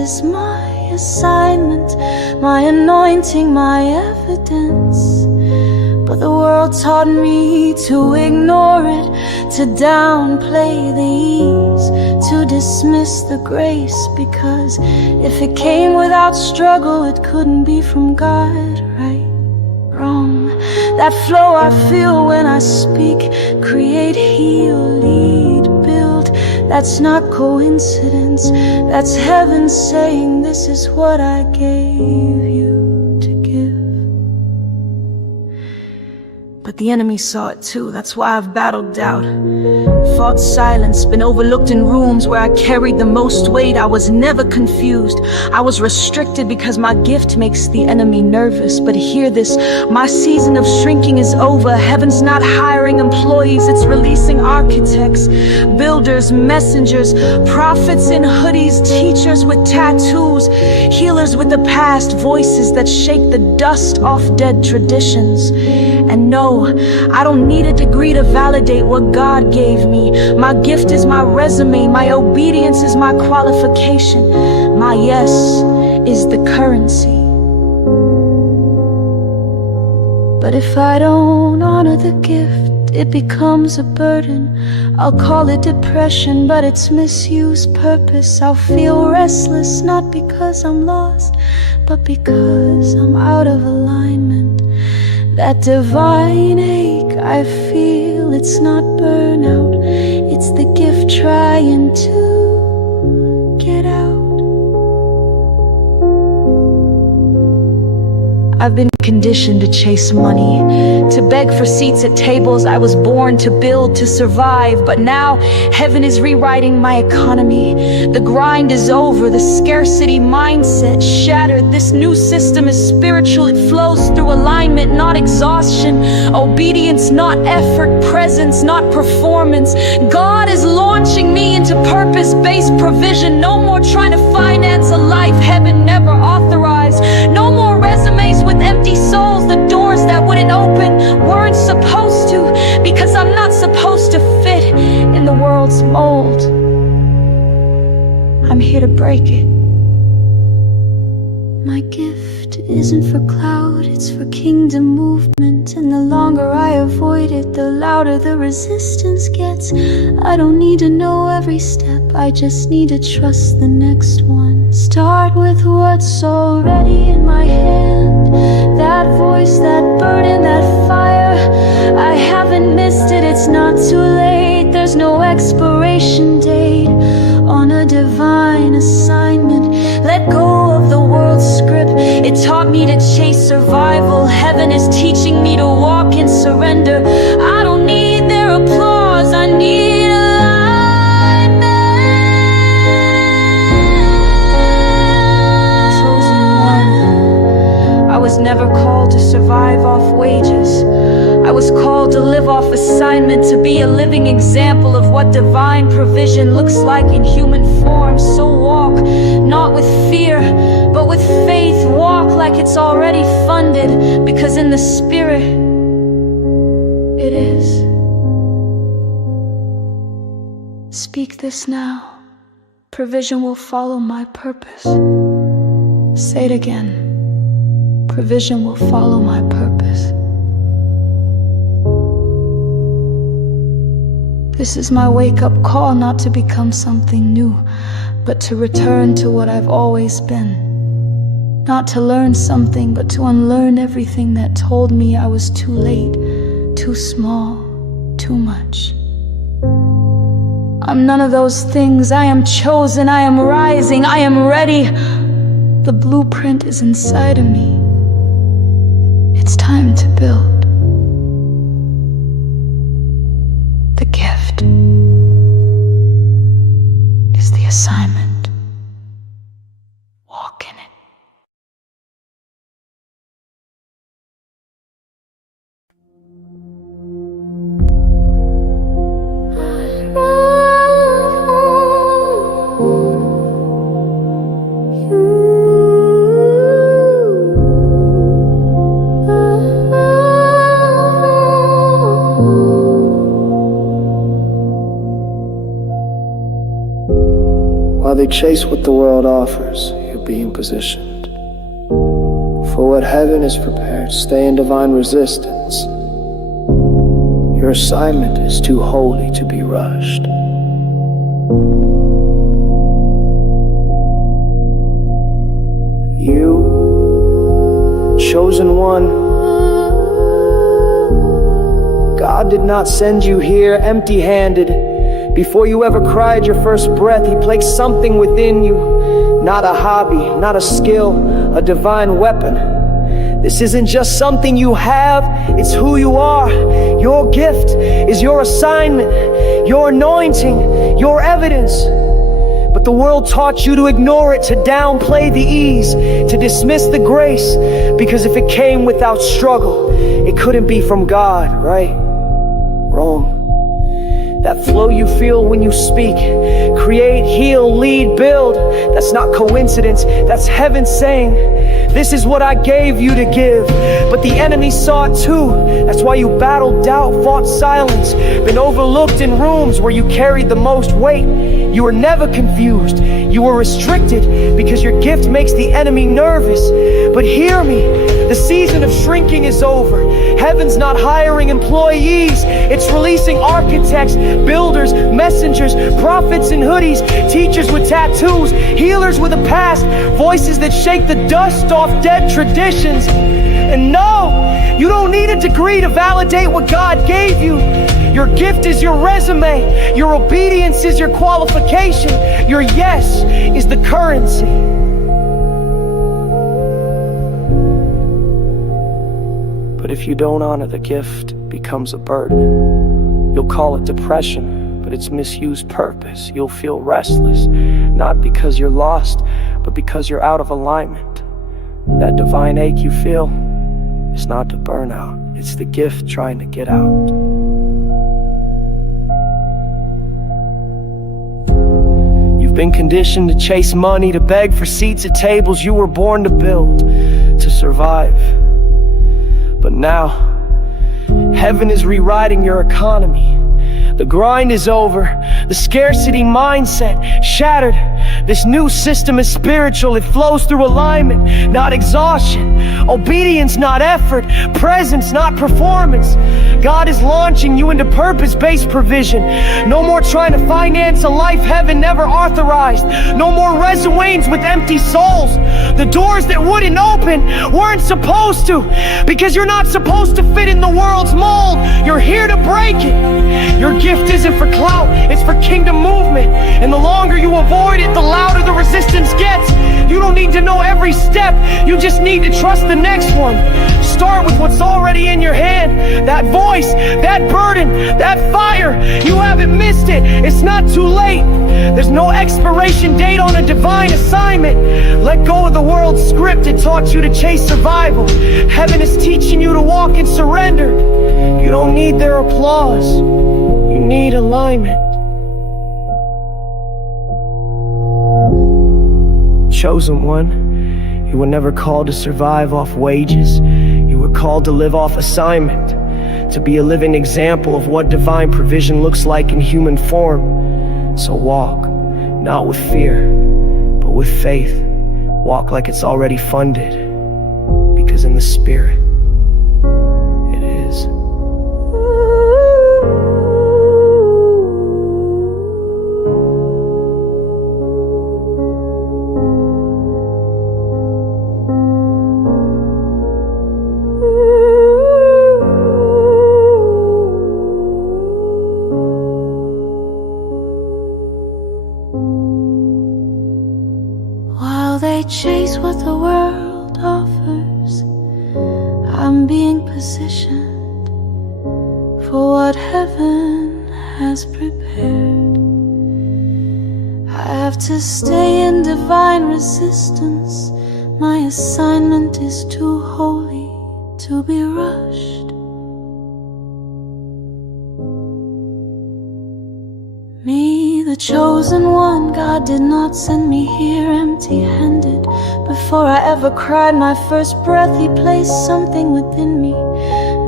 is my assignment, my anointing, my evidence. But the world taught me to ignore it, to downplay the ease, to dismiss the grace, because if it came without struggle, it couldn't be from God. Right, wrong, that flow I feel when I speak, create, heal, lead, build, that's not coincidence, that's heaven saying this is what I gave you to give. But the enemy saw it too, that's why I've battled doubt, fought silence, been overlooked in rooms where I carried the most weight. I was never confused, I was restricted because my gift makes the enemy nervous. But hear this, my season of shrinking is over. Heaven's not hiring employees, it's releasing architects, builders, messengers, prophets in hoodies, teachers with tattoos, healers with the past, voices that shake the dust off dead traditions. And no, I don't need a degree to validate what God gave me. My gift is my resume, my obedience is my qualification, my yes is the currency. But if I don't honor the gift, it becomes a burden. I'll call it depression, but it's misuse purpose. I'll feel restless, not because I'm lost, but because I'm out of alignment. That divine ache I feel, it's not burnout, it's the gift trying to get out. I've been conditioned to chase money, to beg for seats at tables I was born to build, to survive. But now heaven is rewriting my economy. The grind is over, the scarcity mindset shattered. This new system is spiritual, it flows through alignment, not exhaustion. Obedience, not effort. Presence, not performance. God is launching me into purpose-based provision. No more trying to finance a life heaven never authorized. No more resumes with empty souls. The doors that wouldn't open weren't supposed to, because I'm not supposed to fit in the world's mold. I'm here to break it. My gift isn't for cloud, it's for kingdom movement. And the longer I avoid it, the louder the resistance gets. I don't need to know every step, I just need to trust the next one. Start with what's already in my hand. That voice, that burden, that fire, I haven't missed it, it's not too late. There's no expiration date on a divine assignment. Let go of the world's script, it taught me to chase survival. Heaven is teaching me to walk in surrender. I don't need their applause, I need alignment. Chosen one, I was never called to survive off wages. I was called to live off assignment, to be a living example of what divine provision looks like in human form. So walk, not with fear, but with faith. Walk like it's already funded, because in the spirit, it is. Speak this now. Provision will follow my purpose. Say it again. Provision will follow my purpose. This is my wake-up call, not to become something new, but to return to what I've always been. Not to learn something, but to unlearn everything that told me I was too late, too small, too much. I'm none of those things. I am chosen, I am rising, I am ready. The blueprint is inside of me. It's time to build. The gift is the assignment. Walk in it. While they chase what the world offers, you're being positioned. For what heaven has prepared, stay in divine resistance. Your assignment is too holy to be rushed. You, chosen one, God did not send you here empty-handed. Before you ever cried your first breath, He placed something within you. Not a hobby, not a skill, a divine weapon. This isn't just something you have, it's who you are. Your gift is your assignment, your anointing, your evidence. But the world taught you to ignore it, to downplay the ease, to dismiss the grace, because if it came without struggle, it couldn't be from God, right? Wrong. That flow you feel when you speak, create, heal, lead, build, that's not coincidence, that's heaven saying, this is what I gave you to give. But the enemy saw it too. That's why you battled doubt, fought silence, been overlooked in rooms where you carried the most weight. You were never confused, you were restricted because your gift makes the enemy nervous. But hear me, the season of shrinking is over. Heaven's not hiring employees, it's releasing architects, builders, messengers, prophets in hoodies, teachers with tattoos, healers with a past, voices that shake the dust off dead traditions. And no, you don't need a degree to validate what God gave you. Your gift is your resume, your obedience is your qualification, your yes is the currency. But if you don't honor the gift, it becomes a burden. You'll call it depression, but it's misused purpose. You'll feel restless, not because you're lost, but because you're out of alignment. That divine ache you feel is not the burnout, it's the gift trying to get out. You've been conditioned to chase money, to beg for seats at tables you were born to build, to survive. But now, heaven is rewriting your economy. The grind is over, the scarcity mindset shattered. This new system is spiritual, it flows through alignment, not exhaustion. Obedience, not effort. Presence, not performance. God is launching you into purpose-based provision. No more trying to finance a life heaven never authorized. No more resumes with empty souls. The doors that wouldn't open weren't supposed to, because you're not supposed to fit in the world's mold. You're here to break it. Your gift isn't for clout, it's for kingdom movement. And the longer you avoid it, the louder the resistance gets. You don't need to know every step, you just need to trust the next one. Start with what's already in your hand. That voice, that burden, that fire, you haven't missed it. It's not too late. There's no expiration date on a divine assignment. Let go of the world's script that taught you to chase survival. Heaven is teaching you to walk in surrender. You don't need their applause, you need alignment. Chosen one, you were never called to survive off wages. You were called to live off assignment, to be a living example of what divine provision looks like in human form. So walk, not with fear, but with faith. Walk like it's already funded, because in the Spirit, it is. They chase what the world offers. I'm being positioned for what heaven has prepared. I have to stay in divine resistance. My assignment is too holy to be rushed. Me, the chosen one, God did not send me here empty-handed. Before I ever cried my first breath, He placed something within me.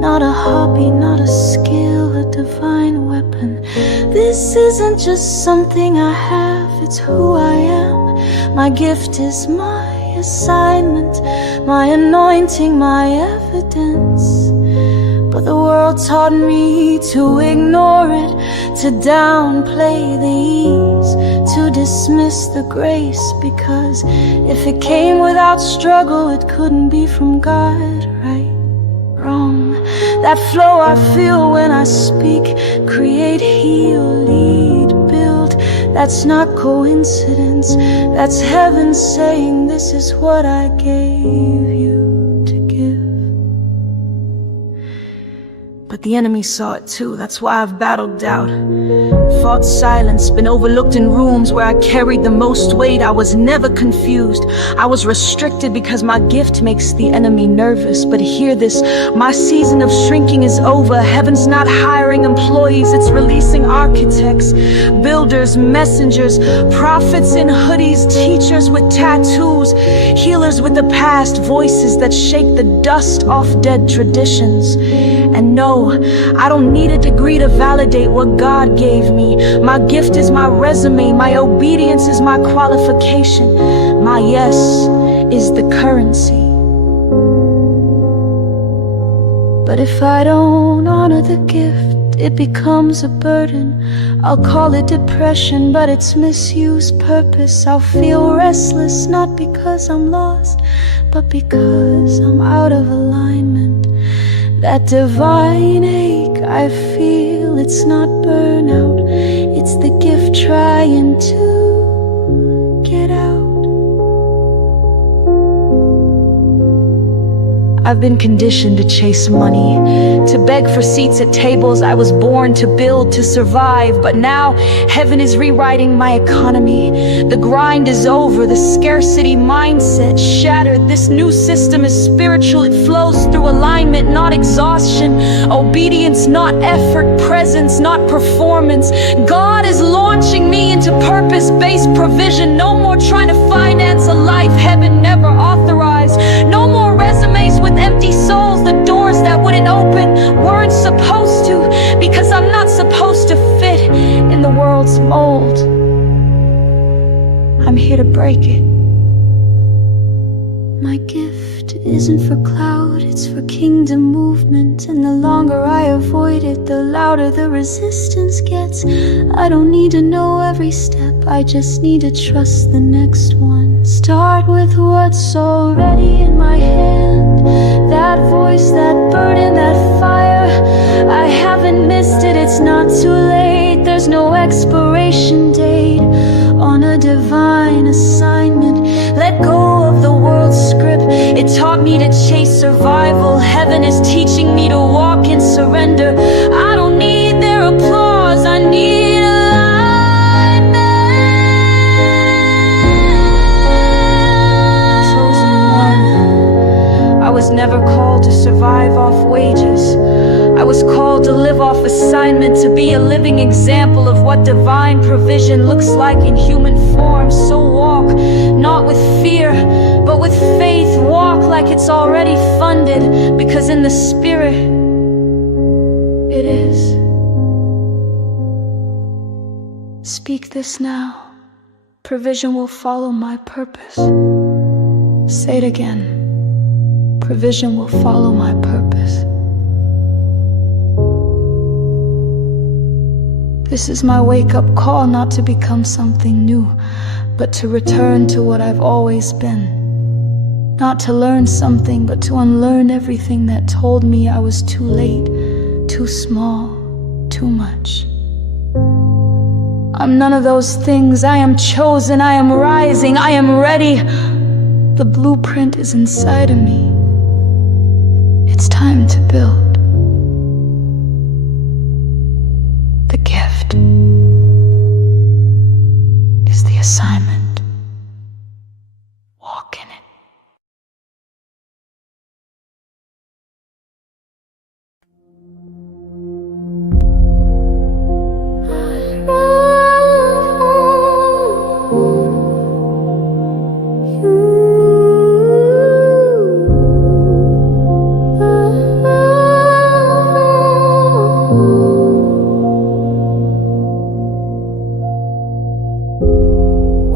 not a hobby, not a skill, a divine weapon. This isn't just something I have, it's who I am. My gift is my assignment, my anointing, my evidence. But the world taught me to ignore it, to downplay the ease, to dismiss the grace, because if it came without struggle, it couldn't be from God. Right, wrong, that flow I feel when I speak, create, heal, lead, build, that's not coincidence, that's heaven saying this is what I gave you to give. But the enemy saw it too, that's why I've battled doubt, fought silence, been overlooked in rooms where I carried the most weight. I was never confused, I was restricted because my gift makes the enemy nervous. But hear this, my season of shrinking is over. Heaven's not hiring employees, it's releasing architects, builders, messengers, prophets in hoodies, teachers with tattoos, healers with the past, voices that shake the dust off dead traditions. And no, I don't need a degree to validate what God gave me. My gift is my resume, my obedience is my qualification, my yes is the currency. But if I don't honor the gift, it becomes a burden. I'll call it depression, but it's misused purpose. I'll feel restless, not because I'm lost, but because I'm out of alignment. That divine ache I feel, it's not burnout, it's the gift trying to get out. I've been conditioned to chase money, to beg for seats at tables I was born to build, to survive. But now heaven is rewriting my economy. The grind is over, the scarcity mindset shattered. This new system is spiritual, it flows through alignment, not exhaustion. Obedience, not effort. Presence, not performance. God is launching me into purpose-based provision. No more trying to finance a life heaven never authorized. No more resumes with empty souls. The doors that wouldn't open weren't supposed to, because I'm not supposed to fit in the world's mold. I'm here to break it. My gift isn't for cloud, it's for kingdom movement. And the longer I avoid it, the louder the resistance gets. I don't need to know every step, I just need to trust the next one. Start with what's already in my hand. That voice, that burden, that fire, I haven't missed it, it's not too late. There's no expiration date on a divine assignment. Let go of the world's script, it taught me to chase survival. Heaven is teaching me to walk in surrender. I don't need their applause, I need alignment. Chosen one, I was never called to survive off wages. I was called to live off assignment, to be a living example of what divine provision looks like in human form. So walk, not with fear, but with faith. Walk like it's already funded, because in the spirit, it is. Speak this now. Provision will follow my purpose. Say it again. Provision will follow my purpose. This is my wake-up call, not to become something new, but to return to what I've always been. Not to learn something, but to unlearn everything that told me I was too late, too small, too much. I'm none of those things. I am chosen, I am rising, I am ready. The blueprint is inside of me. It's time to build. The gift is the assignment. Walk in it.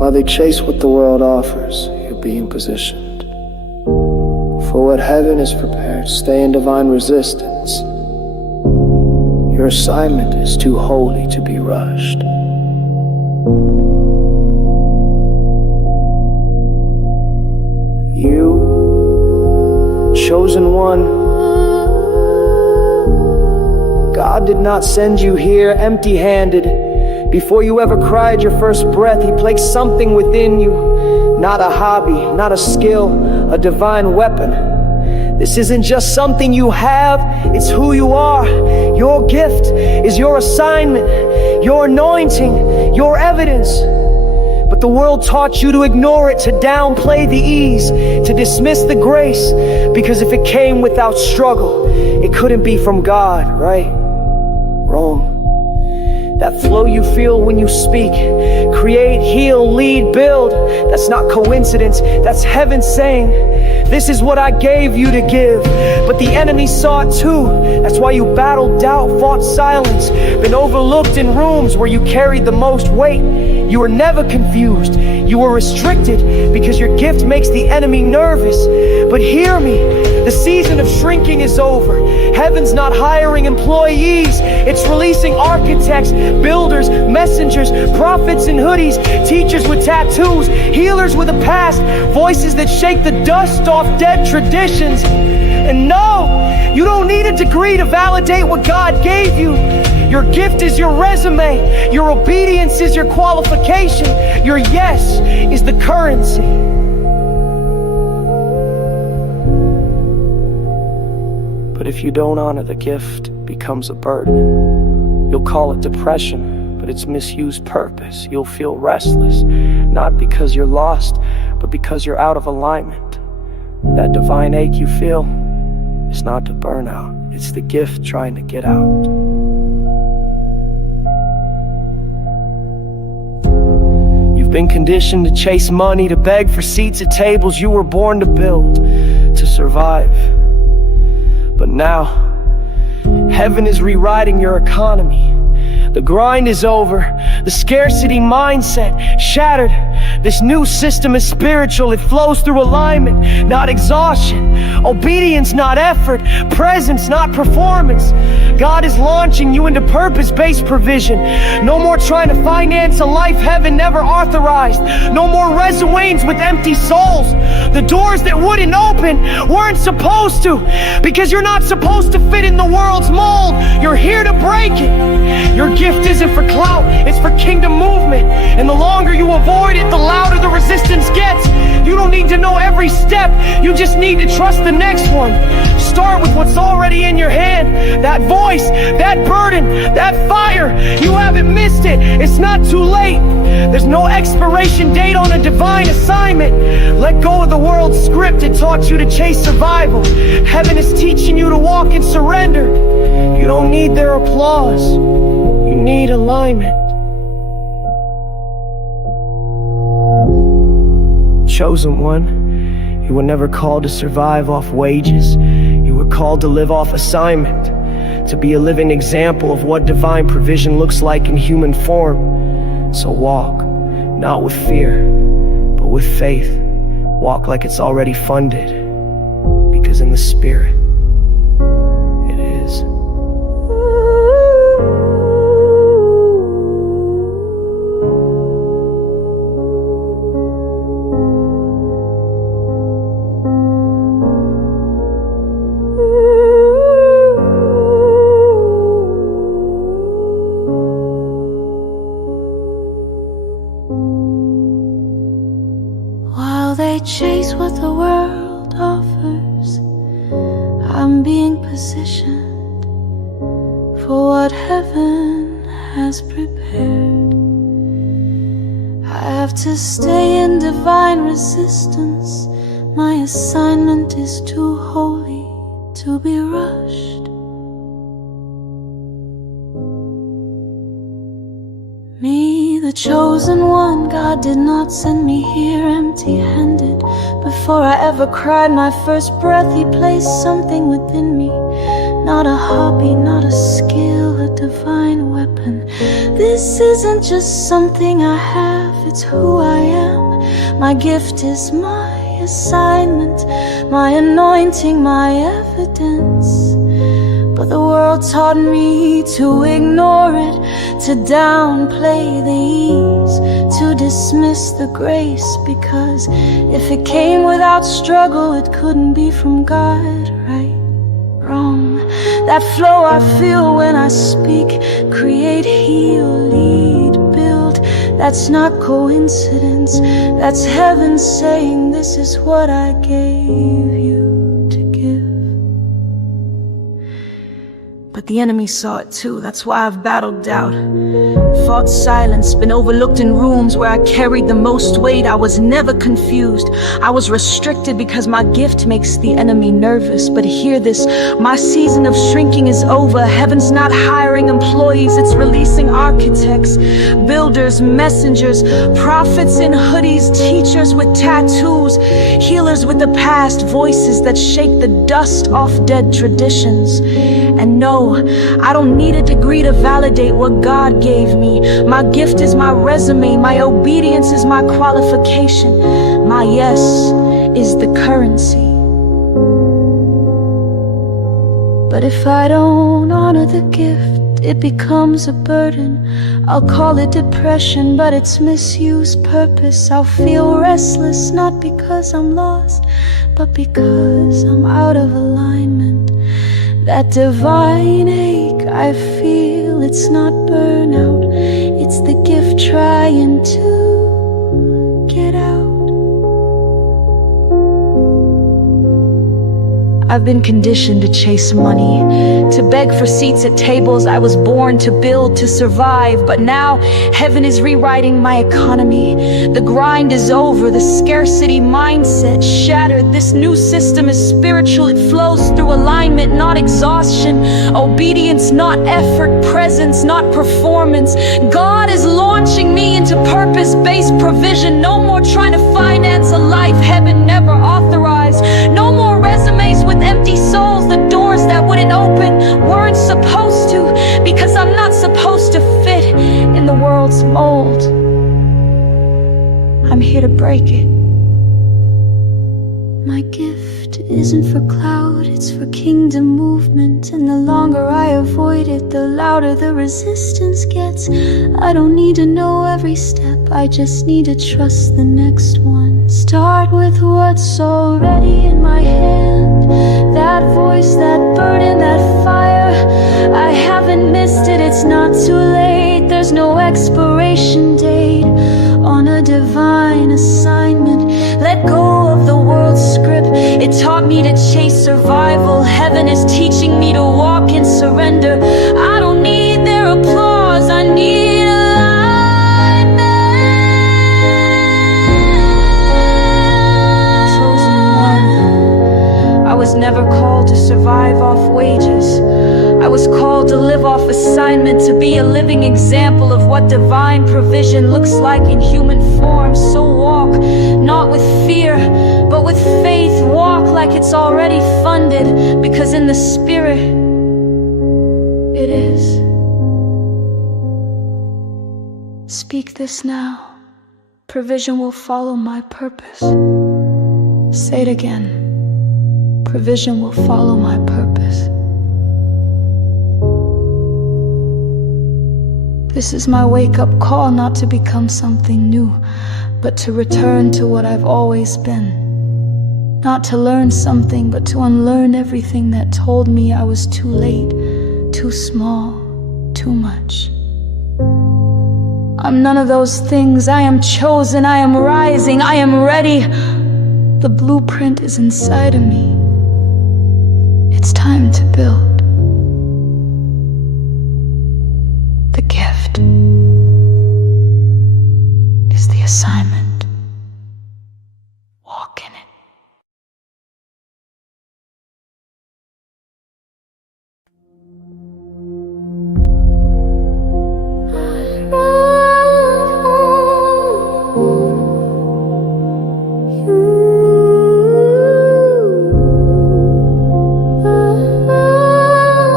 While they chase what the world offers, you're being positioned. For what heaven has prepared, stay in divine resistance. Your assignment is too holy to be rushed. You, chosen one, God did not send you here empty-handed. Before you ever cried your first breath, He placed something within you. Not a hobby, not a skill, a divine weapon. This isn't just something you have, it's who you are. Your gift is your assignment, your anointing, your evidence. But the world taught you to ignore it, to downplay the ease, to dismiss the grace, because if it came without struggle, it couldn't be from God, right? Wrong. That flow you feel when you speak, create, heal, lead, build, that's not coincidence, that's heaven saying, this is what I gave you to give. But the enemy saw it too. That's why you battled doubt, fought silence, been overlooked in rooms where you carried the most weight. You were never confused, you were restricted, because your gift makes the enemy nervous. But hear me, the season of shrinking is over. Heaven's not hiring employees, it's releasing architects, builders, messengers, prophets in hoodies, teachers with tattoos, healers with a past, voices that shake the dust off dead traditions. And no, you don't need a degree to validate what God gave you. Your gift is your resume, your obedience is your qualification, your yes is the currency. But if you don't honor the gift, it becomes a burden. You'll call it depression, but it's misused purpose. You'll feel restless, not because you're lost, but because you're out of alignment. That divine ache you feel is not the burnout, it's the gift trying to get out. You've been conditioned to chase money, to beg for seats at tables you were born to build, to survive. But now, heaven is rewriting your economy. The grind is over, the scarcity mindset shattered. This new system is spiritual, it flows through alignment, not exhaustion. Obedience, not effort. Presence, not performance. God is launching you into purpose-based provision. No more trying to finance a life heaven never authorized. No more resumes with empty souls. The doors that wouldn't open weren't supposed to, because you're not supposed to fit in the world's mold. You're here to break it. Your gift isn't for clout, it's for kingdom movement. And the longer you avoid it, the louder the resistance gets. You don't need to know every step, you just need to trust the next one. Start with what's already in your hand. That voice, that burden, that fire, you haven't missed it. It's not too late. There's no expiration date on a divine assignment. Let go of the world's script that taught you to chase survival. Heaven is teaching you to walk in surrender. You don't need their applause, you need alignment. Chosen one, you were never called to survive off wages. You were called to live off assignment, to be a living example of what divine provision looks like in human form. So walk, not with fear, but with faith. Walk like it's already funded, because in the Spirit, it is. They chase what the world offers. I'm being positioned for what heaven has prepared. I have to stay in divine resistance. My assignment is too holy to be rushed. Me, the chosen one, God did not send me here empty-handed. Before I ever cried my first breath, He placed something within me. not a hobby, not a skill, a divine weapon. This isn't just something I have, it's who I am. My gift is my assignment, my anointing, my evidence. But the world taught me to ignore it, to downplay the ease, to dismiss the grace, because if it came without struggle, it couldn't be from God. Right, wrong, that flow I feel when I speak, create, heal, lead, build, that's not coincidence, that's heaven saying this is what I gave you to give. But the enemy saw it too, that's why I've battled doubt, fought silence, been overlooked in rooms where I carried the most weight. I was never confused, I was restricted because my gift makes the enemy nervous. But hear this, my season of shrinking is over. Heaven's not hiring employees, it's releasing architects, builders, messengers, prophets in hoodies, teachers with tattoos, healers with the past, voices that shake the dust off dead traditions. And no, I don't need a degree to validate what God gave me. My gift is my resume, my obedience is my qualification, my yes is the currency. But if I don't honor the gift, it becomes a burden. I'll call it depression, but it's misused purpose. I'll feel restless, not because I'm lost, but because I'm out of alignment. That divine ache I feel, it's not burnout, it's the gift trying to get out. I've been conditioned to chase money, to beg for seats at tables I was born to build, to survive. But now heaven is rewriting my economy. The grind is over, the scarcity mindset shattered. This new system is spiritual, it flows through alignment, not exhaustion. Obedience, not effort. Presence, not performance. God is launching me into purpose-based provision. No more trying to finance a life heaven never authorized. No more resumes with empty souls. The doors that wouldn't open weren't supposed to, because I'm not supposed to fit in the world's mold. I'm here to break it. My gift isn't for clout, it's for kingdom movement. And the longer I avoid it, the louder the resistance gets. I don't need to know every step, I just need to trust the next one. Start with what's already in my hand. That voice, that burden, that fire, I haven't missed it, it's not too late. There's no expiration date on a divine assignment. Let go of the world's script, it taught me to chase survival. Heaven is teaching me to walk in surrender. I don't need their applause, I need alignment. Chosen one, I was never called to survive off wages. I was called to live off assignment, to be a living example of what divine provision looks like in human form. So walk, not with fear, but with faith. Walk like it's already funded, because in the spirit, it is. Speak this now. Provision will follow my purpose. Say it again. Provision will follow my purpose. This is my wake-up call, not to become something new, but to return to what I've always been. Not to learn something, but to unlearn everything that told me I was too late, too small, too much. I'm none of those things. I am chosen, I am rising, I am ready. The blueprint is inside of me. It's time to build. The gift is the assignment. Walk in it.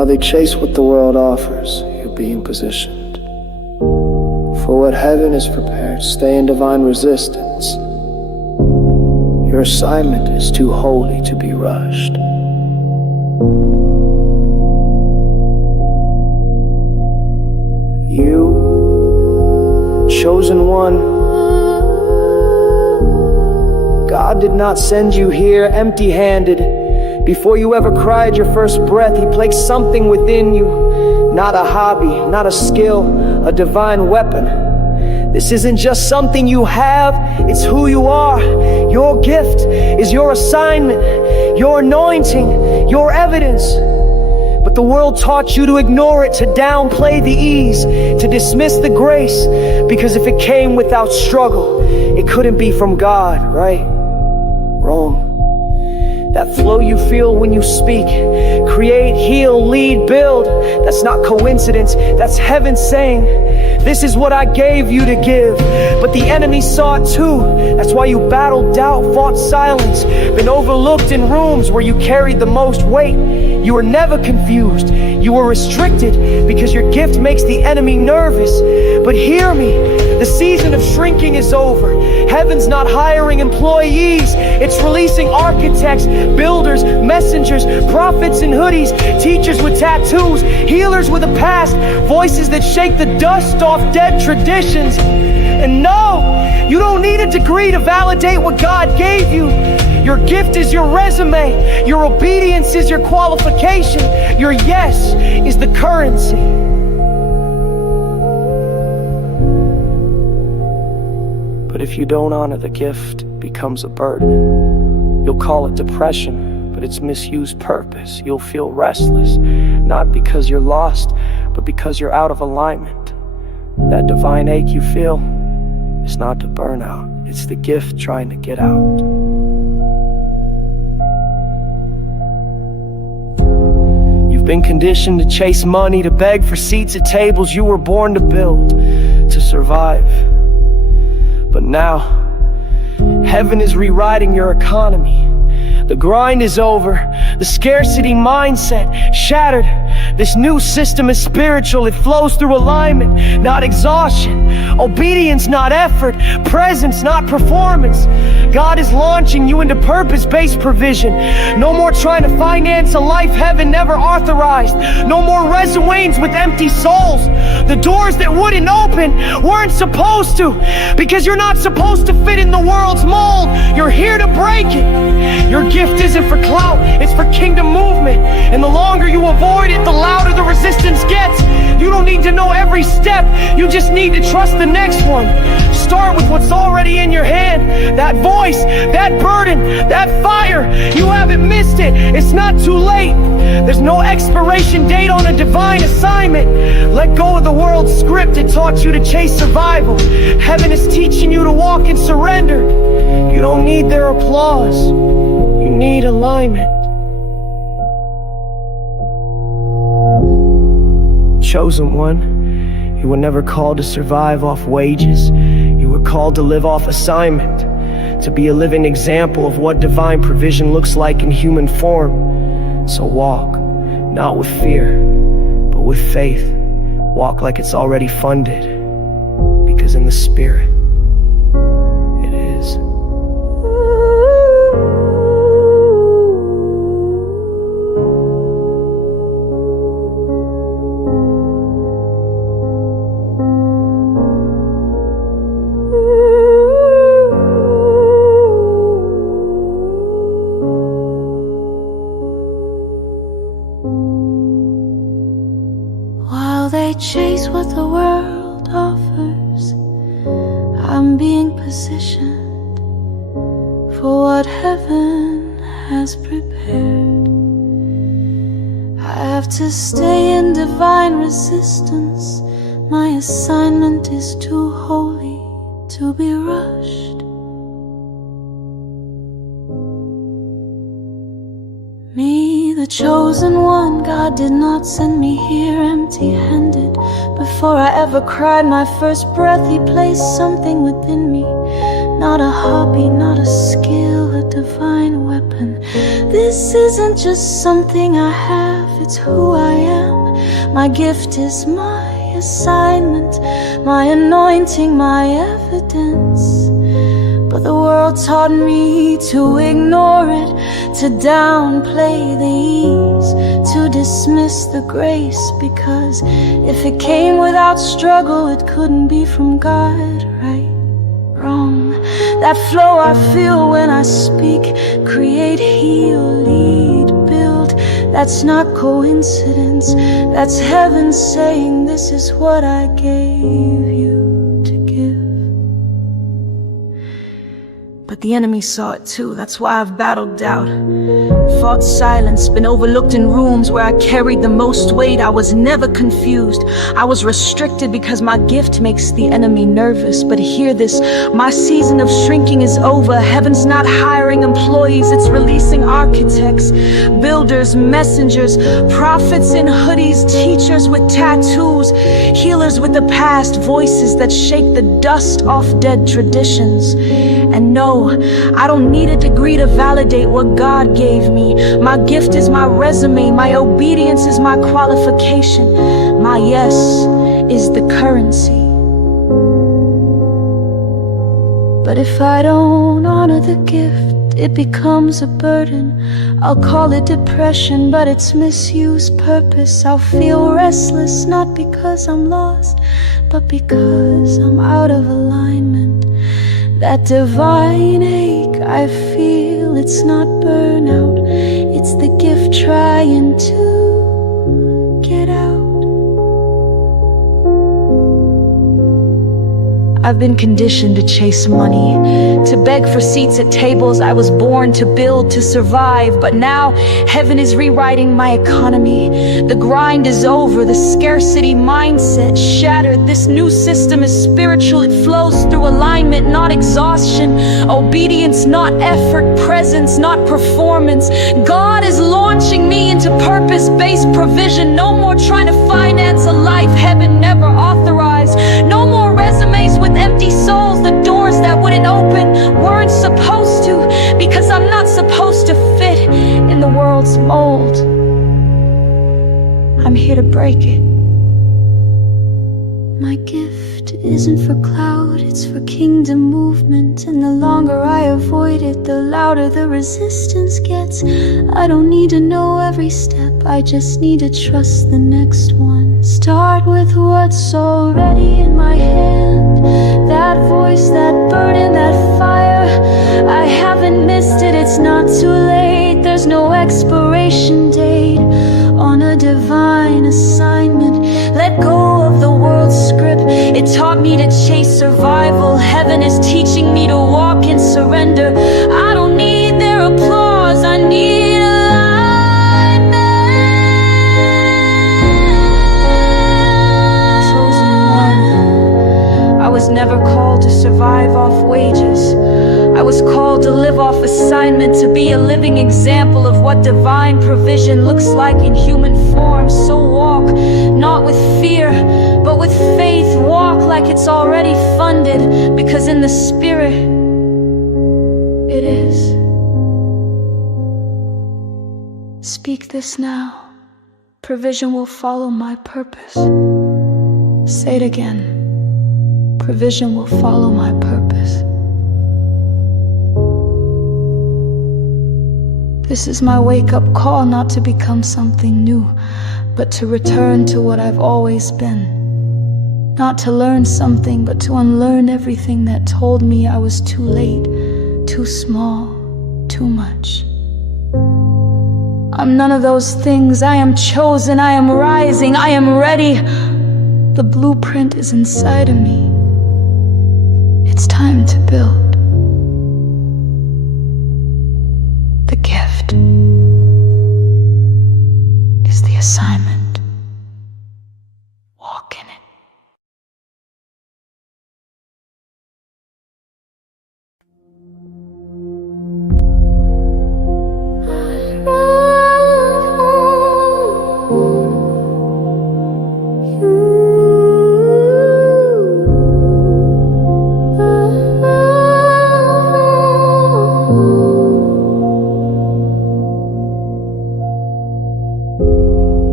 While they chase what the world offers, you're being positioned. For what heaven has prepared, stay in divine resistance. Your assignment is too holy to be rushed. You, chosen one, God did not send you here empty-handed. Before you ever cried your first breath, He placed something within you. Not a hobby, not a skill, a divine weapon. This isn't just something you have, it's who you are. Your gift is your assignment, your anointing, your evidence. But the world taught you to ignore it, to downplay the ease, to dismiss the grace, because if it came without struggle, it couldn't be from God, right? Wrong. That flow you feel when you speak, create, heal, lead, build, that's not coincidence, that's heaven saying, this is what I gave you to give. But the enemy saw it too. That's why you battled doubt, fought silence, been overlooked in rooms where you carried the most weight. You were never confused, you were restricted because your gift makes the enemy nervous. But hear me, the season of shrinking is over. Heaven's not hiring employees, it's releasing architects, builders, messengers, prophets in hoodies, teachers with tattoos, healers with a past, voices that shake the dust off dead traditions. And no, you don't need a degree to validate what God gave you. Your gift is your resume, your obedience is your qualification, your yes is the currency. But if you don't honor the gift, it becomes a burden. You'll call it depression, but it's misused purpose. You'll feel restless, not because you're lost, but because you're out of alignment. That divine ache you feel is not the burnout, it's the gift trying to get out. You've been conditioned to chase money, to beg for seats at tables you were born to build, to survive. But now, heaven is rewriting your economy. The grind is over, the scarcity mindset shattered. This new system is spiritual, it flows through alignment, not exhaustion. Obedience, not effort. Presence, not performance. God is launching you into purpose-based provision. No more trying to finance a life heaven never authorized. No more resumes with empty souls. The doors that wouldn't open weren't supposed to, because you're not supposed to fit in the world's mold. You're here to break it. Your gift isn't for clout, it's for kingdom movement. And the longer you avoid it, the louder the resistance gets. You don't need to know every step, you just need to trust the next one. Start with what's already in your hand. That voice, that burden, that fire, you haven't missed it. It's not too late. There's no expiration date on a divine assignment. Let go of the world's script that taught you to chase survival. Heaven is teaching you to walk in surrender. You don't need their applause, you need alignment. Chosen one, you were never called to survive off wages. You were called to live off assignment, to be a living example of what divine provision looks like in human form. So walk, not with fear, but with faith. Walk like it's already funded, because in the Spirit, it is. They chase what the world offers. I'm being positioned for what heaven has prepared. I have to stay in divine resistance. My assignment is too holy to be rushed. Me, the chosen one, God did not send me here empty-handed. Before I ever cried my first breath, He placed something within me. Not a hobby, not a skill, a divine weapon. This isn't just something I have, it's who I am. My gift is my assignment, my anointing, my evidence. But the world taught me to ignore it, to downplay the ease, to dismiss the grace, because if it came without struggle, it couldn't be from God, right? Wrong. That flow I feel when I speak, create, heal, lead, build. That's not coincidence, that's heaven saying this is what I gave you to give. But the enemy saw it too, that's why I've battled doubt. Fought silence, been overlooked in rooms where I carried the most weight. I was never confused, I was restricted because my gift makes the enemy nervous. But hear this, my season of shrinking is over. Heaven's not hiring employees, it's releasing architects, builders, messengers, prophets in hoodies, teachers with tattoos, healers with the past, voices that shake the dust off dead traditions. And no, I don't need a degree to validate what God gave me. My gift is my resume, my obedience is my qualification, my yes is the currency. But if I don't honor the gift, it becomes a burden. I'll call it depression, but it's misuse purpose. I'll feel restless, not because I'm lost, but because I'm out of alignment. That divine ache I feel, it's not burnout, it's the gift trying to get out. I've been conditioned to chase money, to beg for seats at tables I was born to build, to survive. But now heaven is rewriting my economy. The grind is over, the scarcity mindset shattered. This new system is spiritual, it flows through alignment, not exhaustion. Obedience, not effort. Presence, not performance. God is launching me into purpose-based provision. No more trying to finance a life heaven never authorized. No more resumes with empty souls. The doors that wouldn't open weren't supposed to, because I'm not supposed to fit in the world's mold. I'm here to break it. My gift isn't for clout, it's for kingdom movement. And the longer I avoid it, the louder the resistance gets. I don't need to know every step, I just need to trust the next one. Start with what's already in my hand. That voice, that burden, that fire, I haven't missed it, it's not too late. There's no expiration date on a divine assignment. Let go of the world's script, it taught me to chase survival. Heaven is teaching me to walk in surrender. I don't need their applause, I need alignment. Chosen one, I was never called to survive off wages. I was called to live off assignment, to be a living example of what divine provision looks like in human form. So walk, not with fear, but with faith. Walk like it's already funded, because in the spirit, it is. Speak this now, provision will follow my purpose. Say it again, provision will follow my purpose. This is my wake-up call, not to become something new, but to return to what I've always been. Not to learn something, but to unlearn everything that told me I was too late, too small, too much. I'm none of those things. I am chosen, I am rising, I am ready. The blueprint is inside of me. It's time to build. The gift is the assignment. Walk in it.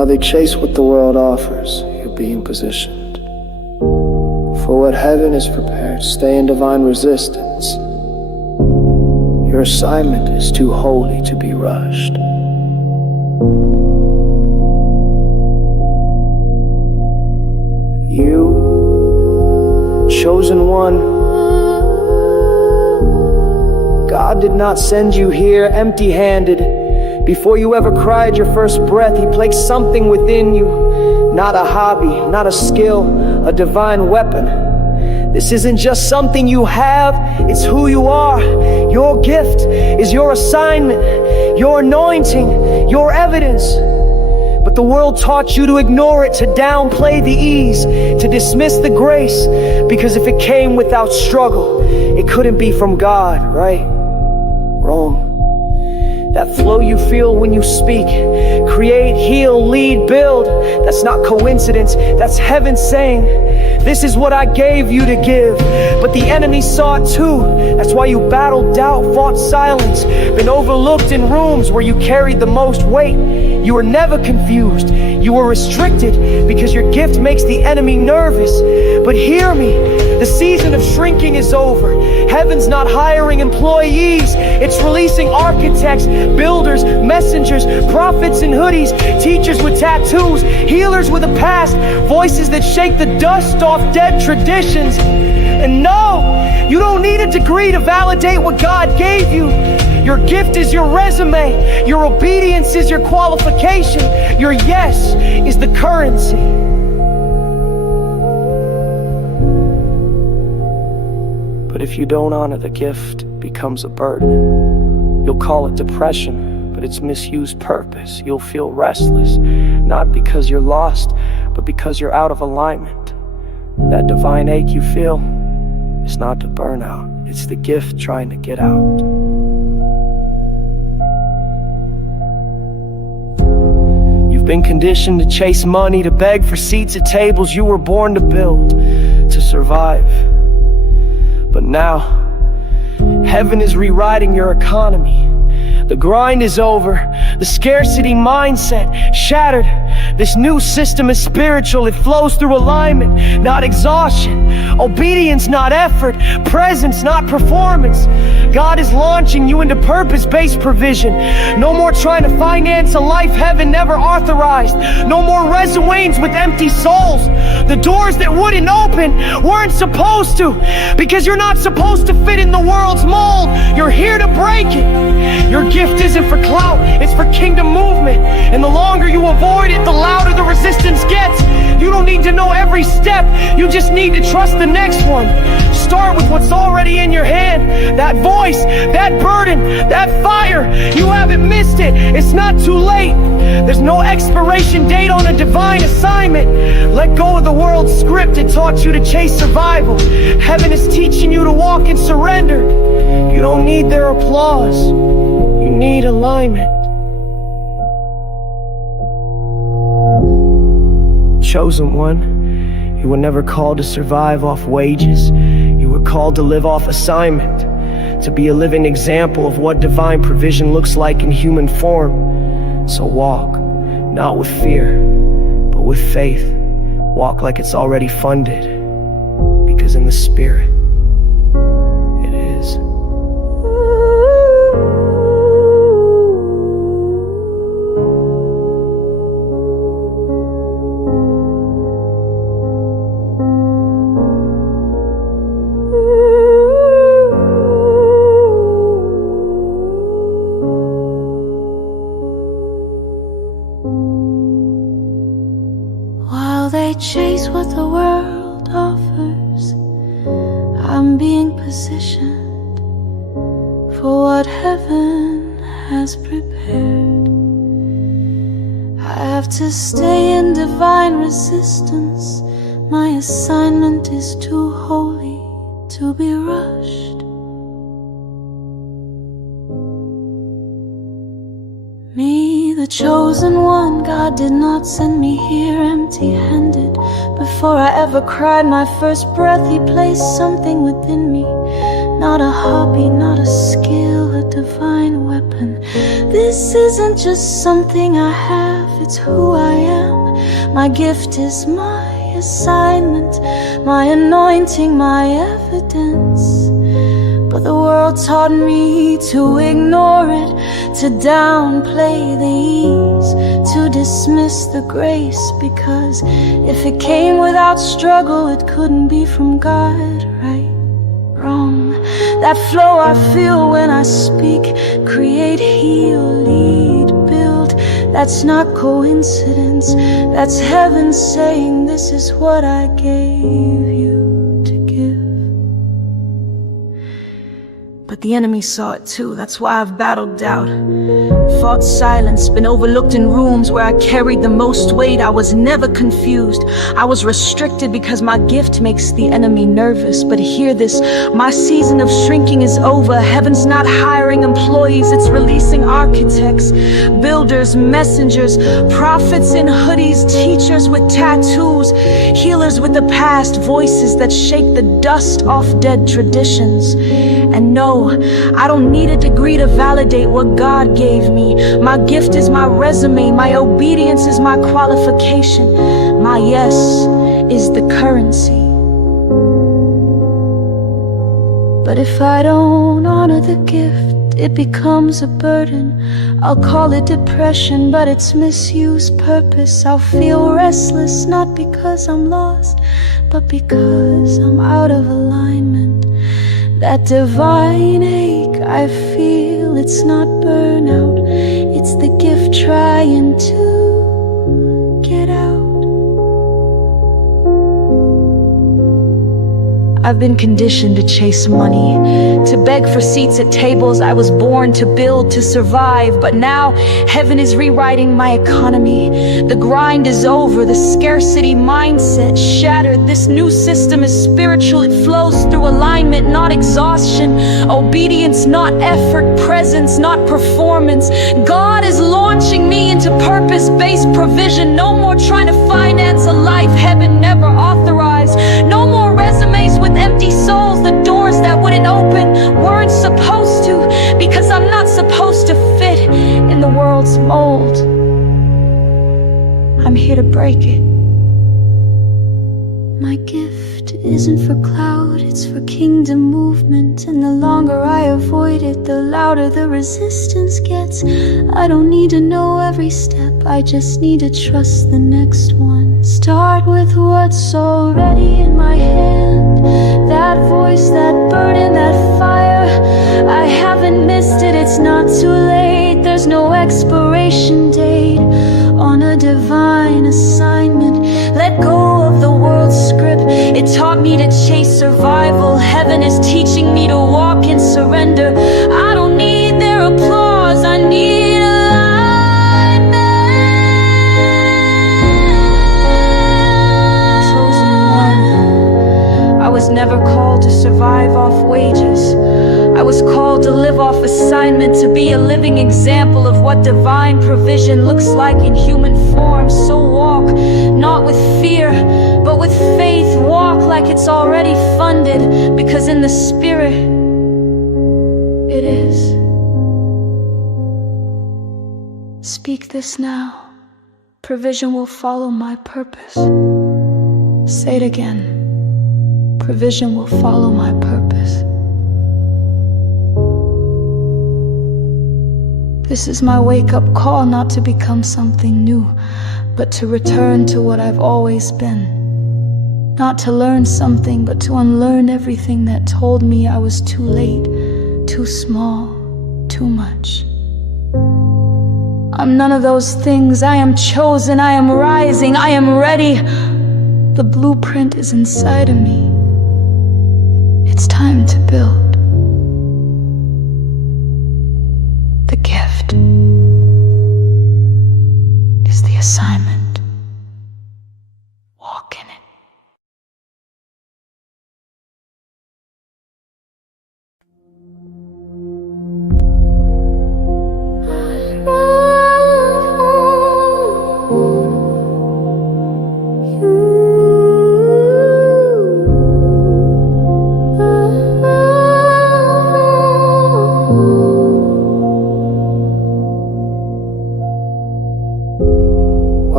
While they chase what the world offers, you're being positioned. For what heaven has prepared, stay in divine resistance. Your assignment is too holy to be rushed. You, chosen one, God did not send you here empty-handed. Before you ever cried your first breath, He placed something within you. Not a hobby, not a skill, a divine weapon. This isn't just something you have, it's who you are. Your gift is your assignment, your anointing, your evidence. But the world taught you to ignore it, to downplay the ease, to dismiss the grace, because if it came without struggle, it couldn't be from God, right? Wrong. That flow you feel when you speak, create, heal, lead, build, that's not coincidence, that's heaven saying, this is what I gave you to give. But the enemy saw it too. That's why you battled doubt, fought silence, been overlooked in rooms where you carried the most weight. You were never confused, you were restricted, because your gift makes the enemy nervous. But hear me, the season of shrinking is over. Heaven's not hiring employees, it's releasing architects, builders, messengers, prophets in hoodies, teachers with tattoos, healers with a past, voices that shake the dust off dead traditions. And no, you don't need a degree to validate what God gave you. Your gift is your resume, your obedience is your qualification, your yes is the currency. But if you don't honor the gift, it becomes a burden. You'll call it depression, but it's misused purpose. You'll feel restless, not because you're lost, but because you're out of alignment. That divine ache you feel is not the burnout, it's the gift trying to get out. You've been conditioned to chase money, to beg for seats at tables you were born to build, to survive. But now, heaven is rewriting your economy. The grind is over, the scarcity mindset shattered. This new system is spiritual, it flows through alignment, not exhaustion. Obedience, not effort. Presence, not performance. God is launching you into purpose-based provision. No more trying to finance a life heaven never authorized. No more resumes with empty souls. The doors that wouldn't open weren't supposed to, because you're not supposed to fit in the world's mold. You're here to break it. Your gift isn't for clout, it's for kingdom movement. And the longer you avoid it, the louder the resistance gets. You don't need to know every step, you just need to trust the next one. Start with what's already in your hand. That voice, that burden, that fire, you haven't missed it. It's not too late. There's no expiration date on a divine assignment. Let go of the world's script that taught you to chase survival. Heaven is teaching you to walk in surrender. You don't need their applause, you need alignment. Chosen one, you were never called to survive off wages. You were called to live off assignment, to be a living example of what divine provision looks like in human form. So walk, not with fear, but with faith. Walk like it's already funded, because in the Spirit, it is. They chase what the world offers. I'm being positioned for what heaven has prepared. I have to stay in divine resistance. My assignment is too holy to be rushed. Me, the chosen one, God did not send me here empty-handed. Before I ever cried my first breath, He placed something within me. Not a hobby, not a skill, a divine weapon. This isn't just something I have, it's who I am. My gift is my assignment, my anointing, my evidence. But the world taught me to ignore it, to downplay the ease, to dismiss the grace, because if it came without struggle, it couldn't be from God. Right, wrong, that flow I feel when I speak, create, heal, lead, build, that's not coincidence, that's heaven saying this is what I gave you to give. But the enemy saw it too, that's why I've battled doubt, fought silence, been overlooked in rooms where I carried the most weight. I was never confused, I was restricted because my gift makes the enemy nervous. But hear this, my season of shrinking is over. Heaven's not hiring employees, it's releasing architects, builders, messengers, prophets in hoodies, teachers with tattoos, healers with the past, voices that shake the dust off dead traditions. And no, I don't need a degree to validate what God gave me. My gift is my resume, my obedience is my qualification, my yes is the currency. But if I don't honor the gift, it becomes a burden. I'll call it depression, but it's misuse purpose. I'll feel restless, not because I'm lost, but because I'm out of alignment. That divine ache I feel, it's not burnout, it's the gift trying to get out. I've been conditioned to chase money, to beg for seats at tables I was born to build, to survive. But now heaven is rewriting my economy. The grind is over, the scarcity mindset shattered. This new system is spiritual, it flows through alignment, not exhaustion. Obedience, not effort. Presence, not performance. God is launching me into purpose-based provision. No more trying to finance a life heaven never authorized. No more resumes with empty souls, the doors that wouldn't open weren't supposed to, because I'm not supposed to fit in the world's mold. I'm here to break it. My gift isn't for clout, it's for kingdom movement. And the longer I avoid it, the louder the resistance gets. I don't need to know every step, I just need to trust the next one. Start with what's already in my hand. That voice, that burden, that fire, I haven't missed it, it's not too late. There's no expiration date on a divine assignment. Let go of the world's script, it taught me to chase survival. Heaven is teaching me to walk in surrender. I don't need their applause, I need alignment. Chosen one, I was never called to survive off wages. I was called to live off assignment, to be a living example of what divine provision looks like in human form. So walk, not with fear, but with faith. Walk like it's already funded, because in the spirit, it is. Speak this now. Provision will follow my purpose. Say it again. Provision will follow my purpose. This is my wake-up call, not to become something new, but to return to what I've always been. Not to learn something, but to unlearn everything that told me I was too late, too small, too much. I'm none of those things. I am chosen, I am rising, I am ready. The blueprint is inside of me. It's time to build. The gift is the assignment. Walk in it.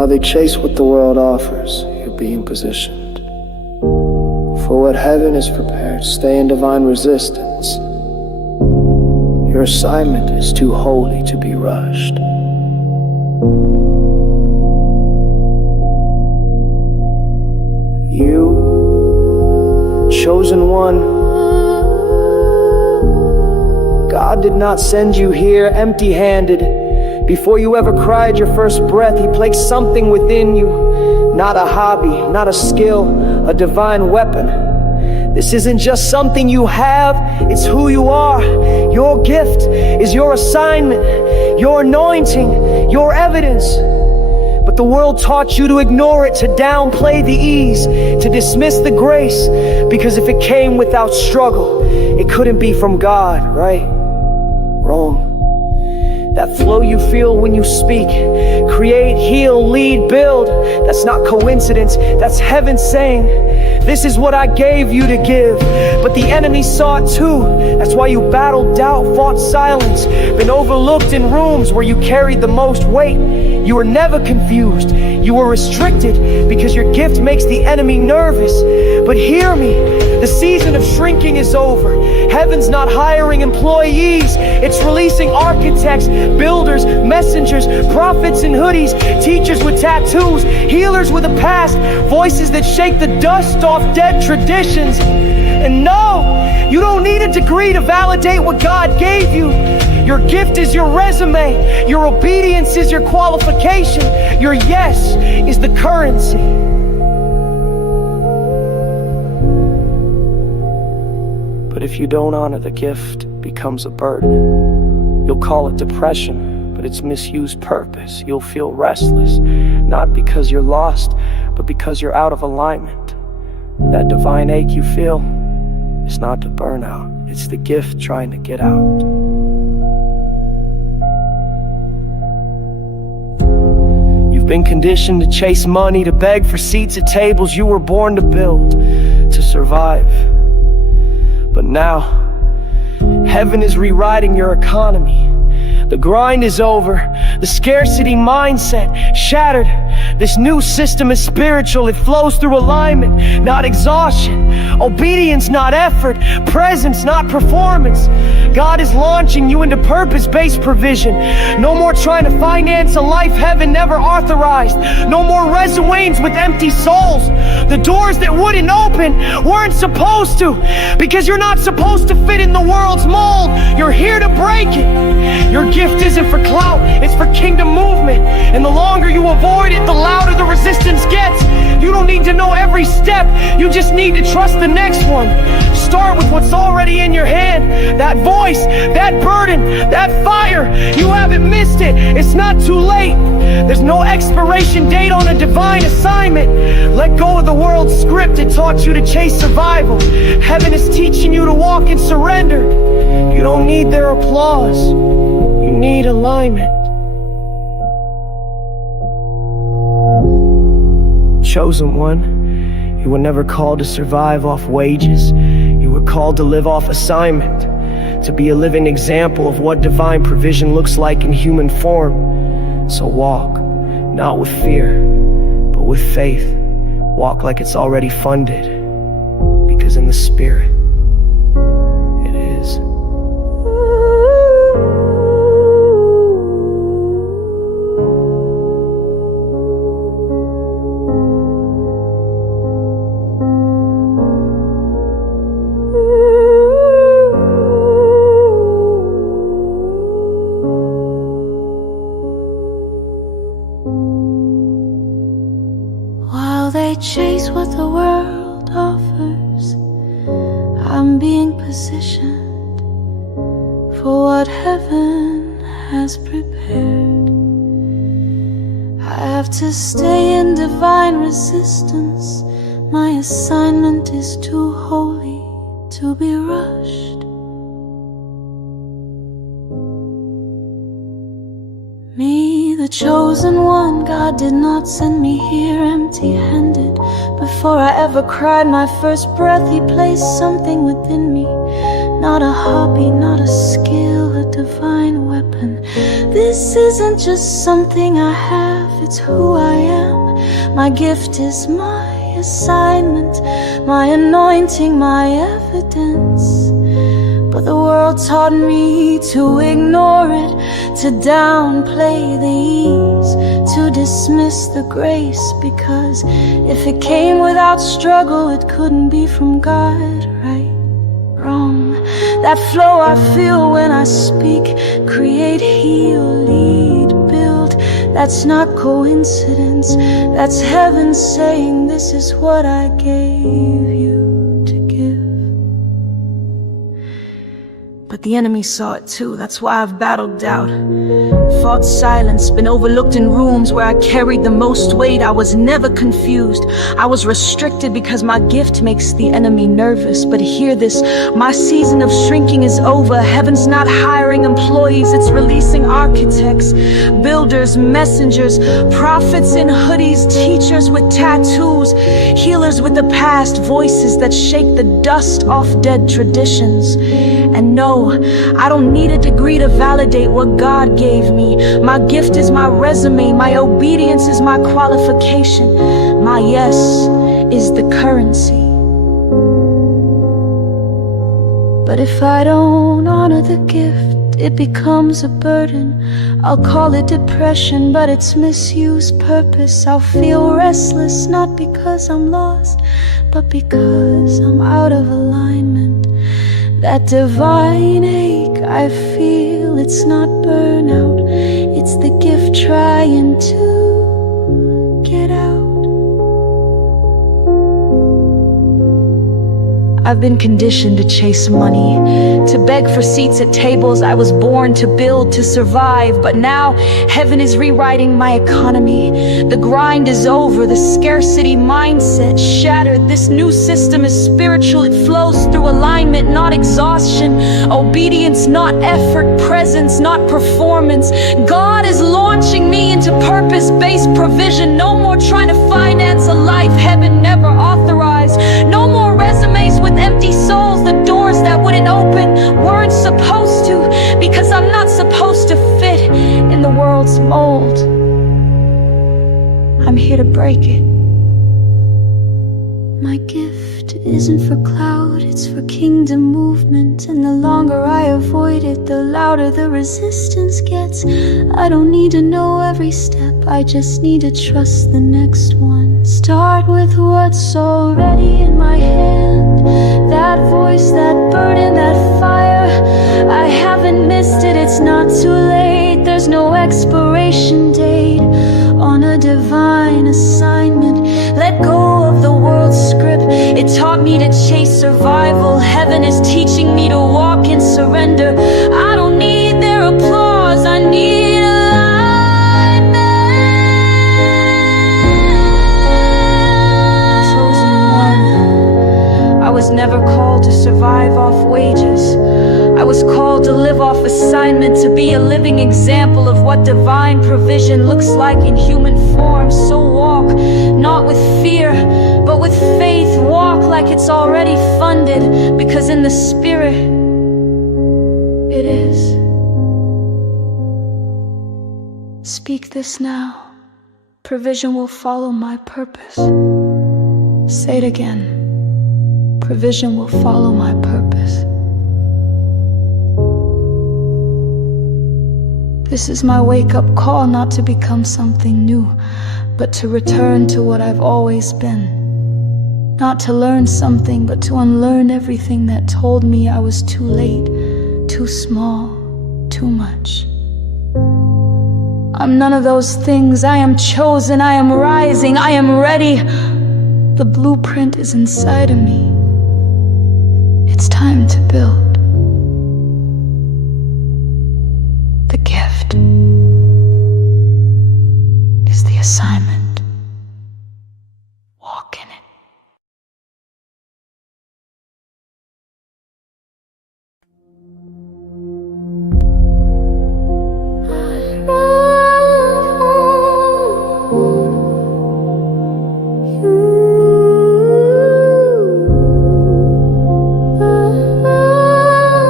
While they chase what the world offers, you're being positioned. For what heaven has prepared, stay in divine resistance. Your assignment is too holy to be rushed. You, chosen one, God did not send you here empty-handed. Before you ever cried your first breath, He placed something within you. Not a hobby, not a skill, a divine weapon. This isn't just something you have, it's who you are. Your gift is your assignment, your anointing, your evidence. But the world taught you to ignore it, to downplay the ease, to dismiss the grace, because if it came without struggle, it couldn't be from God, right? Wrong. That flow you feel when you speak, create, heal, lead, build, that's not coincidence, that's heaven saying, this is what I gave you to give. But the enemy saw it too. That's why you battled doubt, fought silence, been overlooked in rooms where you carried the most weight. You were never confused, you were restricted, because your gift makes the enemy nervous. But hear me, the season of shrinking is over. Heaven's not hiring employees, it's releasing architects, builders, messengers, prophets in hoodies, teachers with tattoos, healers with a past, voices that shake the dust off dead traditions. And no, you don't need a degree to validate what God gave you. Your gift is your resume, your obedience is your qualification, your yes is the currency. But if you don't honor the gift, it becomes a burden. You'll call it depression, but it's misused purpose. You'll feel restless, not because you're lost, but because you're out of alignment. That divine ache you feel, it's not the burnout, it's the gift trying to get out. You've been conditioned to chase money, to beg for seats at tables you were born to build, to survive. But now, heaven is rewriting your economy. The grind is over, the scarcity mindset shattered. This new system is spiritual, it flows through alignment, not exhaustion. Obedience, not effort. Presence, not performance. God is launching you into purpose-based provision. No more trying to finance a life heaven never authorized. No more resumes with empty souls. The doors that wouldn't open weren't supposed to, because you're not supposed to fit in the world's mold. You're here to break it. Your gift isn't for clout, it's for kingdom movement. And the longer you avoid it, the louder the resistance gets. You don't need to know every step, you just need to trust the next one. Start with what's already in your hand. That voice, that burden, that fire, you haven't missed it. It's not too late. There's no expiration date on a divine assignment. Let go of the world's script that taught you to chase survival. Heaven is teaching you to walk in surrender. You don't need their applause, you need alignment. Chosen one, you were never called to survive off wages. You were called to live off assignment, to be a living example of what divine provision looks like in human form. So walk, not with fear, but with faith. Walk like it's already funded, because in the Spirit, it is. They chase what the world offers. I'm being positioned for what heaven has prepared. I have to stay in divine resistance. My assignment is too holy to be rushed. Me, the chosen one, God did not send me here empty-handed. Before I ever cried my first breath, He placed something within me. Not a hobby, not a skill, a divine weapon. This isn't just something I have, it's who I am. My gift is my assignment, my anointing, my evidence. But the world taught me to ignore it, to downplay the ease, to dismiss the grace, because if it came without struggle, it couldn't be from God, right? Wrong. That flow I feel when I speak, create, heal, lead, build. That's not coincidence, that's heaven saying this is what I gave you to give. But the enemy saw it too, that's why I've battled doubt. Fought silence, been overlooked in rooms where I carried the most weight. I was never confused, I was restricted because my gift makes the enemy nervous. But hear this, my season of shrinking is over. Heaven's not hiring employees, it's releasing architects, builders, messengers, prophets in hoodies, teachers with tattoos, healers with the past, voices that shake the dust off dead traditions. And no, I don't need a degree to validate what God gave me. My gift is my resume, my obedience is my qualification. My yes is the currency. But if I don't honor the gift, it becomes a burden. I'll call it depression, but it's misuse purpose. I'll feel restless, not because I'm lost, but because I'm out of alignment. That divine ache I feel, it's not burnout, it's the gift trying to get out. I've been conditioned to chase money, to beg for seats at tables I was born to build, to survive. But now heaven is rewriting my economy. The grind is over, the scarcity mindset shattered. This new system is spiritual, it flows through alignment, not exhaustion. Obedience, not effort. Presence, not performance. God is launching me into purpose-based provision. No more trying to finance a life heaven never authorized. No more resumes with empty souls. The doors that wouldn't open weren't supposed to, because I'm not supposed to fit in the world's mold. I'm here to break it. My gift isn't for cloud, it's for kingdom movement. And the longer I avoid it, the louder the resistance gets. I don't need to know every step, I just need to trust the next one. Start with what's already in my hand. That voice, that burden, that fire, I haven't missed it, it's not too late. There's no expiration date on a divine assignment. Let go of the world's script, it taught me to chase survival. Heaven is teaching me to walk in surrender. I don't need their applause, I need alignment. Chosen one, I was never called to survive off wages. I was called to live off assignment, to be a living example of what divine provision looks like in human form. So walk, not with fear, but with faith. Walk like it's already funded, because in the spirit, it is. Speak this now. Provision will follow my purpose. Say it again. Provision will follow my purpose. This is my wake-up call, not to become something new, but to return to what I've always been. Not to learn something, but to unlearn everything that told me I was too late, too small, too much. I'm none of those things. I am chosen, I am rising, I am ready. The blueprint is inside of me. It's time to build. The gift is the assignment. Walk in it.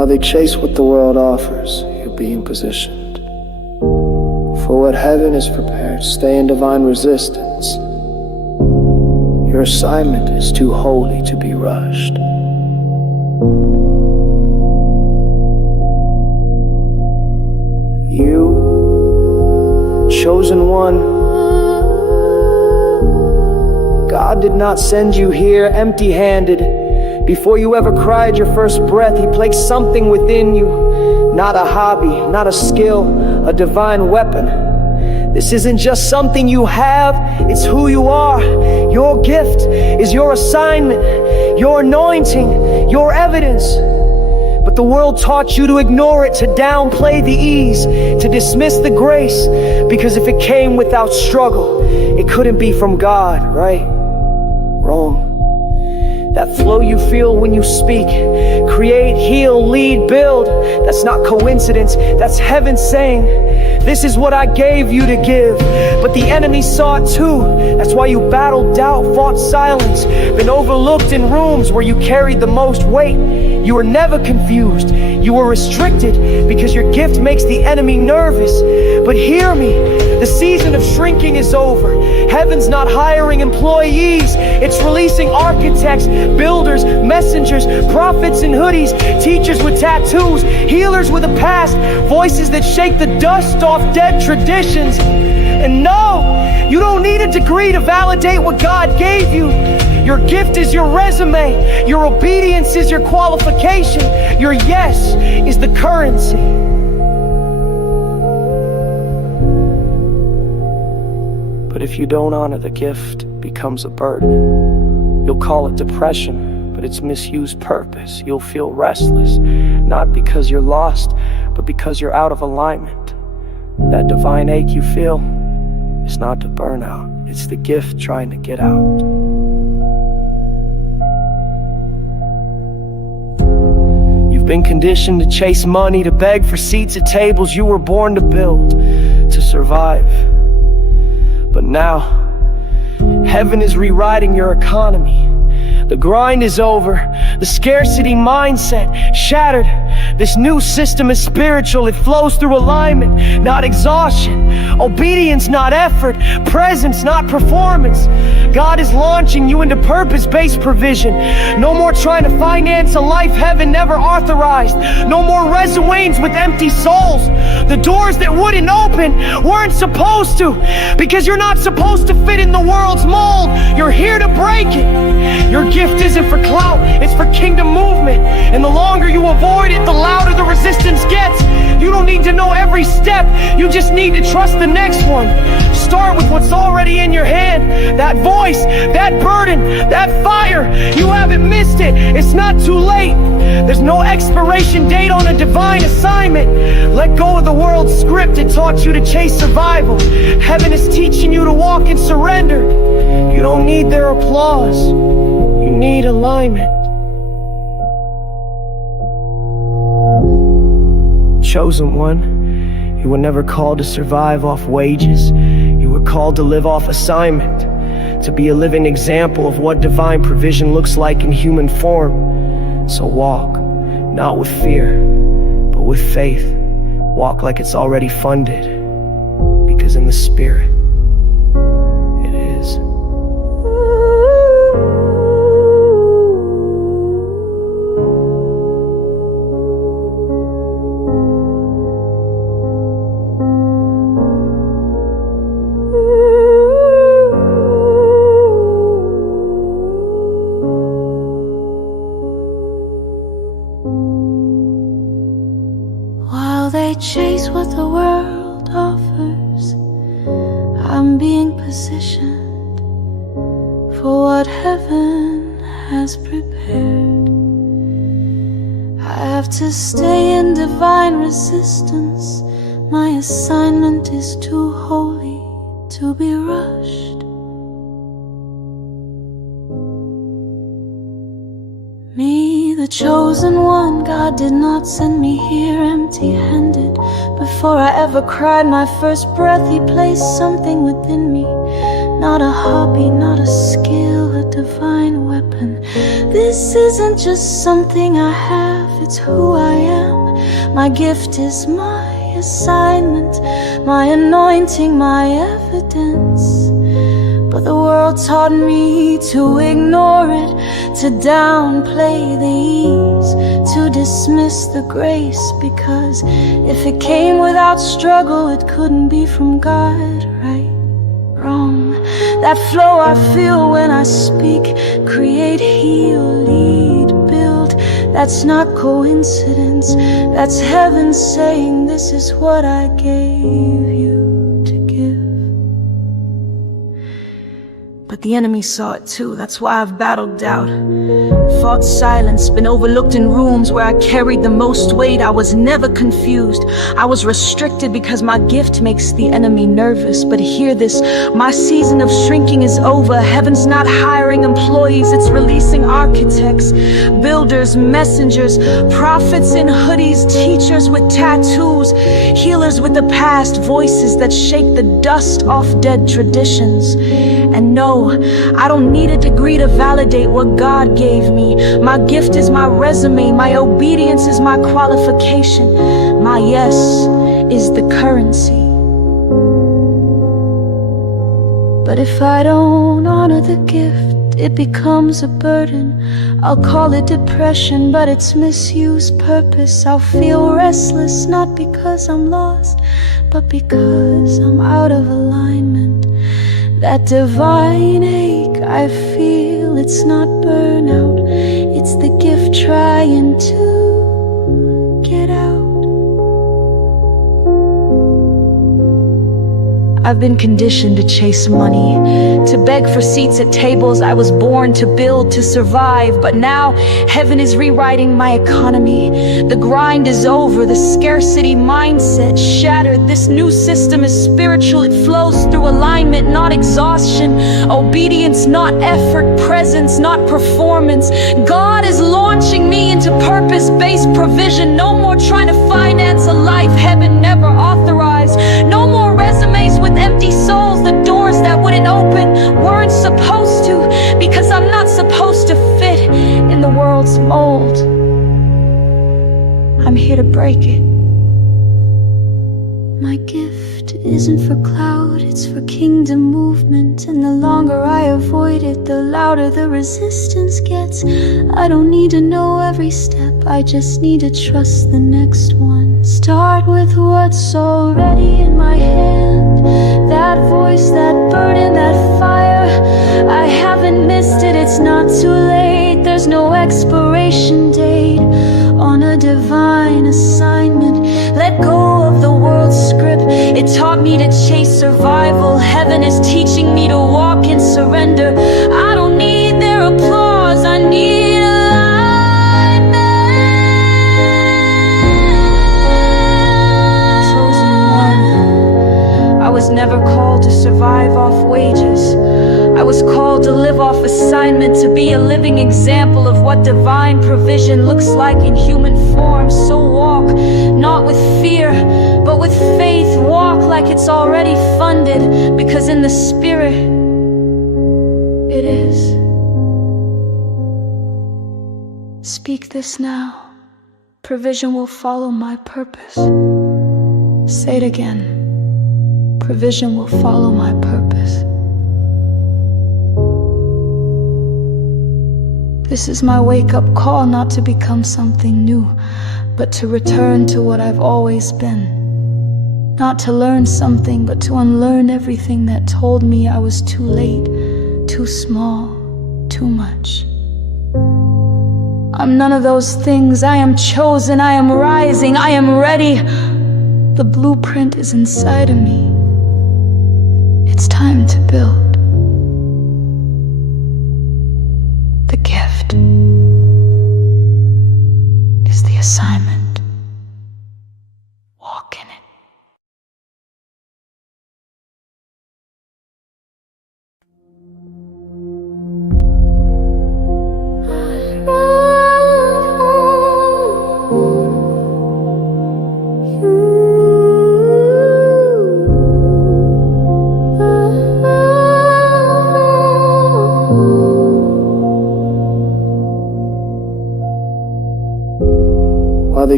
While they chase what the world offers, you're being positioned. For what heaven has prepared, stay in divine resistance. Your assignment is too holy to be rushed. You, chosen one, God did not send you here empty-handed. Before you ever cried your first breath, He placed something within you. Not a hobby, not a skill, a divine weapon. This isn't just something you have, it's who you are. Your gift is your assignment, your anointing, your evidence. But the world taught you to ignore it, to downplay the ease, to dismiss the grace, because if it came without struggle, it couldn't be from God, right? Wrong. That flow you feel when you speak, create, heal, lead, build, that's not coincidence, that's heaven saying, this is what I gave you to give. But the enemy saw it too. That's why you battled doubt, fought silence, been overlooked in rooms where you carried the most weight. You were never confused, you were restricted, because your gift makes the enemy nervous. But hear me, the season of shrinking is over. Heaven's not hiring employees, it's releasing architects, builders, messengers, prophets in hoodies, teachers with tattoos, healers with a past, voices that shake the dust off dead traditions. And no, you don't need a degree to validate what God gave you. Your gift is your resume, your obedience is your qualification, your yes is the currency. But if you don't honor the gift, it becomes a burden. You'll call it depression, but it's misused purpose. You'll feel restless, not because you're lost, but because you're out of alignment. That divine ache you feel is not the burnout, it's the gift trying to get out. You've been conditioned to chase money, to beg for seats at tables you were born to build, to survive. But now, heaven is rewriting your economy. The grind is over, the scarcity mindset shattered. This new system is spiritual, it flows through alignment, not exhaustion. Obedience, not effort. Presence, not performance. God is launching you into purpose-based provision. No more trying to finance a life heaven never authorized. No more resumes with empty souls. The doors that wouldn't open weren't supposed to, because you're not supposed to fit in the world's mold. You're here to break it. Your gift isn't for clout, it's for kingdom movement. And the longer you avoid it, the louder the resistance gets. You don't need to know every step, you just need to trust the next one. Start with what's already in your hand. That voice, that burden, that fire, you haven't missed it. It's not too late. There's no expiration date on a divine assignment. Let go of the world's script that taught you to chase survival. Heaven is teaching you to walk in surrender. You don't need their applause, you need alignment. Chosen one, you were never called to survive off wages. You were called to live off assignment, to be a living example of what divine provision looks like in human form. So walk, not with fear, but with faith. Walk like it's already funded, because in the Spirit, it is. They chase what the world offers. I'm being positioned for what heaven has prepared. I have to stay in divine resistance. My assignment is too holy to be rushed. Me, the chosen one, God did not send me here empty-handed. Before I ever cried my first breath, He placed something within me. Not a hobby, not a skill, a divine weapon. This isn't just something I have, it's who I am. My gift is my assignment, my anointing, my evidence. But the world taught me to ignore it, to downplay the ease, to dismiss the grace, because if it came without struggle, it couldn't be from God. Right, wrong, that flow I feel when I speak, create, heal, lead, build, that's not coincidence, that's heaven saying this is what I gave you to give. But the enemy saw it too, that's why I've battled doubt, fought silence, been overlooked in rooms where I carried the most weight. I was never confused, I was restricted because my gift makes the enemy nervous. But hear this, my season of shrinking is over. Heaven's not hiring employees, it's releasing architects, builders, messengers, prophets in hoodies, teachers with tattoos, healers with the past, voices that shake the dust off dead traditions. And no, I don't need a degree to validate what God gave me. My gift is my resume, my obedience is my qualification, my yes is the currency. But if I don't honor the gift, it becomes a burden. I'll call it depression, but it's misuse purpose. I'll feel restless, not because I'm lost, but because I'm out of alignment. That divine ache I feel, it's not burnout, it's the gift trying to get out. I've been conditioned to chase money, to beg for seats at tables I was born to build, to survive. But now heaven is rewriting my economy. The grind is over, the scarcity mindset shattered. This new system is spiritual, it flows through alignment, not exhaustion. Obedience, not effort. Presence, not performance. God is launching me into purpose-based provision. No more trying to finance a life heaven never authorized. No more resumes with empty souls. The doors that wouldn't open weren't supposed to, because I'm not supposed to fit in the world's mold. I'm here to break it. My gift isn't for cloud, it's for kingdom movement. And the longer I avoid it, the louder the resistance gets. I don't need to know every step, I just need to trust the next one. Start with what's already in my hand. That voice, that burden, that fire, I haven't missed it, it's not too late. There's no expiration date on a divine assignment. Let go of the world's script, it taught me to chase survival. Heaven is teaching me to walk in surrender. I don't need their applause, I need alignment. Chosen one, I was never called to survive off wages. I was called to live off assignment, to be a living example of what divine provision looks like in human form. So walk, not with fear, but with faith. Walk like it's already funded, because in the spirit, it is. Speak this now. Provision will follow my purpose. Say it again. Provision will follow my purpose. This is my wake-up call, not to become something new, but to return to what I've always been. Not to learn something, but to unlearn everything that told me I was too late, too small, too much. I'm none of those things. I am chosen, I am rising, I am ready. The blueprint is inside of me. It's time to build. The gift is the assignment. Walk in it.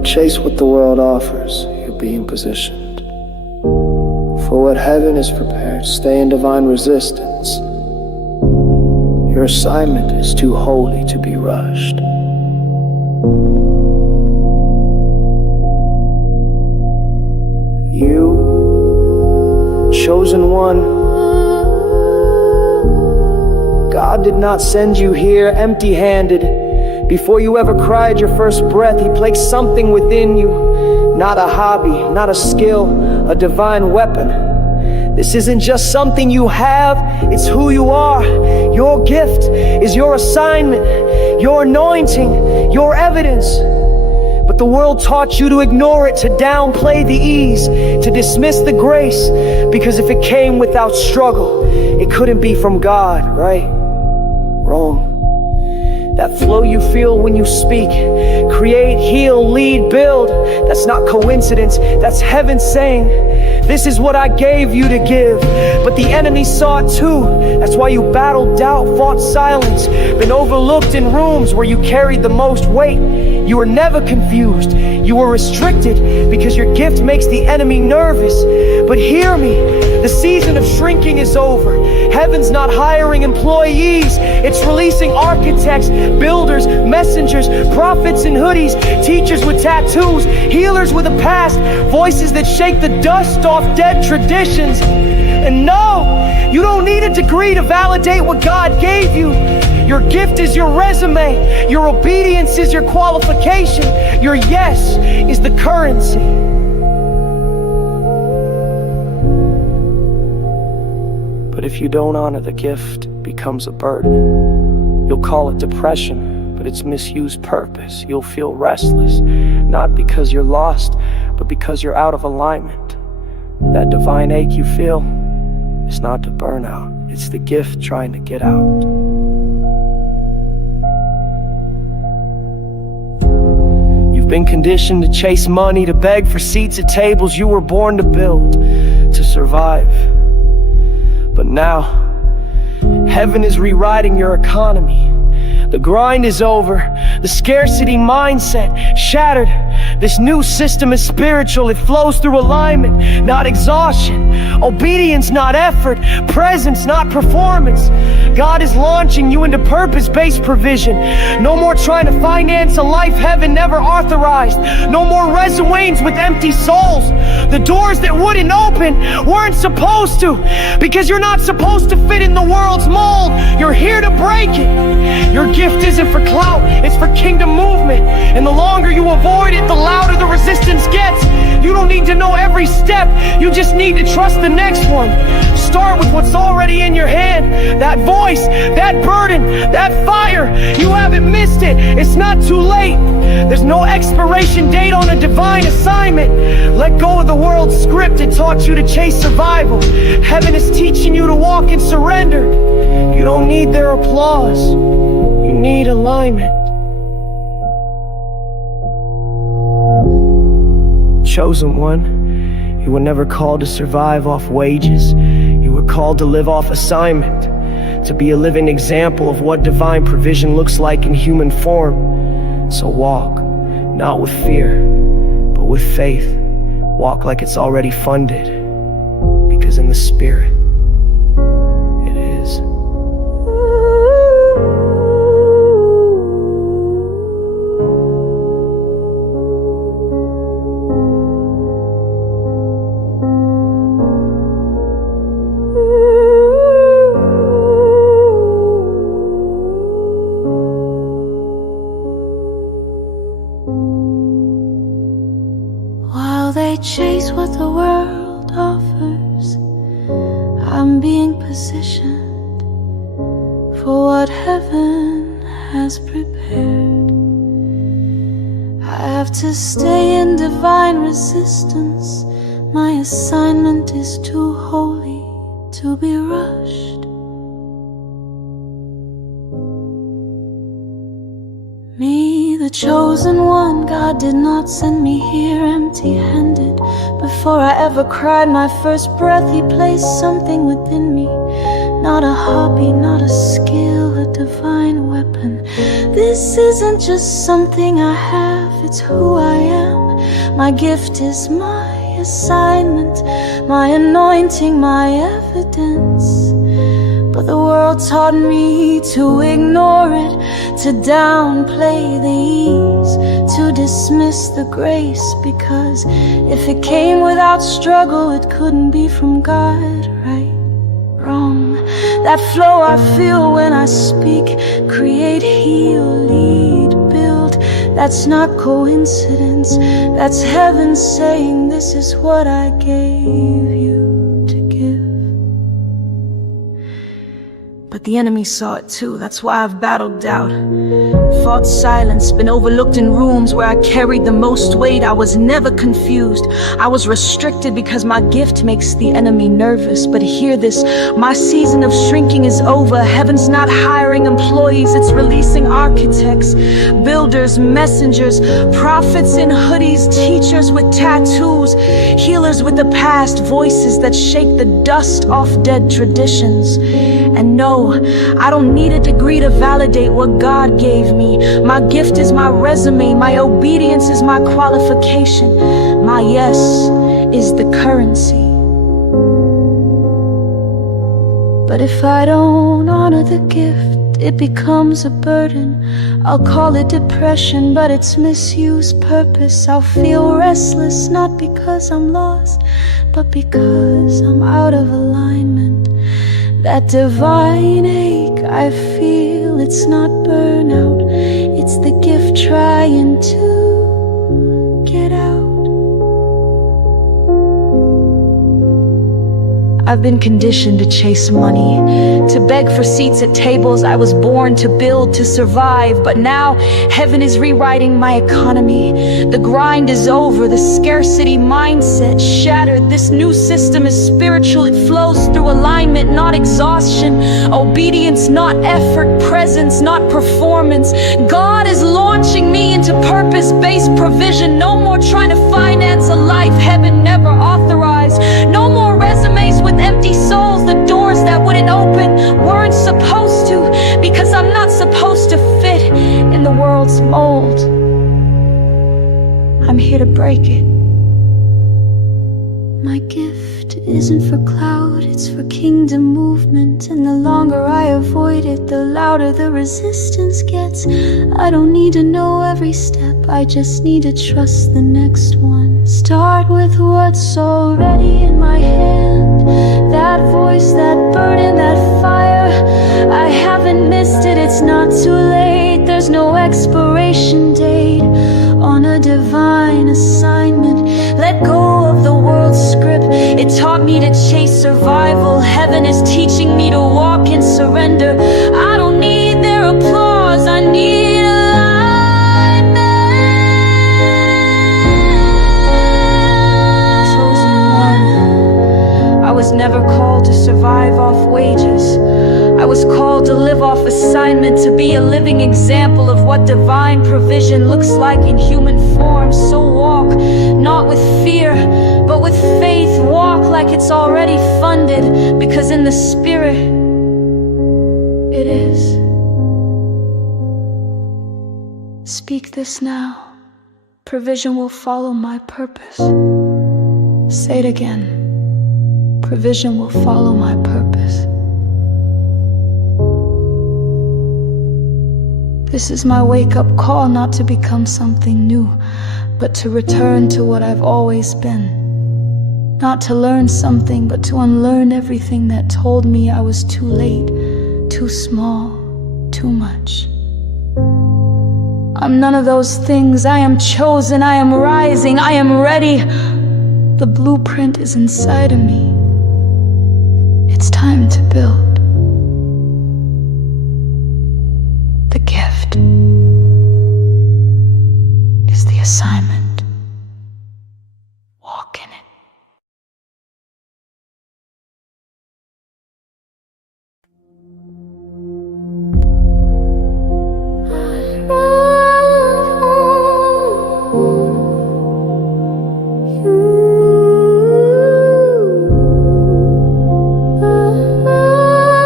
chase what the world offers, you're being positioned. For what heaven is prepared, stay in divine resistance. Your assignment is too holy to be rushed. You, chosen one, God did not send you here empty-handed. Before you ever cried your first breath, He placed something within you. Not a hobby, not a skill, a divine weapon. This isn't just something you have, it's who you are. Your gift is your assignment, your anointing, your evidence. But the world taught you to ignore it, to downplay the ease, to dismiss the grace, because if it came without struggle, it couldn't be from God, right? Wrong. That flow you feel when you speak, create, heal, lead, build, that's not coincidence, that's heaven saying, this is what I gave you to give. But the enemy saw it too. That's why you battled doubt, fought silence, been overlooked in rooms where you carried the most weight. You were never confused, you were restricted, because your gift makes the enemy nervous. But hear me, the season of shrinking is over. Heaven's not hiring employees, it's releasing architects, builders, messengers, prophets in hoodies, teachers with tattoos, healers with a past, voices that shake the dust off dead traditions. And no, you don't need a degree to validate what God gave you. Your gift is your resume, your obedience is your qualification, your yes is the currency. But if you don't honor the gift, it becomes a burden. You'll call it depression, but it's misused purpose. You'll feel restless, not because you're lost, but because you're out of alignment. That divine ache you feel, it's not the burnout, it's the gift trying to get out. You've been conditioned to chase money, to beg for seats at tables you were born to build, to survive. But now, heaven is rewriting your economy. The grind is over, the scarcity mindset shattered. This new system is spiritual, it flows through alignment, not exhaustion. Obedience, not effort. Presence, not performance. God is launching you into purpose-based provision. No more trying to finance a life heaven never authorized. No more resumes with empty souls. The doors that wouldn't open weren't supposed to, because you're not supposed to fit in the world's mold. You're here to break it. Your gift isn't for clout, it's for kingdom movement. And the longer you avoid it, the louder the resistance gets. You don't need to know every step, you just need to trust the next one. Start with what's already in your hand. That voice, that burden, that fire, you haven't missed it. It's not too late. There's no expiration date on a divine assignment. Let go of the world's script that taught you to chase survival. Heaven is teaching you to walk in surrender. You don't need their applause, you need alignment. Chosen one, you were never called to survive off wages. You were called to live off assignment, to be a living example of what divine provision looks like in human form. So walk, not with fear, but with faith. Walk like it's already funded, because in the Spirit, it is. They chase what the world offers. I'm being positioned for what heaven has prepared. I have to stay in divine resistance. My assignment is too holy to be rushed. Me, the chosen one, God did not send me here empty-handed. Before I ever cried my first breath, He placed something within me. Not a hobby, not a skill, a divine weapon. This isn't just something I have, it's who I am. My gift is my assignment, my anointing, my evidence. But the world taught me to ignore it, to downplay the ease, to dismiss the grace, because if it came without struggle, it couldn't be from God. Right, wrong, that flow I feel when I speak, create, heal, lead, build, that's not coincidence, that's heaven saying this is what I gave you to give. But the enemy saw it too, that's why I've battled doubt, fought silence, been overlooked in rooms where I carried the most weight. I was never confused, I was restricted because my gift makes the enemy nervous. But hear this, my season of shrinking is over. Heaven's not hiring employees, it's releasing architects, builders, messengers, prophets in hoodies, teachers with tattoos, healers with the past, voices that shake the dust off dead traditions. And no, I don't need a degree to validate what God gave me. My gift is my resume, my obedience is my qualification, my yes is the currency. But if I don't honor the gift, it becomes a burden. I'll call it depression, but it's misuse purpose. I'll feel restless, not because I'm lost, but because I'm out of alignment. That divine ache I feel, it's not burnout, it's the gift trying to get out. I've been conditioned to chase money, to beg for seats at tables I was born to build, to survive. But now heaven is rewriting my economy. The grind is over, the scarcity mindset shattered. This new system is spiritual, it flows through alignment, not exhaustion. Obedience, not effort. Presence, not performance. God is launching me into purpose-based provision. No more trying to finance a life heaven never authorized. No more resumes with empty souls. The doors that wouldn't open weren't supposed to, because I'm not supposed to fit in the world's mold. I'm here to break it. My gift isn't for cloud, it's for kingdom movement. And the longer I avoid it, the louder the resistance gets. I don't need to know every step, I just need to trust the next one. Start with what's already in my hand. That voice, that burden, that fire, I haven't missed it, it's not too late. There's no expiration date on a divine assignment. Let go of the world's script, it taught me to chase survival. Heaven is teaching me to walk in surrender. I don't need their applause, I need alignment. Chosen one, I was never called to survive off wages. I was called to live off assignment, to be a living example of what divine provision looks like in human form. So walk, not with fear, but with faith. Walk like it's already funded, because in the spirit, it is. Speak this now. Provision will follow my purpose. Say it again. Provision will follow my purpose. This is my wake-up call, not to become something new, but to return to what I've always been. Not to learn something, but to unlearn everything that told me I was too late, too small, too much. I'm none of those things. I am chosen, I am rising, I am ready. The blueprint is inside of me. It's time to build. The gift is the assignment. Walk in it.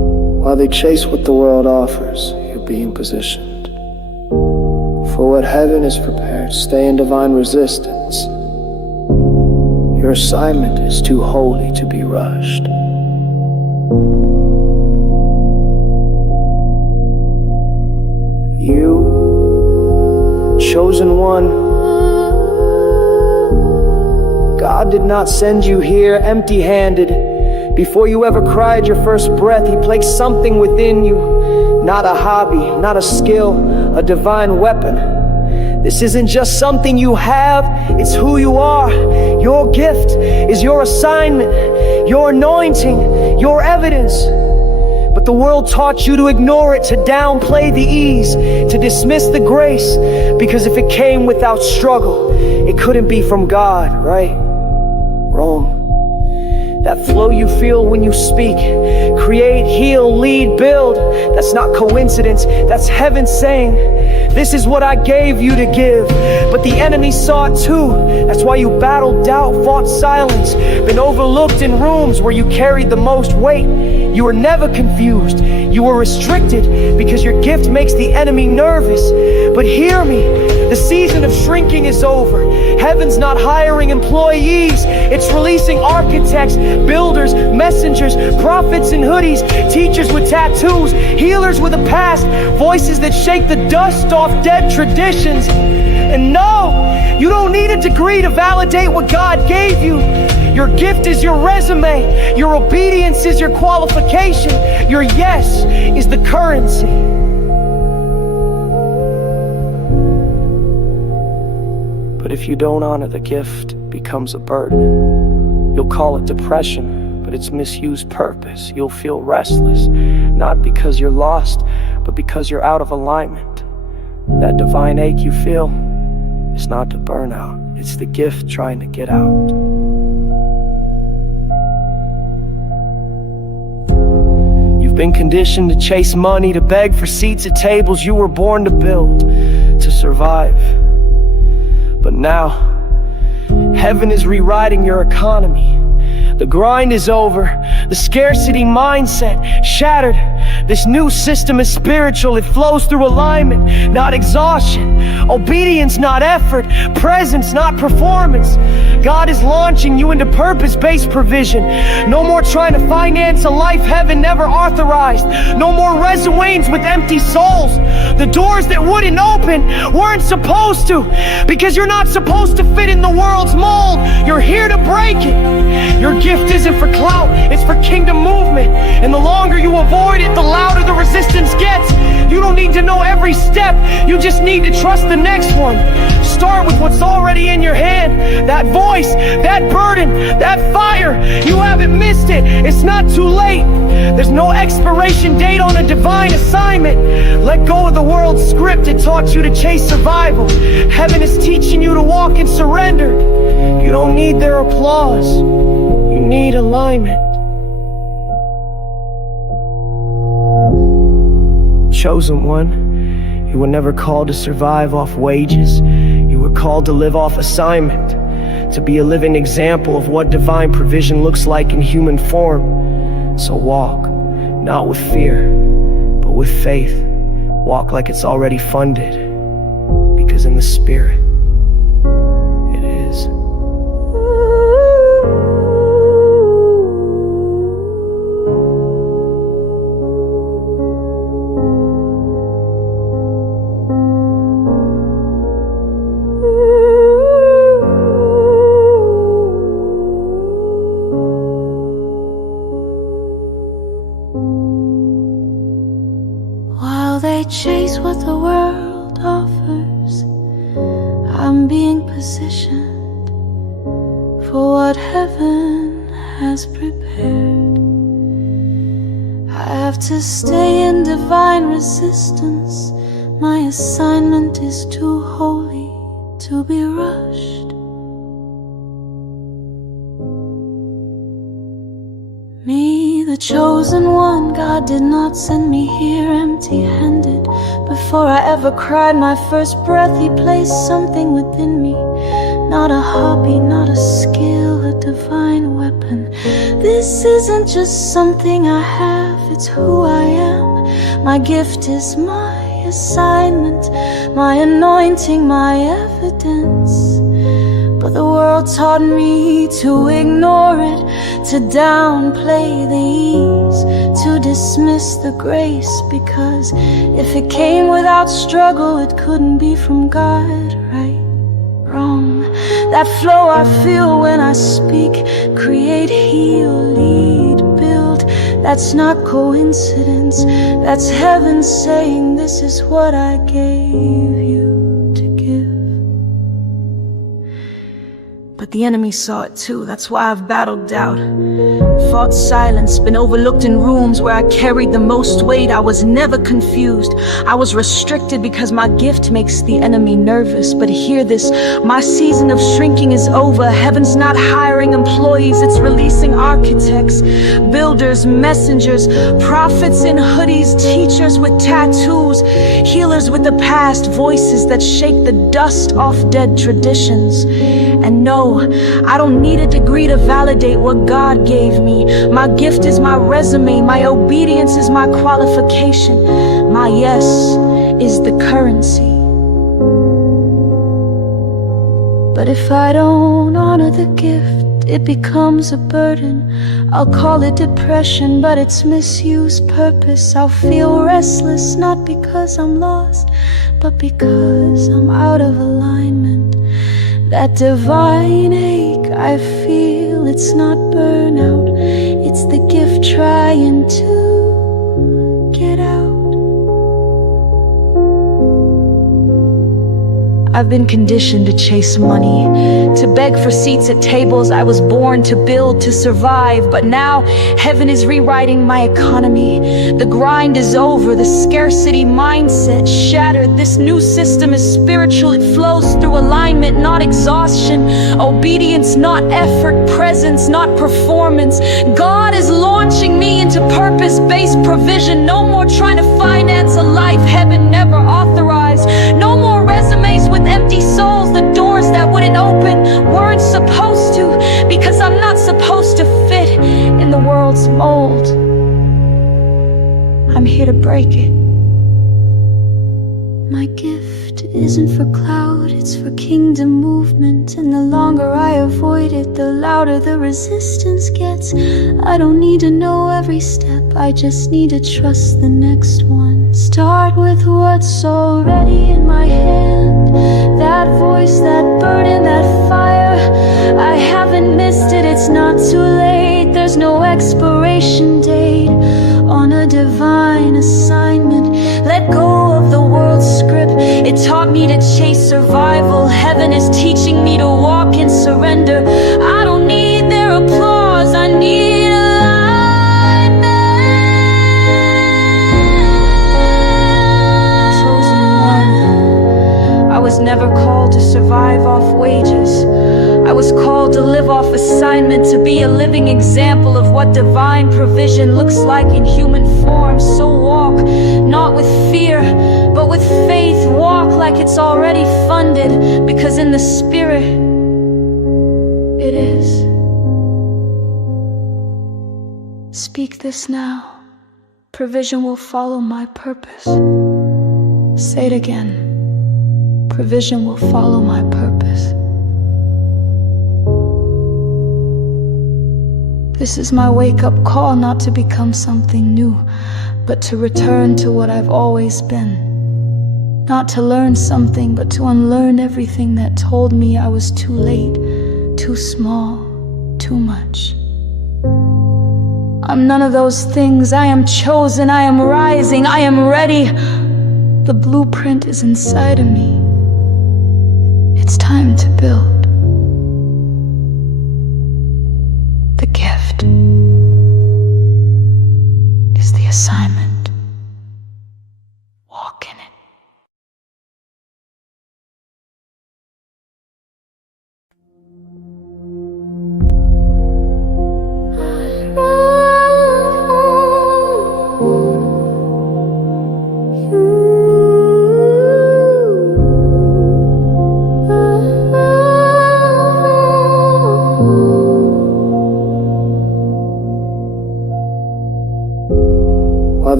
chase what the world offers, you're being positioned. For what heaven is prepared, stay in divine resistance. Your assignment is too holy to be rushed. You, chosen one, God did not send you here empty-handed. Before you ever cried your first breath, He placed something within you. Not a hobby, not a skill, a divine weapon. This isn't just something you have, it's who you are. Your gift is your assignment, your anointing, your evidence. But the world taught you to ignore it, to downplay the ease, to dismiss the grace, because if it came without struggle, it couldn't be from God, right? Wrong. That flow you feel when you speak, create, heal, lead, build, that's not coincidence, that's heaven saying, this is what I gave you to give. But the enemy saw it too. That's why you battled doubt, fought silence, been overlooked in rooms where you carried the most weight. You were never confused, you were restricted, because your gift makes the enemy nervous. But hear me, the season of shrinking is over. Heaven's not hiring employees, it's releasing architects, builders, messengers, prophets in hoodies, teachers with tattoos, healers with a past, voices that shake the dust off dead traditions. And no, you don't need a degree to validate what God gave you. Your gift is your resume, your obedience is your qualification, your yes is the currency. But if you don't honor the gift, it becomes a burden. You'll call it depression, but it's misused purpose. You'll feel restless, not because you're lost, but because you're out of alignment. That divine ache you feel, it's not the burnout, it's the gift trying to get out. You've been conditioned to chase money, to beg for seats at tables you were born to build, to survive. But now, heaven is rewriting your economy. The grind is over, the scarcity mindset shattered. This new system is spiritual, it flows through alignment, not exhaustion. Obedience, not effort. Presence, not performance. God is launching you into purpose-based provision. No more trying to finance a life heaven never authorized. No more resumes with empty souls. The doors that wouldn't open weren't supposed to, because you're not supposed to fit in the world's mold. You're here to break it. Your gift isn't for clout, it's for kingdom movement. And the longer you avoid it, the louder the resistance gets. You don't need to know every step, you just need to trust the next one. Start with what's already in your hand. That voice, that burden, that fire, you haven't missed it. It's not too late. There's no expiration date on a divine assignment. Let go of the world's script it taught you to chase survival. Heaven is teaching you to walk in surrender. You don't need their applause, you need alignment. Chosen one, you were never called to survive off wages. You were called to live off assignment, to be a living example of what divine provision looks like in human form. So walk, not with fear, but with faith. Walk like it's already funded, because in the Spirit, it is. They chase what the world offers. I'm being positioned for what heaven has prepared. I have to stay in divine resistance. My assignment is too holy to be rushed. Me, the chosen one, God did not send me here empty-handed. Before I ever cried my first breath, He placed something within me. Not a hobby, not a skill, a divine weapon. This isn't just something I have, it's who I am. My gift is my assignment, my anointing, my evidence. But the world taught me to ignore it, to downplay the ease, to dismiss the grace, because if it came without struggle, it couldn't be from God. Right, wrong, that flow I feel when I speak, create, heal, lead, build. That's not coincidence, that's heaven saying this is what I gave you to give. But the enemy saw it too, that's why I've battled doubt, fought silence, been overlooked in rooms where I carried the most weight. I was never confused, I was restricted because my gift makes the enemy nervous. But hear this, my season of shrinking is over. Heaven's not hiring employees, it's releasing architects, builders, messengers, prophets in hoodies, teachers with tattoos, healers with the past, voices that shake the dust off dead traditions. And no, I don't need a degree to validate what God gave me. My gift is my resume, my obedience is my qualification, my yes is the currency. But if I don't honor the gift, it becomes a burden. I'll call it depression, but it's misuse purpose. I'll feel restless, not because I'm lost, but because I'm out of alignment. That divine ache I feel, it's not burnout, it's the gift trying to get out. I've been conditioned to chase money, to beg for seats at tables I was born to build, to survive. But now heaven is rewriting my economy. The grind is over, the scarcity mindset shattered. This new system is spiritual, it flows through alignment, not exhaustion. Obedience, not effort. Presence, not performance. God is launching me into purpose-based provision. No more trying to finance a life heaven never authorized. No more resumes with empty souls. The doors that wouldn't open weren't supposed to, because I'm not supposed to fit in the world's mold. I'm here to break it. My gift isn't for cloud, it's for kingdom movement. And the longer I avoid it, the louder the resistance gets. I don't need to know every step, I just need to trust the next one. Start with what's already in my hand. That voice, that burden, that fire, I haven't missed it, it's not too late. There's no expiration date on a divine assignment. Let go of the world's script, it taught me to chase survival. Heaven is teaching me to walk in surrender. I don't need their applause, I need alignment. Chosen one, I was never called to survive off wages. I was called to live off assignment, to be a living example of what divine provision looks like in human form. So walk, not with fear, but with faith. Walk like it's already funded, because in the spirit, it is. Speak this now. Provision will follow my purpose. Say it again. Provision will follow my purpose. This is my wake-up call, not to become something new, but to return to what I've always been. Not to learn something, but to unlearn everything that told me I was too late, too small, too much. I'm none of those things. I am chosen, I am rising, I am ready. The blueprint is inside of me. It's time to build. The gift is the assignment. Walk in it. While the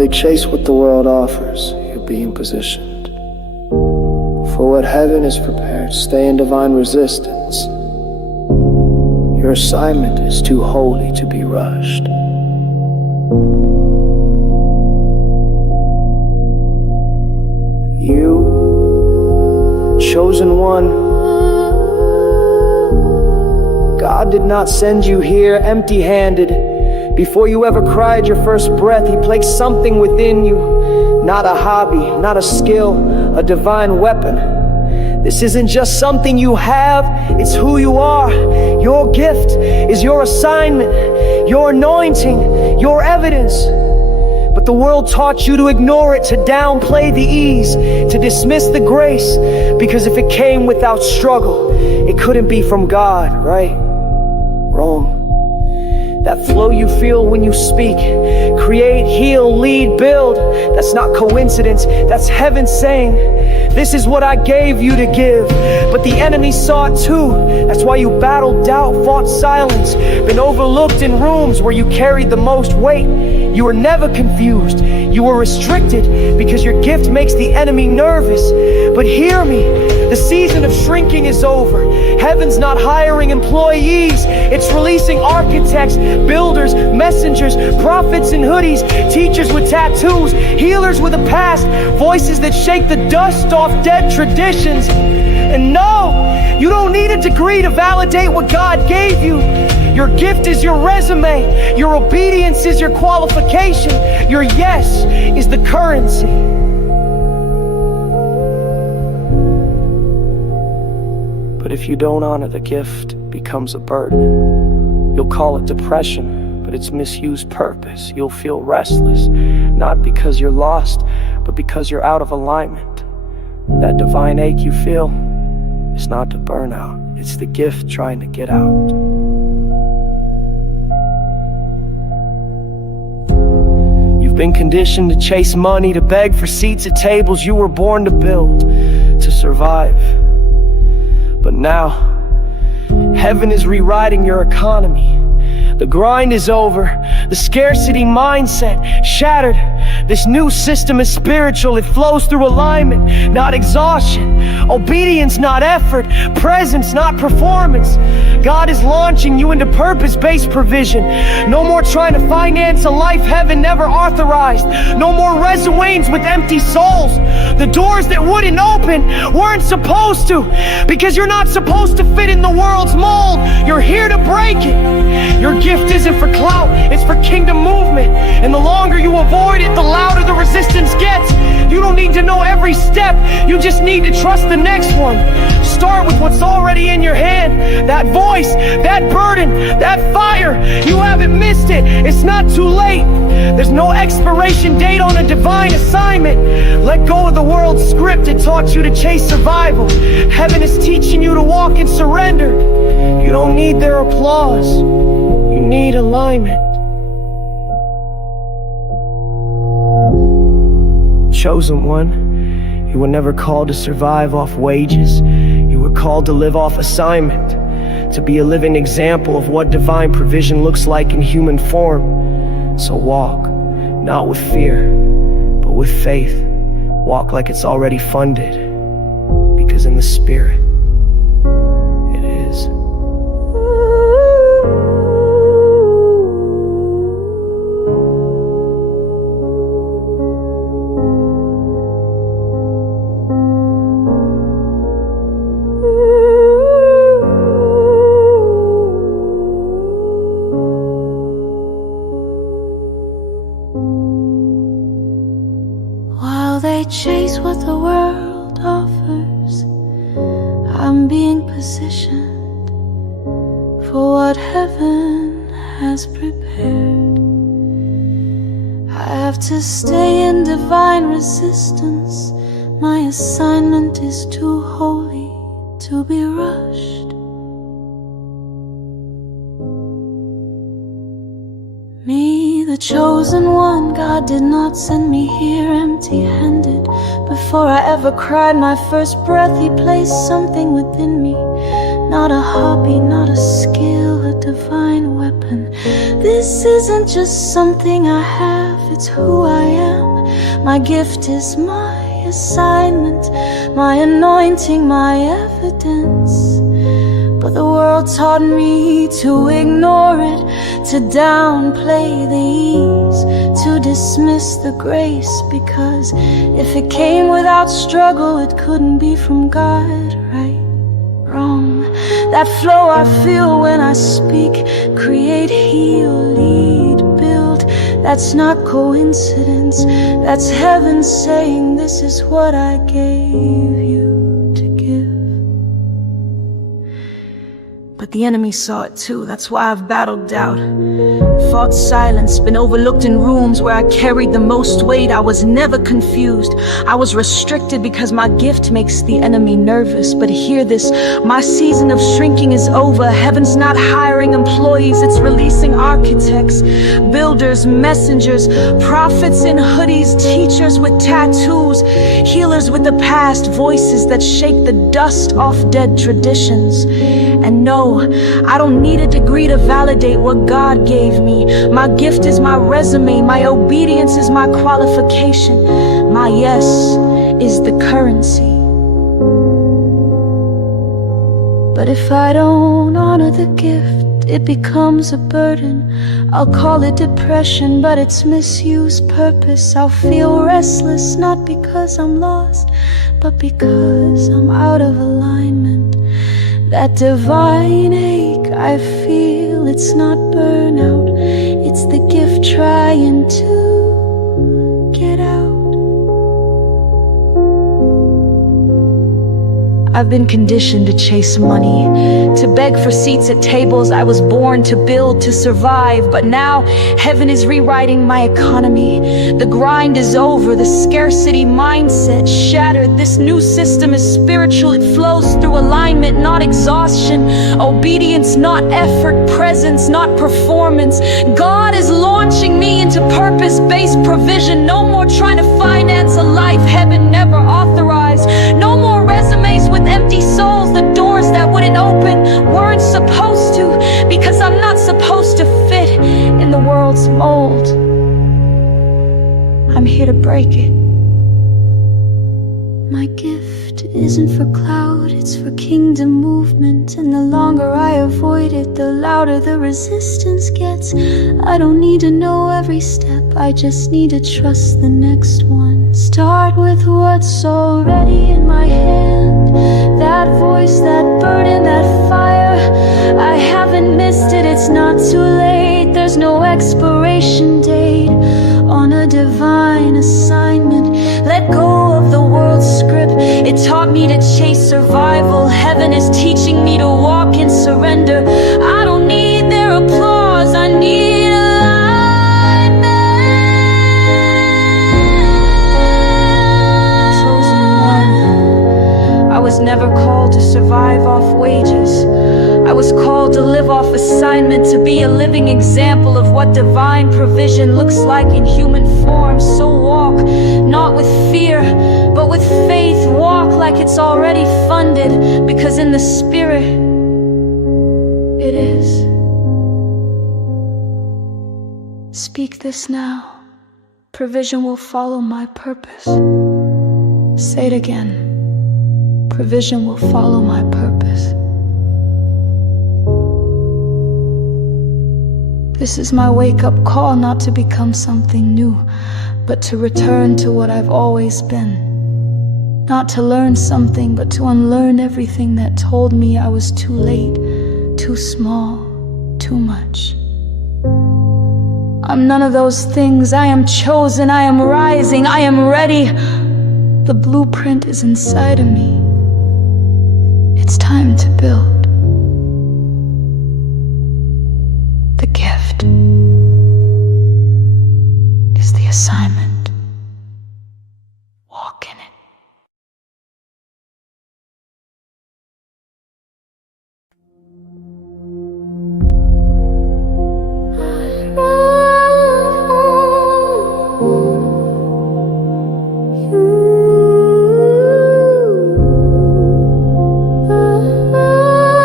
chase what the world offers, you'll be in position. For what heaven is prepared, stay in divine resistance. Your assignment is too holy to be rushed. You, chosen one, God did not send you here empty-handed. Before you ever cried your first breath, He placed something within you. Not a hobby, not a skill, a divine weapon. This isn't just something you have, it's who you are. Your gift is your assignment, your anointing, your evidence. But the world taught you to ignore it, to downplay the ease, to dismiss the grace, because if it came without struggle, it couldn't be from God, right? Wrong. That flow you feel when you speak, create, heal, lead, build, that's not coincidence, that's heaven saying, this is what I gave you to give. But the enemy saw it too. That's why you battled doubt, fought silence, been overlooked in rooms where you carried the most weight. You were never confused, you were restricted, because your gift makes the enemy nervous. But hear me, the season of shrinking is over. Heaven's not hiring employees, it's releasing architects, builders, messengers, prophets in hoodies, teachers with tattoos, healers with a past, voices that shake the dust off dead traditions. And no, you don't need a degree to validate what God gave you. Your gift is your resume, your obedience is your qualification, your yes is the currency. But if you don't honor the gift, it becomes a burden. You'll call it depression, but it's misused purpose. You'll feel restless, not because you're lost, but because you're out of alignment. That divine ache you feel is not the burnout, it's the gift trying to get out. You've been conditioned to chase money, to beg for seats at tables you were born to build, to survive. But now, heaven is rewriting your economy. The grind is over, the scarcity mindset shattered. This new system is spiritual, it flows through alignment, not exhaustion. Obedience, not effort. Presence, not performance. God is launching you into purpose-based provision. No more trying to finance a life heaven never authorized. No more resumes with empty souls. The doors that wouldn't open weren't supposed to, because you're not supposed to fit in the world's mold. You're here to break it. Your gift isn't for clout, it's for kingdom movement. And the longer you avoid it, the louder the resistance gets. You don't need to know every step, you just need to trust the next one. Start with what's already in your hand. That voice, that burden, that fire, you haven't missed it. It's not too late. There's no expiration date on a divine assignment. Let go of the world's script that taught you to chase survival. Heaven is teaching you to walk in surrender. You don't need their applause, you need alignment. Chosen one, you were never called to survive off wages. You were called to live off assignment, to be a living example of what divine provision looks like in human form. So walk, not with fear, but with faith. Walk like it's already funded, because in the Spirit, it is. They chase what the world offers. I'm being positioned for what heaven has prepared. I have to stay in divine resistance. My assignment is too holy to be rushed. Me, the chosen one, God did not send me here empty-handed. Before I ever cried my first breath, He placed something within me. Not a hobby, not a skill, a divine weapon. This isn't just something I have, it's who I am. My gift is my assignment, my anointing, my evidence. But the world taught me to ignore it, to downplay the ease, to dismiss the grace, because if it came without struggle, it couldn't be from God. Right, wrong, that flow I feel when I speak, create, heal, lead, build. That's not coincidence, that's heaven saying this is what I gave you to give. But the enemy saw it too, that's why I've battled doubt, fought silence, been overlooked in rooms where I carried the most weight. I was never confused, I was restricted because my gift makes the enemy nervous. But hear this, my season of shrinking is over. Heaven's not hiring employees, it's releasing architects, builders, messengers, prophets in hoodies, teachers with tattoos, healers with the past, voices that shake the dust off dead traditions. And no, I don't need a degree to validate what God gave me. My gift is my resume, my obedience is my qualification, my yes is the currency. But if I don't honor the gift, it becomes a burden. I'll call it depression, but it's misuse purpose. I'll feel restless, not because I'm lost, but because I'm out of alignment. That divine ache I feel, it's not burnout, it's the gift trying to get out. I've been conditioned to chase money, to beg for seats at tables I was born to build, to survive. But now heaven is rewriting my economy. The grind is over, the scarcity mindset shattered. This new system is spiritual, it flows through alignment, not exhaustion. Obedience, not effort. Presence, not performance. God is launching me into purpose-based provision. No more trying to finance a life heaven never authorized. No more resumes with empty souls. The doors that wouldn't open weren't supposed to, because I'm not supposed to fit in the world's mold. I'm here to break it. My gift isn't for cloud, it's for kingdom movement. And the longer I avoid it, the louder the resistance gets. I don't need to know every step, I just need to trust the next one. Start with what's already in my hand. That voice, that burden, that fire, I haven't missed it, it's not too late. There's no expiration date on a divine assignment. Let go of the world's script, it taught me to chase survival. Heaven is teaching me to walk in surrender. I don't need their applause, I need alignment. Chosen one, I was never called to survive off wages. I was called to live off assignment, to be a living example of what divine provision looks like in human form. So walk, not with fear, but with faith. Walk like it's already funded, because in the spirit, it is. Speak this now. Provision will follow my purpose. Say it again. Provision will follow my purpose. This is my wake-up call, not to become something new, but to return to what I've always been. Not to learn something, but to unlearn everything that told me I was too late, too small, too much. I'm none of those things. I am chosen, I am rising, I am ready. The blueprint is inside of me. It's time to build. The gift is the assignment. Walk in it.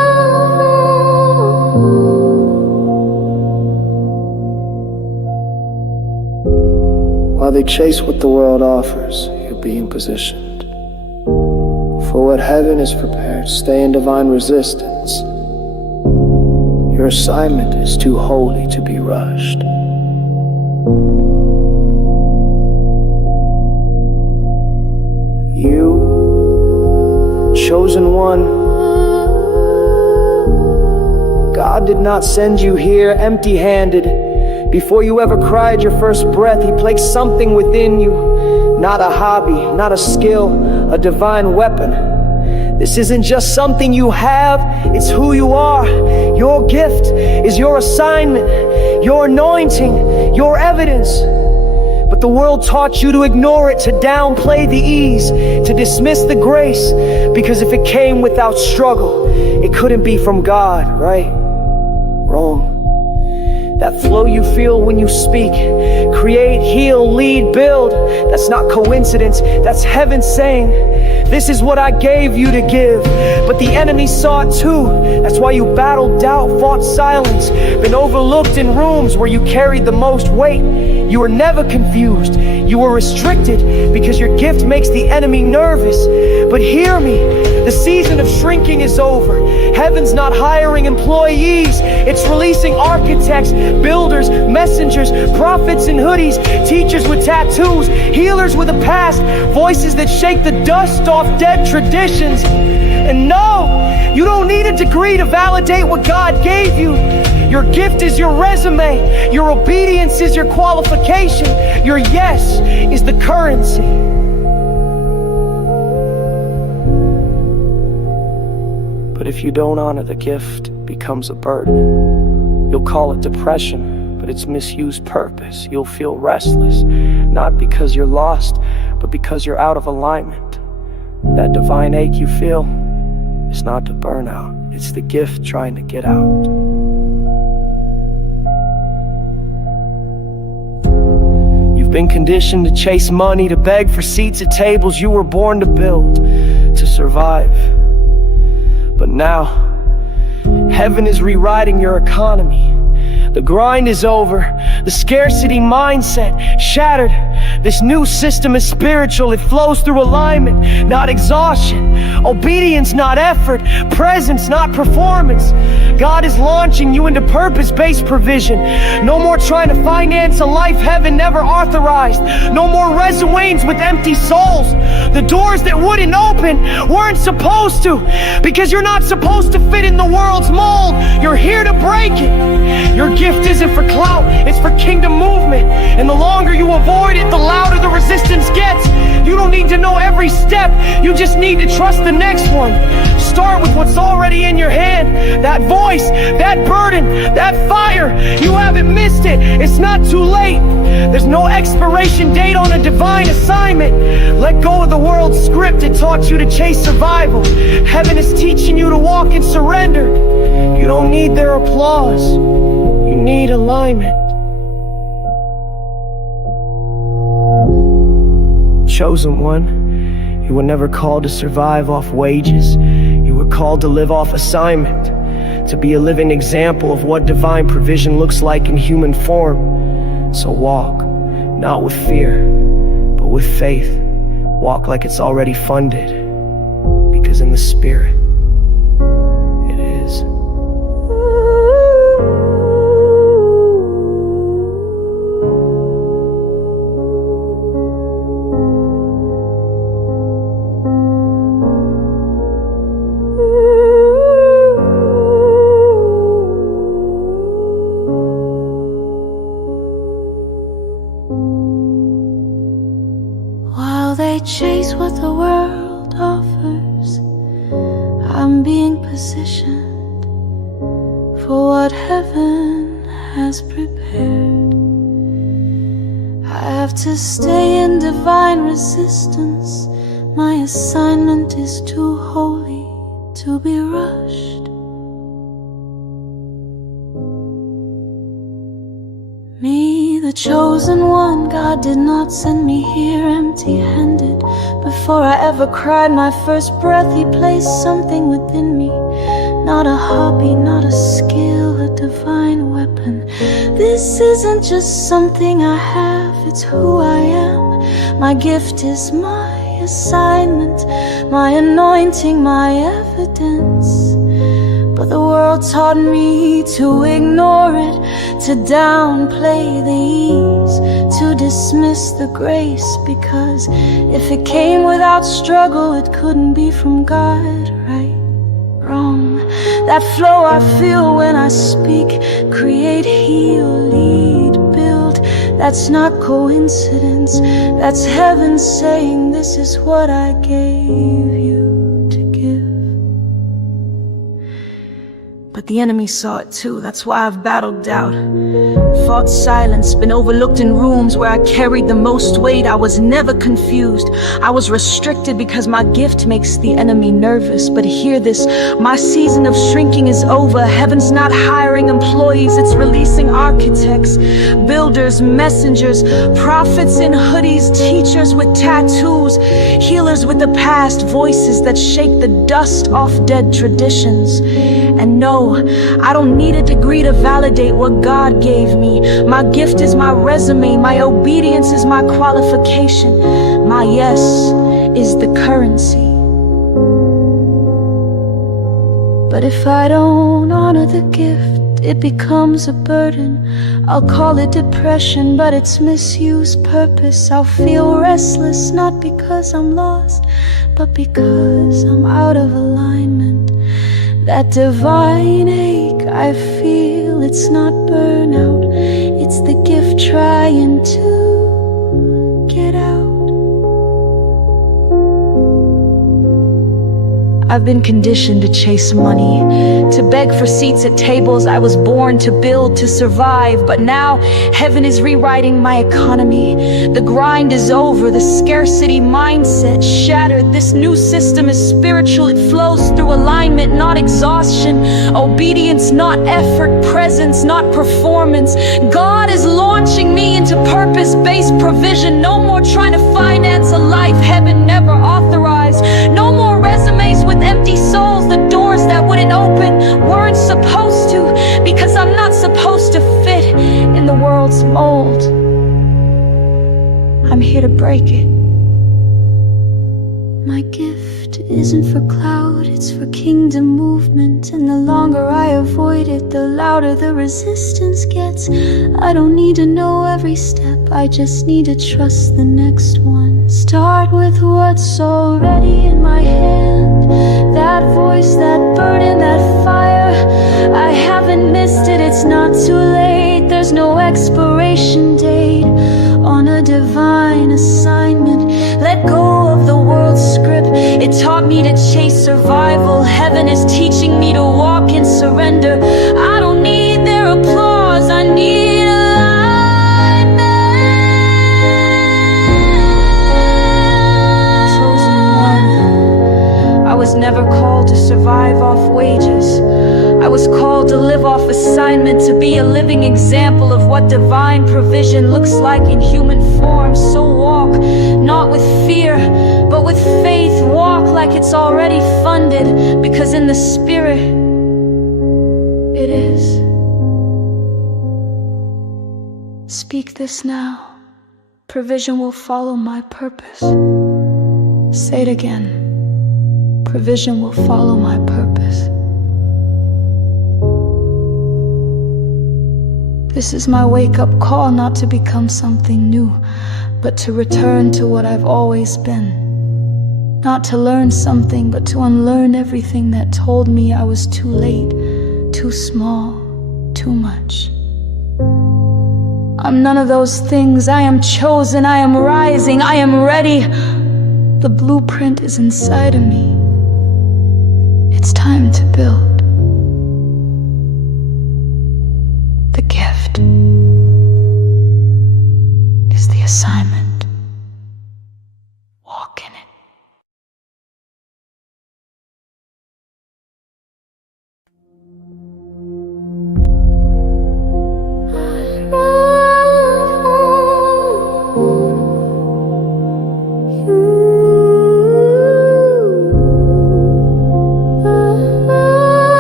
chase what the world offers, you're being positioned. For what heaven is prepared, stay in divine resistance. Your assignment is too holy to be rushed. You, chosen one, God did not send you here empty-handed. Before you ever cried your first breath, He placed something within you. Not a hobby, not a skill, a divine weapon. This isn't just something you have, it's who you are. Your gift is your assignment, your anointing, your evidence. But the world taught you to ignore it, to downplay the ease, to dismiss the grace, because if it came without struggle, it couldn't be from God, right? Wrong. That flow you feel when you speak, create, heal, lead, build, that's not coincidence, that's heaven saying, this is what I gave you to give. But the enemy saw it too. That's why you battled doubt, fought silence, been overlooked in rooms where you carried the most weight. You were never confused, you were restricted, because your gift makes the enemy nervous. But hear me, the season of shrinking is over. Heaven's not hiring employees, it's releasing architects, builders, messengers, prophets in hoodies, teachers with tattoos, healers with a past, voices that shake the dust off dead traditions. And no, you don't need a degree to validate what God gave you. Your gift is your resume, your obedience is your qualification, your yes is the currency. But if you don't honor the gift, it becomes a burden. You'll call it depression, but it's misused purpose. You'll feel restless, not because you're lost, but because you're out of alignment. That divine ache you feel is not the burnout, it's the gift trying to get out. You've been conditioned to chase money, to beg for seats at tables you were born to build, to survive. But now, heaven is rewriting your economy. The grind is over, the scarcity mindset shattered. This new system is spiritual, it flows through alignment, not exhaustion. Obedience, not effort. Presence, not performance. God is launching you into purpose-based provision. No more trying to finance a life heaven never authorized. No more resumes with empty souls. The doors that wouldn't open weren't supposed to, because you're not supposed to fit in the world's mold. You're here to break it. Your gift isn't for clout, it's for kingdom movement. And the longer you avoid it, the louder the resistance gets. You don't need to know every step, you just need to trust the next one. Start with what's already in your hand. That voice, that burden, that fire. You haven't missed it, it's not too late. There's no expiration date on a divine assignment. Let go of the world's script, it taught you to chase survival. Heaven is teaching you to walk in surrender. You don't need their applause, you need alignment. Chosen one, you were never called to survive off wages. You were called to live off assignment, to be a living example of what divine provision looks like in human form. So walk, not with fear, but with faith. Walk like it's already funded, because in the Spirit, it is. They chase what the world offers. I'm being positioned for what heaven has prepared. I have to stay in divine resistance. My assignment is too holy to be rushed. Me, the chosen one, God did not send me here empty-handed. Before I ever cried my first breath, He placed something within me. Not a hobby, not a skill, a divine weapon. This isn't just something I have, it's who I am. My gift is my assignment, my anointing, my evidence. But the world taught me to ignore it, to downplay the ease, to dismiss the grace, because if it came without struggle, it couldn't be from God. Right, wrong, that flow I feel when I speak, create, heal, lead, build. That's not coincidence, that's heaven saying this is what I gave you to give. But the enemy saw it too, that's why I've battled doubt, fought silence, been overlooked in rooms where I carried the most weight. I was never confused, I was restricted because my gift makes the enemy nervous. But hear this, my season of shrinking is over. Heaven's not hiring employees, it's releasing architects, builders, messengers, prophets in hoodies, teachers with tattoos, healers with the past, voices that shake the dust off dead traditions. And no, I don't need a degree to validate what God gave me. My gift is my resume, my obedience is my qualification, my yes is the currency. But if I don't honor the gift, it becomes a burden. I'll call it depression, but it's misuse purpose. I'll feel restless, not because I'm lost, but because I'm out of alignment. That divine ache I feel, it's not burnout, it's the gift trying to get out. I've been conditioned to chase money, to beg for seats at tables I was born to build, to survive. But now heaven is rewriting my economy. The grind is over, the scarcity mindset shattered. This new system is spiritual, it flows through alignment, not exhaustion. Obedience, not effort. Presence, not performance. God is launching me into purpose-based provision. No more trying to finance a life heaven never authorized. No more resumes with empty souls. The doors that wouldn't open weren't supposed to, because I'm not supposed to fit in the world's mold. I'm here to break it. My gift isn't for cloud, it's for kingdom movement. And the longer I avoid it, the louder the resistance gets. I don't need to know every step, I just need to trust the next one. Start with what's already in my hand. That voice, that burden, that fire, I haven't missed it, it's not too late. There's no expiration date on a divine assignment. Let go of the world's script, it taught me to chase survival. Heaven is teaching me to walk in surrender. I don't need their applause, I need alignment. Chosen one, I was never called to survive off wages. I was called to live off assignment, to be a living example of what divine provision looks like in human form. So walk, not with fear, but with faith. Walk like it's already funded, because in the spirit, it is. Speak this now. Provision will follow my purpose. Say it again. Provision will follow my purpose. This is my wake-up call, not to become something new, but to return to what I've always been. Not to learn something, but to unlearn everything that told me I was too late, too small, too much. I'm none of those things. I am chosen, I am rising, I am ready. The blueprint is inside of me. It's time to build. The gift is the assignment. Walk in it.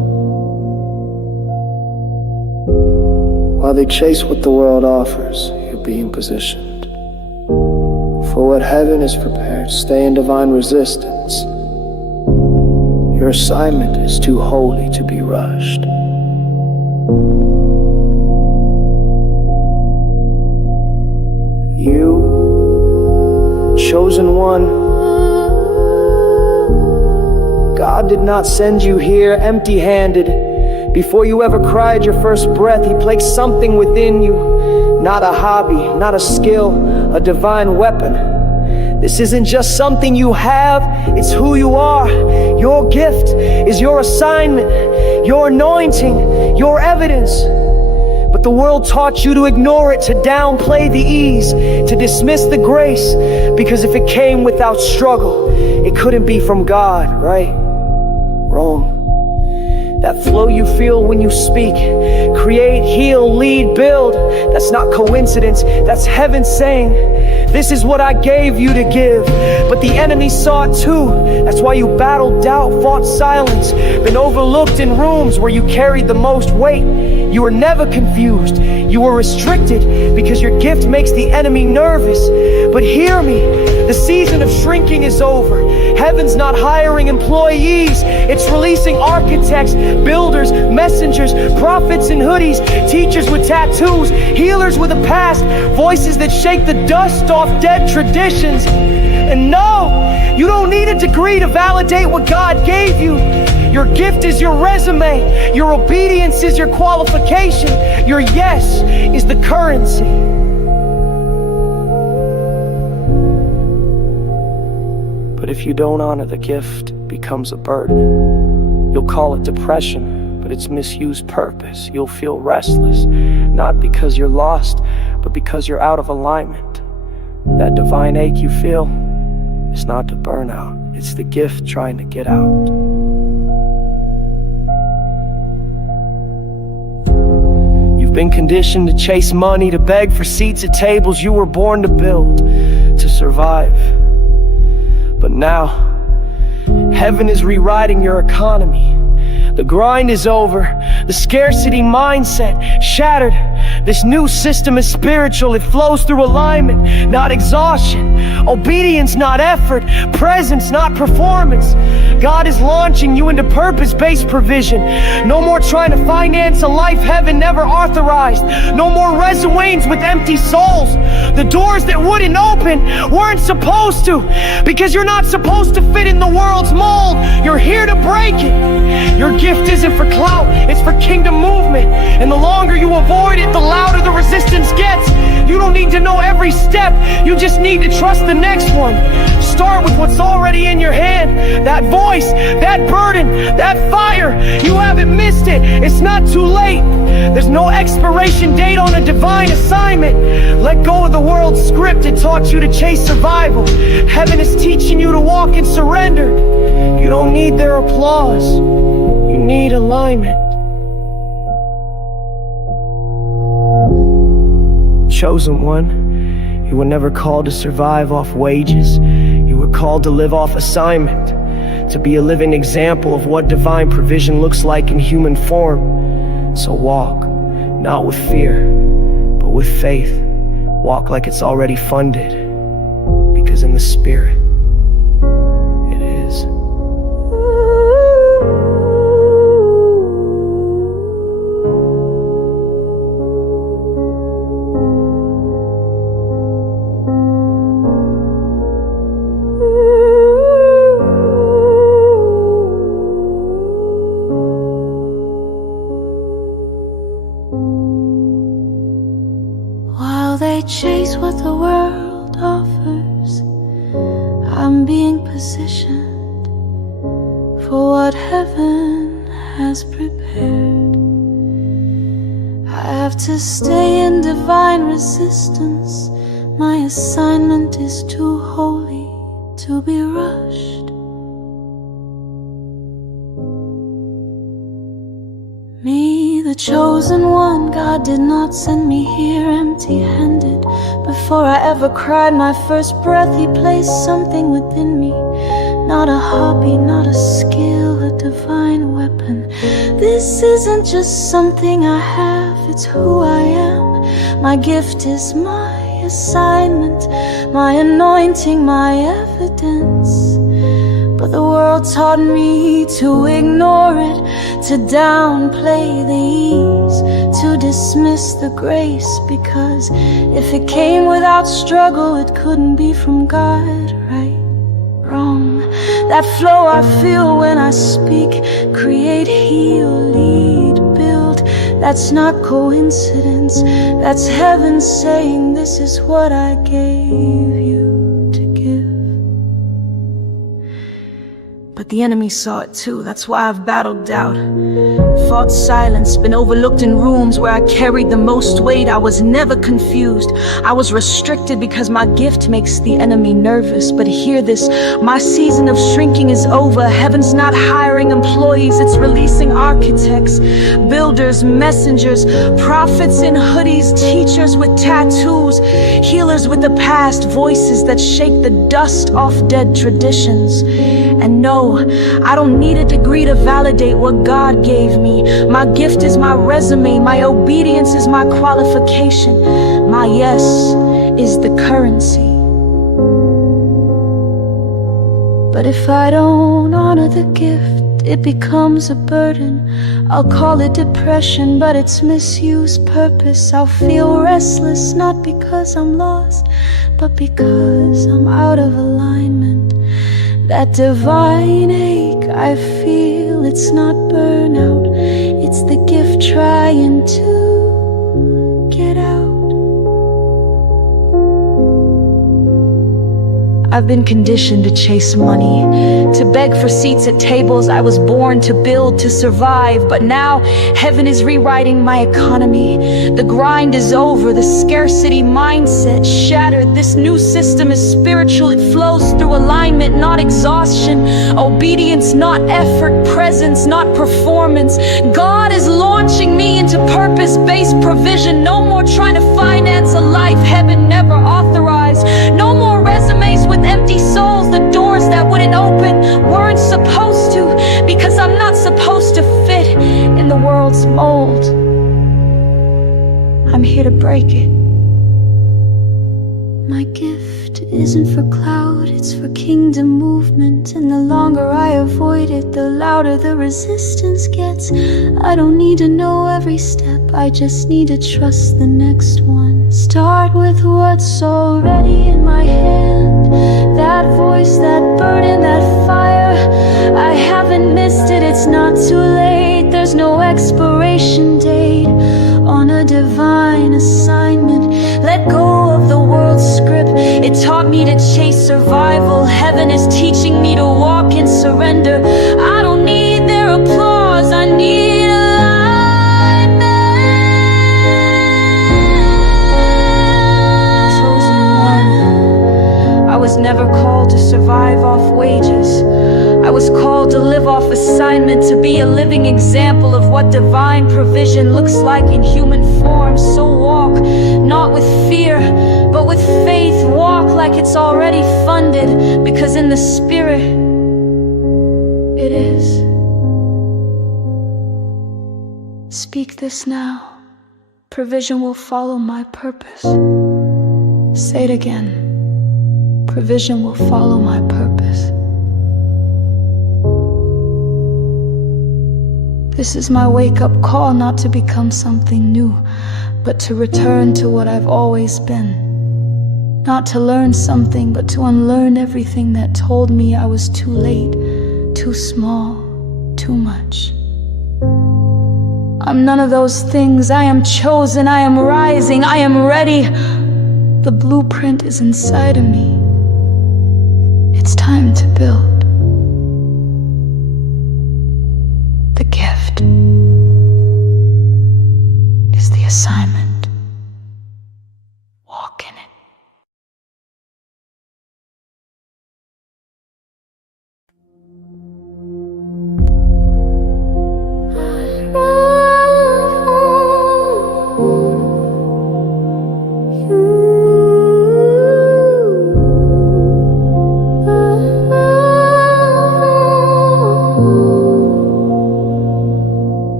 chase what the world offers, you're being positioned. For what heaven is prepared, stay in divine resistance. Your assignment is too holy to be rushed. You, chosen one, God did not send you here empty-handed. Before you ever cried your first breath, He placed something within you. Not a hobby, not a skill, a divine weapon. This isn't just something you have, it's who you are. Your gift is your assignment, your anointing, your evidence. But the world taught you to ignore it, to downplay the ease, to dismiss the grace, because if it came without struggle, it couldn't be from God, right? Wrong. That flow you feel when you speak, create, heal, lead, build, that's not coincidence, that's heaven saying, this is what I gave you to give. But the enemy saw it too. That's why you battled doubt, fought silence, been overlooked in rooms where you carried the most weight. You were never confused, you were restricted, because your gift makes the enemy nervous. But hear me, the season of shrinking is over. Heaven's not hiring employees, it's releasing architects, builders, messengers, prophets in hoodies, teachers with tattoos, healers with a past, voices that shake the dust off dead traditions. And no, you don't need a degree to validate what God gave you. Your gift is your resume, your obedience is your qualification, your yes is the currency. But if you don't honor the gift, it becomes a burden. You'll call it depression, but it's misused purpose. You'll feel restless, not because you're lost, but because you're out of alignment. That divine ache you feel, it's not the burnout, it's the gift trying to get out. You've been conditioned to chase money, to beg for seats at tables you were born to build, to survive. But now, heaven is rewriting your economy. The grind is over, the scarcity mindset shattered. This new system is spiritual, it flows through alignment, not exhaustion. Obedience, not effort. Presence, not performance. God is launching you into purpose-based provision. No more trying to finance a life heaven never authorized. No more resumes with empty souls. The doors that wouldn't open weren't supposed to, because you're not supposed to fit in the world's mold. You're here to break it. Your gift isn't for clout, it's for kingdom movement. And the longer you avoid it, the louder the resistance gets. You don't need to know every step, you just need to trust the next one. Start with what's already in your hand. That voice, that burden, that fire, you haven't missed it. It's not too late. There's no expiration date on a divine assignment. Let go of the world's script that taught you to chase survival. Heaven is teaching you to walk in surrender. You don't need their applause, you need alignment. Chosen one, you were never called to survive off wages. You were called to live off assignment, to be a living example of what divine provision looks like in human form. So walk, not with fear, but with faith. Walk like it's already funded, because in the Spirit, it is. They chase what the world offers. I'm being positioned for what heaven has prepared. I have to stay in divine resistance. My assignment is too holy to be rushed. Me, the chosen one, God did not send me here empty-handed. Before I ever cried my first breath, He placed something within me. Not a hobby, not a skill, a divine weapon. This isn't just something I have, it's who I am. My gift is my assignment, my anointing, my evidence. But the world taught me to ignore it, to downplay the ease, to dismiss the grace, because if it came without struggle, it couldn't be from God. Right, wrong, that flow I feel when I speak, create, heal, lead, build. That's not coincidence, that's heaven saying this is what I gave you to give. But the enemy saw it too, that's why I've battled doubt, fought silence, been overlooked in rooms where I carried the most weight. I was never confused, I was restricted because my gift makes the enemy nervous. But hear this, my season of shrinking is over. Heaven's not hiring employees, it's releasing architects, builders, messengers, prophets in hoodies, teachers with tattoos, healers with the past, voices that shake the dust off dead traditions. And no, I don't need a degree to validate what God gave me. My gift is my resume, my obedience is my qualification, my yes is the currency. But if I don't honor the gift, it becomes a burden. I'll call it depression, but it's misuse purpose. I'll feel restless, not because I'm lost, but because I'm out of alignment. That divine ache I feel, it's not burnout, it's the gift trying to get out. I've been conditioned to chase money, to beg for seats at tables I was born to build, to survive. But now heaven is rewriting my economy. The grind is over, the scarcity mindset shattered. This new system is spiritual, it flows through alignment, not exhaustion. Obedience, not effort. Presence, not performance. God is launching me into purpose-based provision. No more trying to finance a life heaven never authorized. No more resumes with empty souls. The doors that wouldn't open weren't supposed to, because I'm not supposed to fit in the world's mold. I'm here to break it. My gift isn't for cloud, it's for kingdom movement. And the longer I avoid it, the louder the resistance gets. I don't need to know every step, I just need to trust the next one. Start with what's already in my hand. That voice, that burden, that fire, I haven't missed it, it's not too late. There's no expiration date on a divine assignment. Let go of the world's script, it taught me to chase survival. Heaven is teaching me to walk in surrender. I don't need their applause, I need alignment. Chosen one, I was never called to survive off wages. I was called to live off assignment, to be a living example of what divine provision looks like in human form. So walk, not with fear, but with faith. Walk like it's already funded, because in the spirit, it is. Speak this now. Provision will follow my purpose. Say it again. Provision will follow my purpose. This is my wake-up call, not to become something new, but to return to what I've always been. Not to learn something, but to unlearn everything that told me I was too late, too small, too much. I'm none of those things. I am chosen, I am rising, I am ready. The blueprint is inside of me. It's time to build. The gift is the assignment. Walk in it.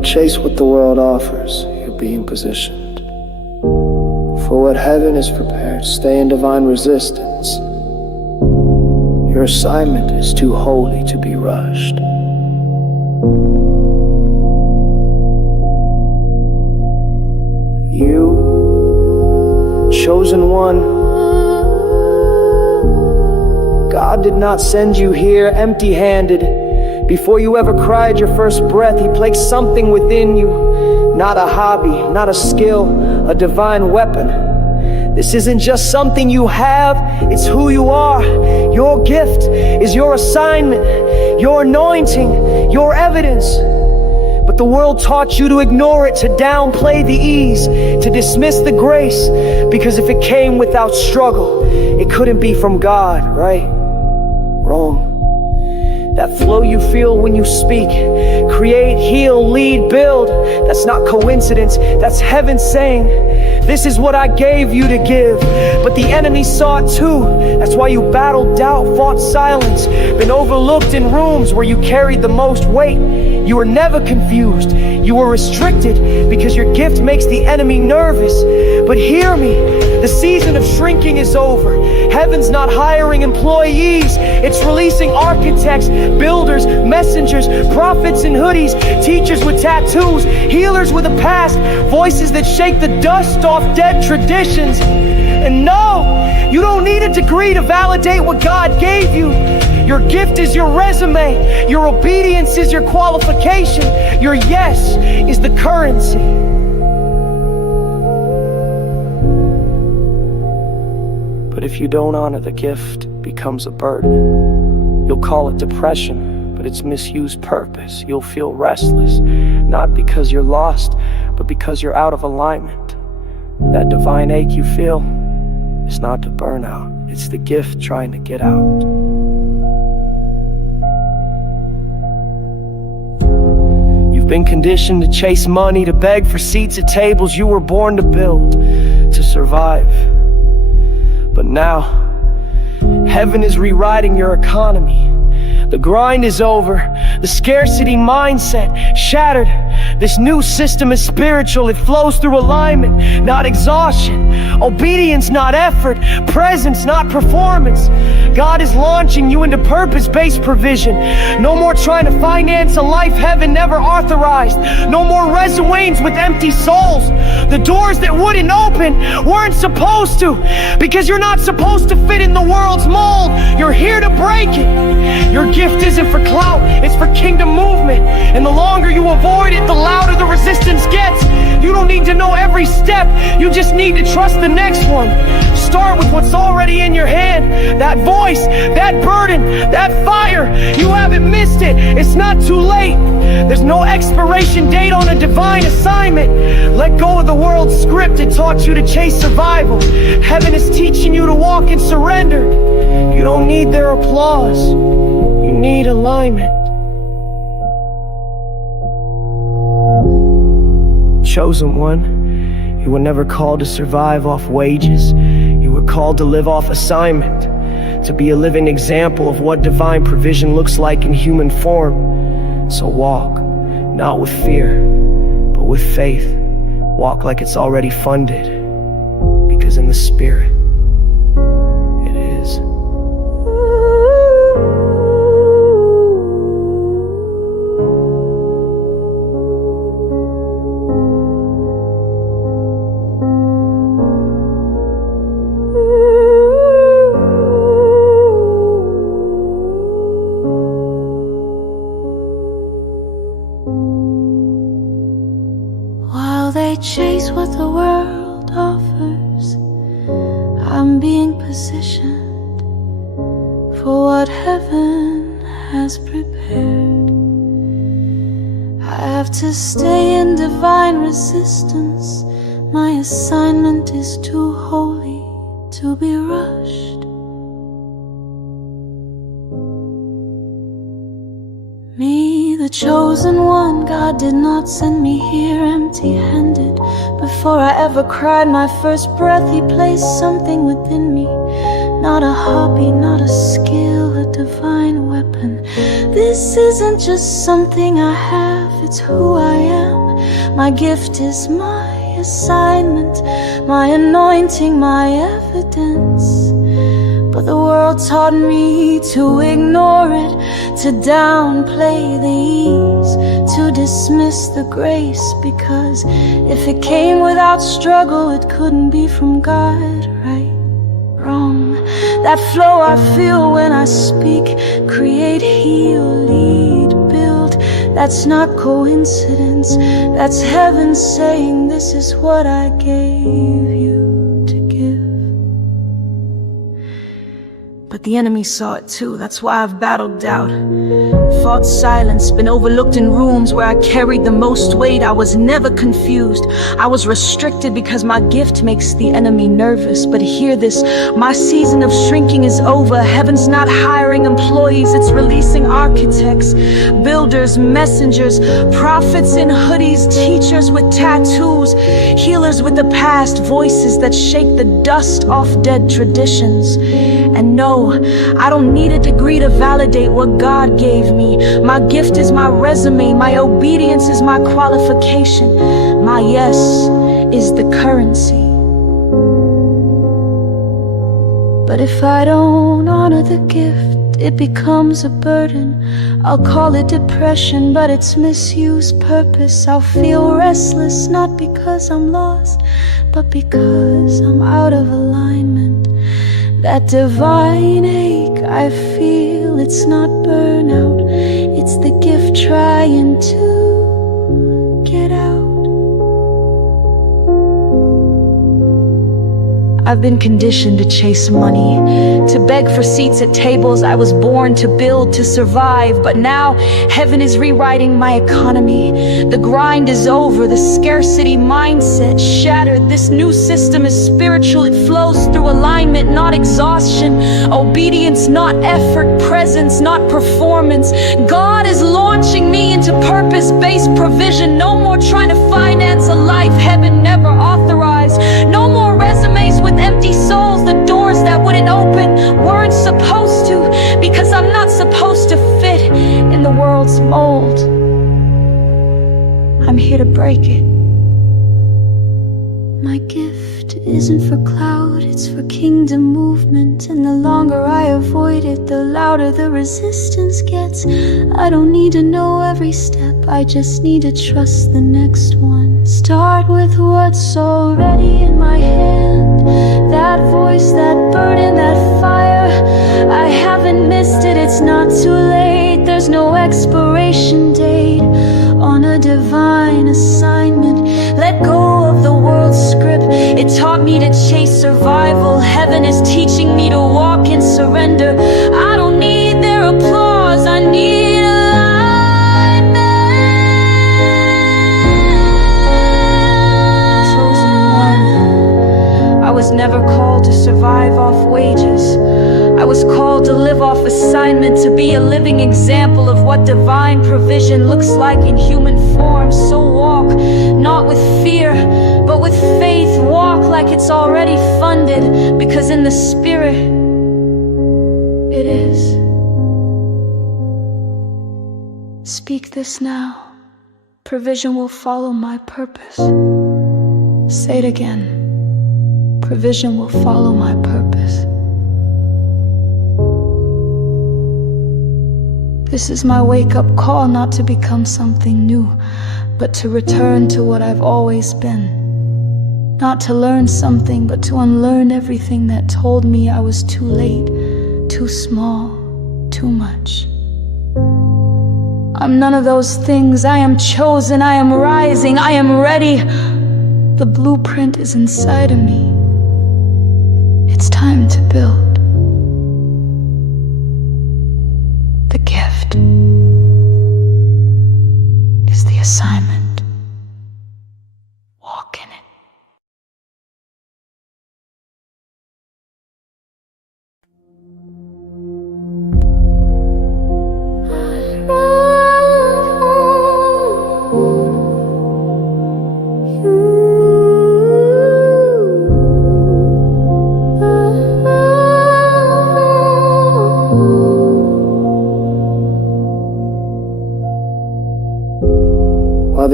chase what the world offers, you're being positioned. For what heaven is prepared, stay in divine resistance. Your assignment is too holy to be rushed. You, chosen one, God did not send you here empty-handed. Before you ever cried your first breath, He placed something within you. Not a hobby, not a skill, a divine weapon. This isn't just something you have, it's who you are. Your gift is your assignment, your anointing, your evidence. But the world taught you to ignore it, to downplay the ease, to dismiss the grace, because if it came without struggle, it couldn't be from God, right? Wrong. That flow you feel when you speak, create, heal, lead, build, that's not coincidence, that's heaven saying, this is what I gave you to give. But the enemy saw it too. That's why you battled doubt, fought silence, been overlooked in rooms where you carried the most weight. You were never confused, you were restricted, because your gift makes the enemy nervous. But hear me, the season of shrinking is over. Heaven's not hiring employees, it's releasing architects, builders, messengers, prophets in hoodies, teachers with tattoos, healers with a past, voices that shake the dust off dead traditions. And no, you don't need a degree to validate what God gave you. Your gift is your resume, your obedience is your qualification, your yes is the currency. But if you don't honor the gift, it becomes a burden. You'll call it depression, but it's misused purpose. You'll feel restless, not because you're lost, but because you're out of alignment. That divine ache you feel, it's not the burnout, it's the gift trying to get out. You've been conditioned to chase money, to beg for seats at tables you were born to build, to survive. But now, heaven is rewriting your economy. The grind is over, the scarcity mindset shattered. This new system is spiritual, it flows through alignment, not exhaustion. Obedience, not effort. Presence, not performance. God is launching you into purpose-based provision. No more trying to finance a life heaven never authorized. No more resumes with empty souls. The doors that wouldn't open weren't supposed to, because you're not supposed to fit in the world's mold. You're here to break it. Your gift isn't for clout, it's for kingdom movement. And the longer you avoid it, the louder the resistance gets. You don't need to know every step, you just need to trust the next one. Start with what's already in your hand. That voice, that burden, that fire. You haven't missed it, it's not too late. There's no expiration date on a divine assignment. Let go of the world's script, it taught you to chase survival. Heaven is teaching you to walk in surrender. You don't need their applause, you need alignment. Chosen one, you were never called to survive off wages. You were called to live off assignment, to be a living example of what divine provision looks like in human form. So walk, not with fear, but with faith. Walk like it's already funded, because in the Spirit, it is. They chase what the world offers. I'm being positioned for what heaven has prepared. I have to stay in divine resistance. My assignment is too holy to be rushed. Me, the chosen one, God did not send me here empty-handed. Before I ever cried my first breath, He placed something within me. Not a hobby, not a skill, a divine weapon. This isn't just something I have, it's who I am. My gift is my assignment, my anointing, my evidence. But the world taught me to ignore it, to downplay the ease, to dismiss the grace, because if it came without struggle, it couldn't be from God. Right, wrong, that flow I feel when I speak, create, heal, lead, build. That's not coincidence, that's heaven saying this is what I gave you to give. But the enemy saw it too, that's why I've battled doubt, fought silence, been overlooked in rooms where I carried the most weight. I was never confused, I was restricted because my gift makes the enemy nervous. But hear this, my season of shrinking is over. Heaven's not hiring employees, it's releasing architects, builders, messengers, prophets in hoodies, teachers with tattoos, healers with the past, voices that shake the dust off dead traditions. And no, I don't need a degree to validate what God gave me. My gift is my resume, my obedience is my qualification, my yes is the currency. But if I don't honor the gift, it becomes a burden. I'll call it depression, but it's misuse purpose. I'll feel restless, not because I'm lost, but because I'm out of alignment. That divine ache I feel, it's not burnout, it's the gift trying to get out. I've been conditioned to chase money, to beg for seats at tables I was born to build, to survive. But now heaven is rewriting my economy. The grind is over, the scarcity mindset shattered. This new system is spiritual, it flows through alignment, not exhaustion. Obedience, not effort. Presence, not performance. God is launching me into purpose-based provision. No more trying to finance a life heaven never authorized. No more resumes with empty souls. The doors that wouldn't open weren't supposed to, because I'm not supposed to fit in the world's mold. I'm here to break it. My gift isn't for cloud, it's for kingdom movement. And the longer I avoid it, the louder the resistance gets. I don't need to know every step, I just need to trust the next one. Start with what's already in my hand. That voice, that burden, that fire, I haven't missed it, it's not too late. There's no expiration date on a divine assignment. Let go of the world's script, it taught me to chase survival. Heaven is teaching me to walk in surrender. I don't need their applause, I need alignment. Chosen one, I was never called to survive off wages. I was called to live off assignment, to be a living example of what divine provision looks like in human form. So walk, not with fear, but with faith. Walk like it's already funded, because in the spirit, it is. Speak this now. Provision will follow my purpose. Say it again. Provision will follow my purpose. This is my wake-up call, not to become something new, but to return to what I've always been. Not to learn something, but to unlearn everything that told me I was too late, too small, too much. I'm none of those things. I am chosen, I am rising, I am ready. The blueprint is inside of me. It's time to build. The gift is the assignment. Walk in it.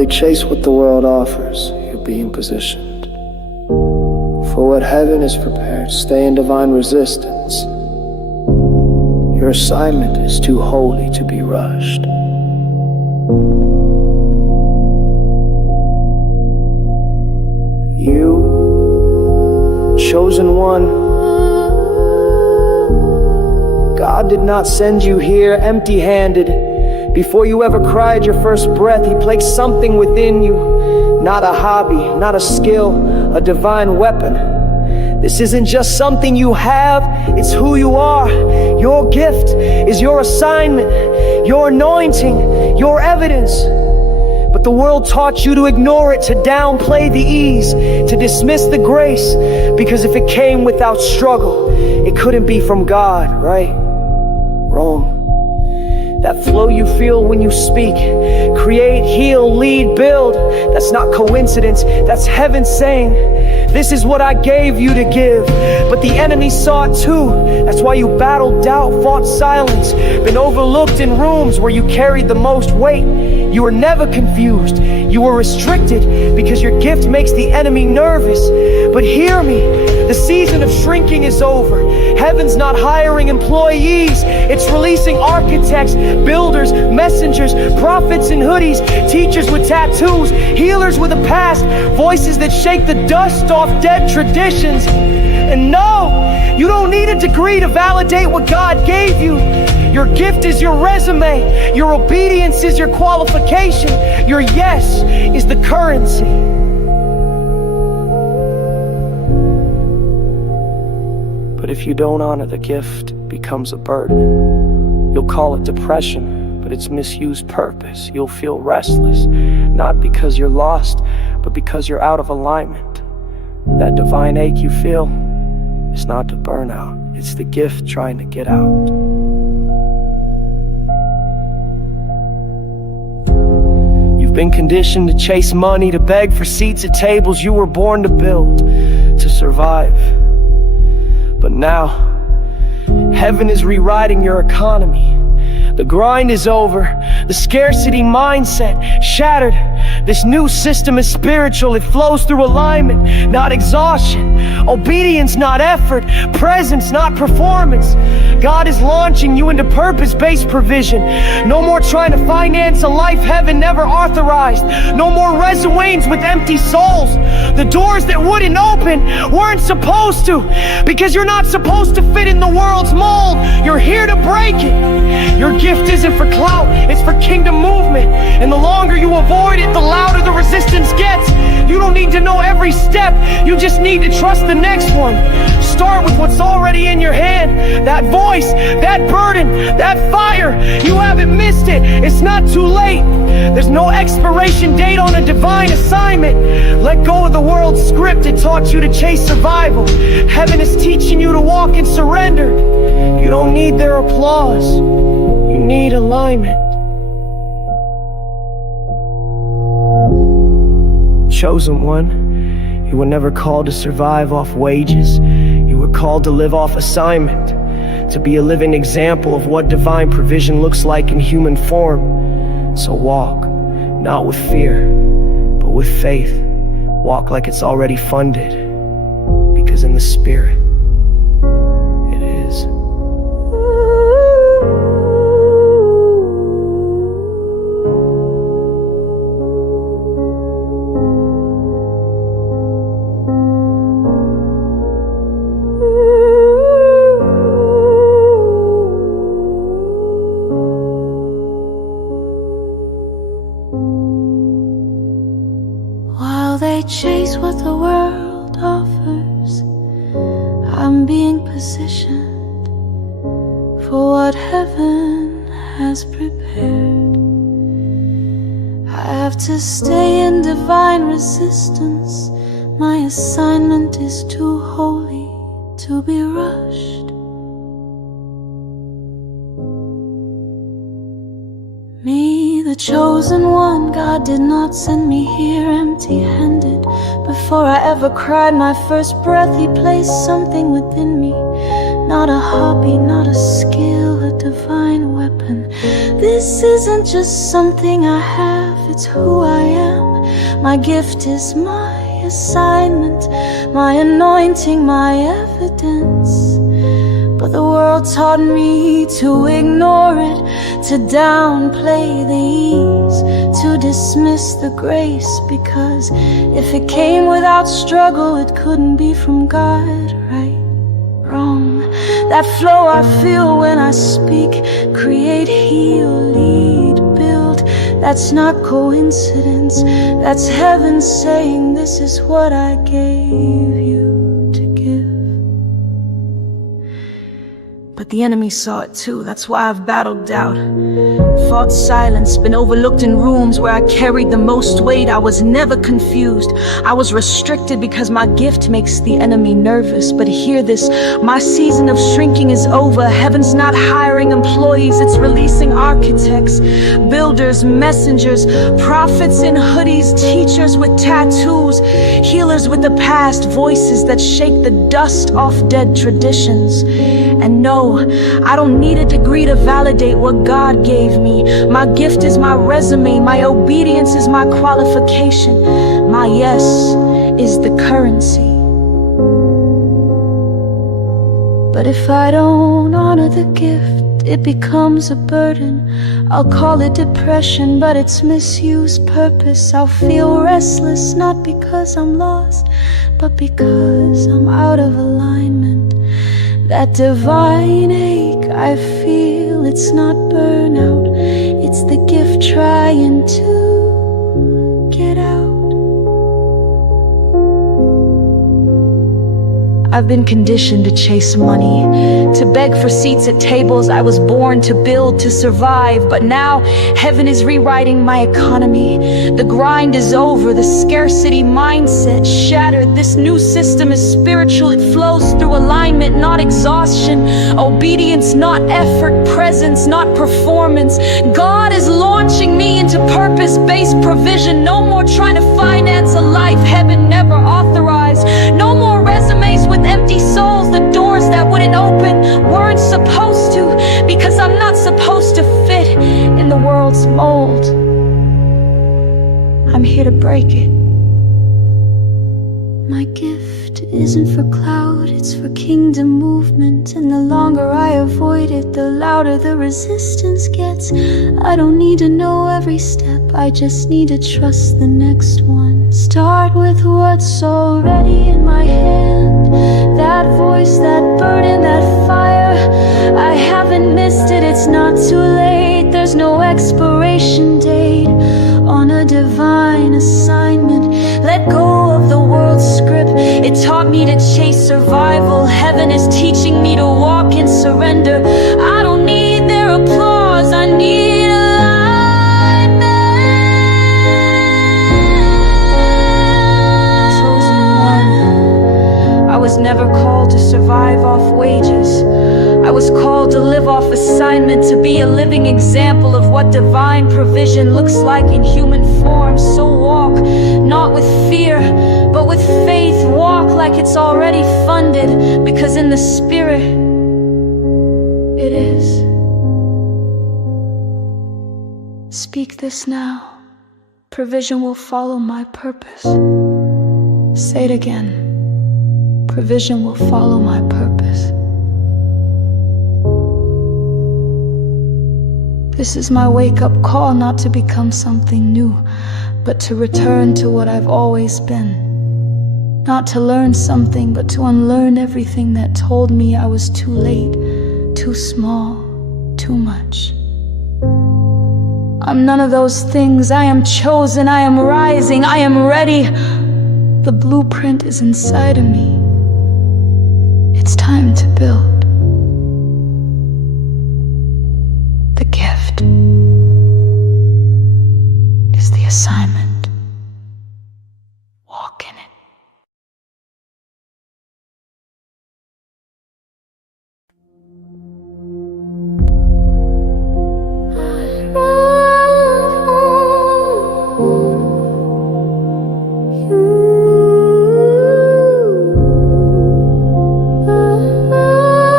chase what the world offers, you're being positioned. For what heaven is prepared, stay in divine resistance. Your assignment is too holy to be rushed. You, chosen one, God did not send you here empty-handed. Before you ever cried your first breath, He placed something within you. Not a hobby, not a skill, a divine weapon. This isn't just something you have, it's who you are. Your gift is your assignment, your anointing, your evidence. But the world taught you to ignore it, to downplay the ease, to dismiss the grace, because if it came without struggle, it couldn't be from God, right? Wrong. That flow you feel when you speak, create, heal, lead, build, that's not coincidence, that's heaven saying, this is what I gave you to give. But the enemy saw it too. That's why you battled doubt, fought silence, been overlooked in rooms where you carried the most weight. You were never confused, you were restricted, because your gift makes the enemy nervous. But hear me, the season of shrinking is over. Heaven's not hiring employees, it's releasing architects, builders, messengers, prophets in hoodies, teachers with tattoos, healers with a past, voices that shake the dust off dead traditions. And no, you don't need a degree to validate what God gave you. Your gift is your resume, your obedience is your qualification, your yes is the currency. But if you don't honor the gift, it becomes a burden. You'll call it depression, but it's misused purpose. You'll feel restless, not because you're lost, but because you're out of alignment. That divine ache you feel, it's not the burnout, it's the gift trying to get out. You've been conditioned to chase money, to beg for seats at tables you were born to build, to survive. But now, heaven is rewriting your economy. The grind is over, the scarcity mindset shattered. This new system is spiritual, it flows through alignment, not exhaustion. Obedience, not effort. Presence, not performance. God is launching you into purpose-based provision. No more trying to finance a life heaven never authorized. No more resumes with empty souls. The doors that wouldn't open weren't supposed to, because you're not supposed to fit in the world's mold. You're here to break it. Your gift isn't for clout, it's for kingdom movement. And the longer you avoid it, the louder the resistance gets. You don't need to know every step, you just need to trust the next one. Start with what's already in your hand. That voice, that burden, that fire. You haven't missed it, it's not too late. There's no expiration date on a divine assignment. Let go of the world's script, it taught you to chase survival. Heaven is teaching you to walk in surrender. You don't need their applause, you need alignment. Chosen one, you were never called to survive off wages. You were called to live off assignment, to be a living example of what divine provision looks like in human form. So walk, not with fear, but with faith. Walk like it's already funded, because in the Spirit, it is. They chase what the world offers. I'm being positioned for what heaven has prepared. I have to stay in divine resistance. My assignment is too holy to be rushed. Me, the chosen one, God did not send me here empty-handed. Before I ever cried my first breath, He placed something within me. Not a hobby, not a skill, a divine weapon. This isn't just something I have, it's who I am. My gift is my assignment, my anointing, my evidence. But the world taught me to ignore it, to downplay the ease, to dismiss the grace, because if it came without struggle, it couldn't be from God. Right, wrong, that flow I feel when I speak, create, heal, lead, build. That's not coincidence, that's heaven saying this is what I gave you to give. But the enemy saw it too, that's why I've battled doubt, fought silence, been overlooked in rooms where I carried the most weight. I was never confused, I was restricted because my gift makes the enemy nervous. But hear this, my season of shrinking is over. Heaven's not hiring employees, it's releasing architects, builders, messengers, prophets in hoodies, teachers with tattoos, healers with the past, voices that shake the dust off dead traditions. And no, I don't need a degree to validate what God gave me. My gift is my resume, my obedience is my qualification, my yes is the currency. But if I don't honor the gift, it becomes a burden. I'll call it depression, but it's misuse purpose. I'll feel restless, not because I'm lost, but because I'm out of alignment. That divine ache I feel, it's not burnout, it's the gift trying to get out. I've been conditioned to chase money, to beg for seats at tables I was born to build, to survive. But now heaven is rewriting my economy. The grind is over, the scarcity mindset shattered. This new system is spiritual, it flows through alignment, not exhaustion. Obedience, not effort. Presence, not performance. God is launching me into purpose-based provision. No more trying to finance a life heaven never authorized. No more resumes with empty souls. The doors that wouldn't open weren't supposed to, because I'm not supposed to fit in the world's mold. I'm here to break it. My gift isn't for cloud, it's for kingdom movement. And the longer I avoid it, the louder the resistance gets. I don't need to know every step, I just need to trust the next one. Start with what's already in my hand. That voice, that burden, that fire, I haven't missed it, it's not too late. There's no expiration date on a divine assignment. Let go of the world's script, it taught me to chase survival. Heaven is teaching me to walk in surrender. I don't need their applause, I need alignment. Chosen one, I was never called to survive off wages. I was called to live off assignment, to be a living example of what divine provision looks like in human form. So walk, not with fear, but with faith. Walk like it's already funded, because in the spirit, it is. Speak this now. Provision will follow my purpose. Say it again. Provision will follow my purpose. This is my wake-up call, not to become something new, but to return to what I've always been. Not to learn something, but to unlearn everything that told me I was too late, too small, too much. I'm none of those things. I am chosen, I am rising, I am ready. The blueprint is inside of me. It's time to build. The gift is the assignment. Walk in it.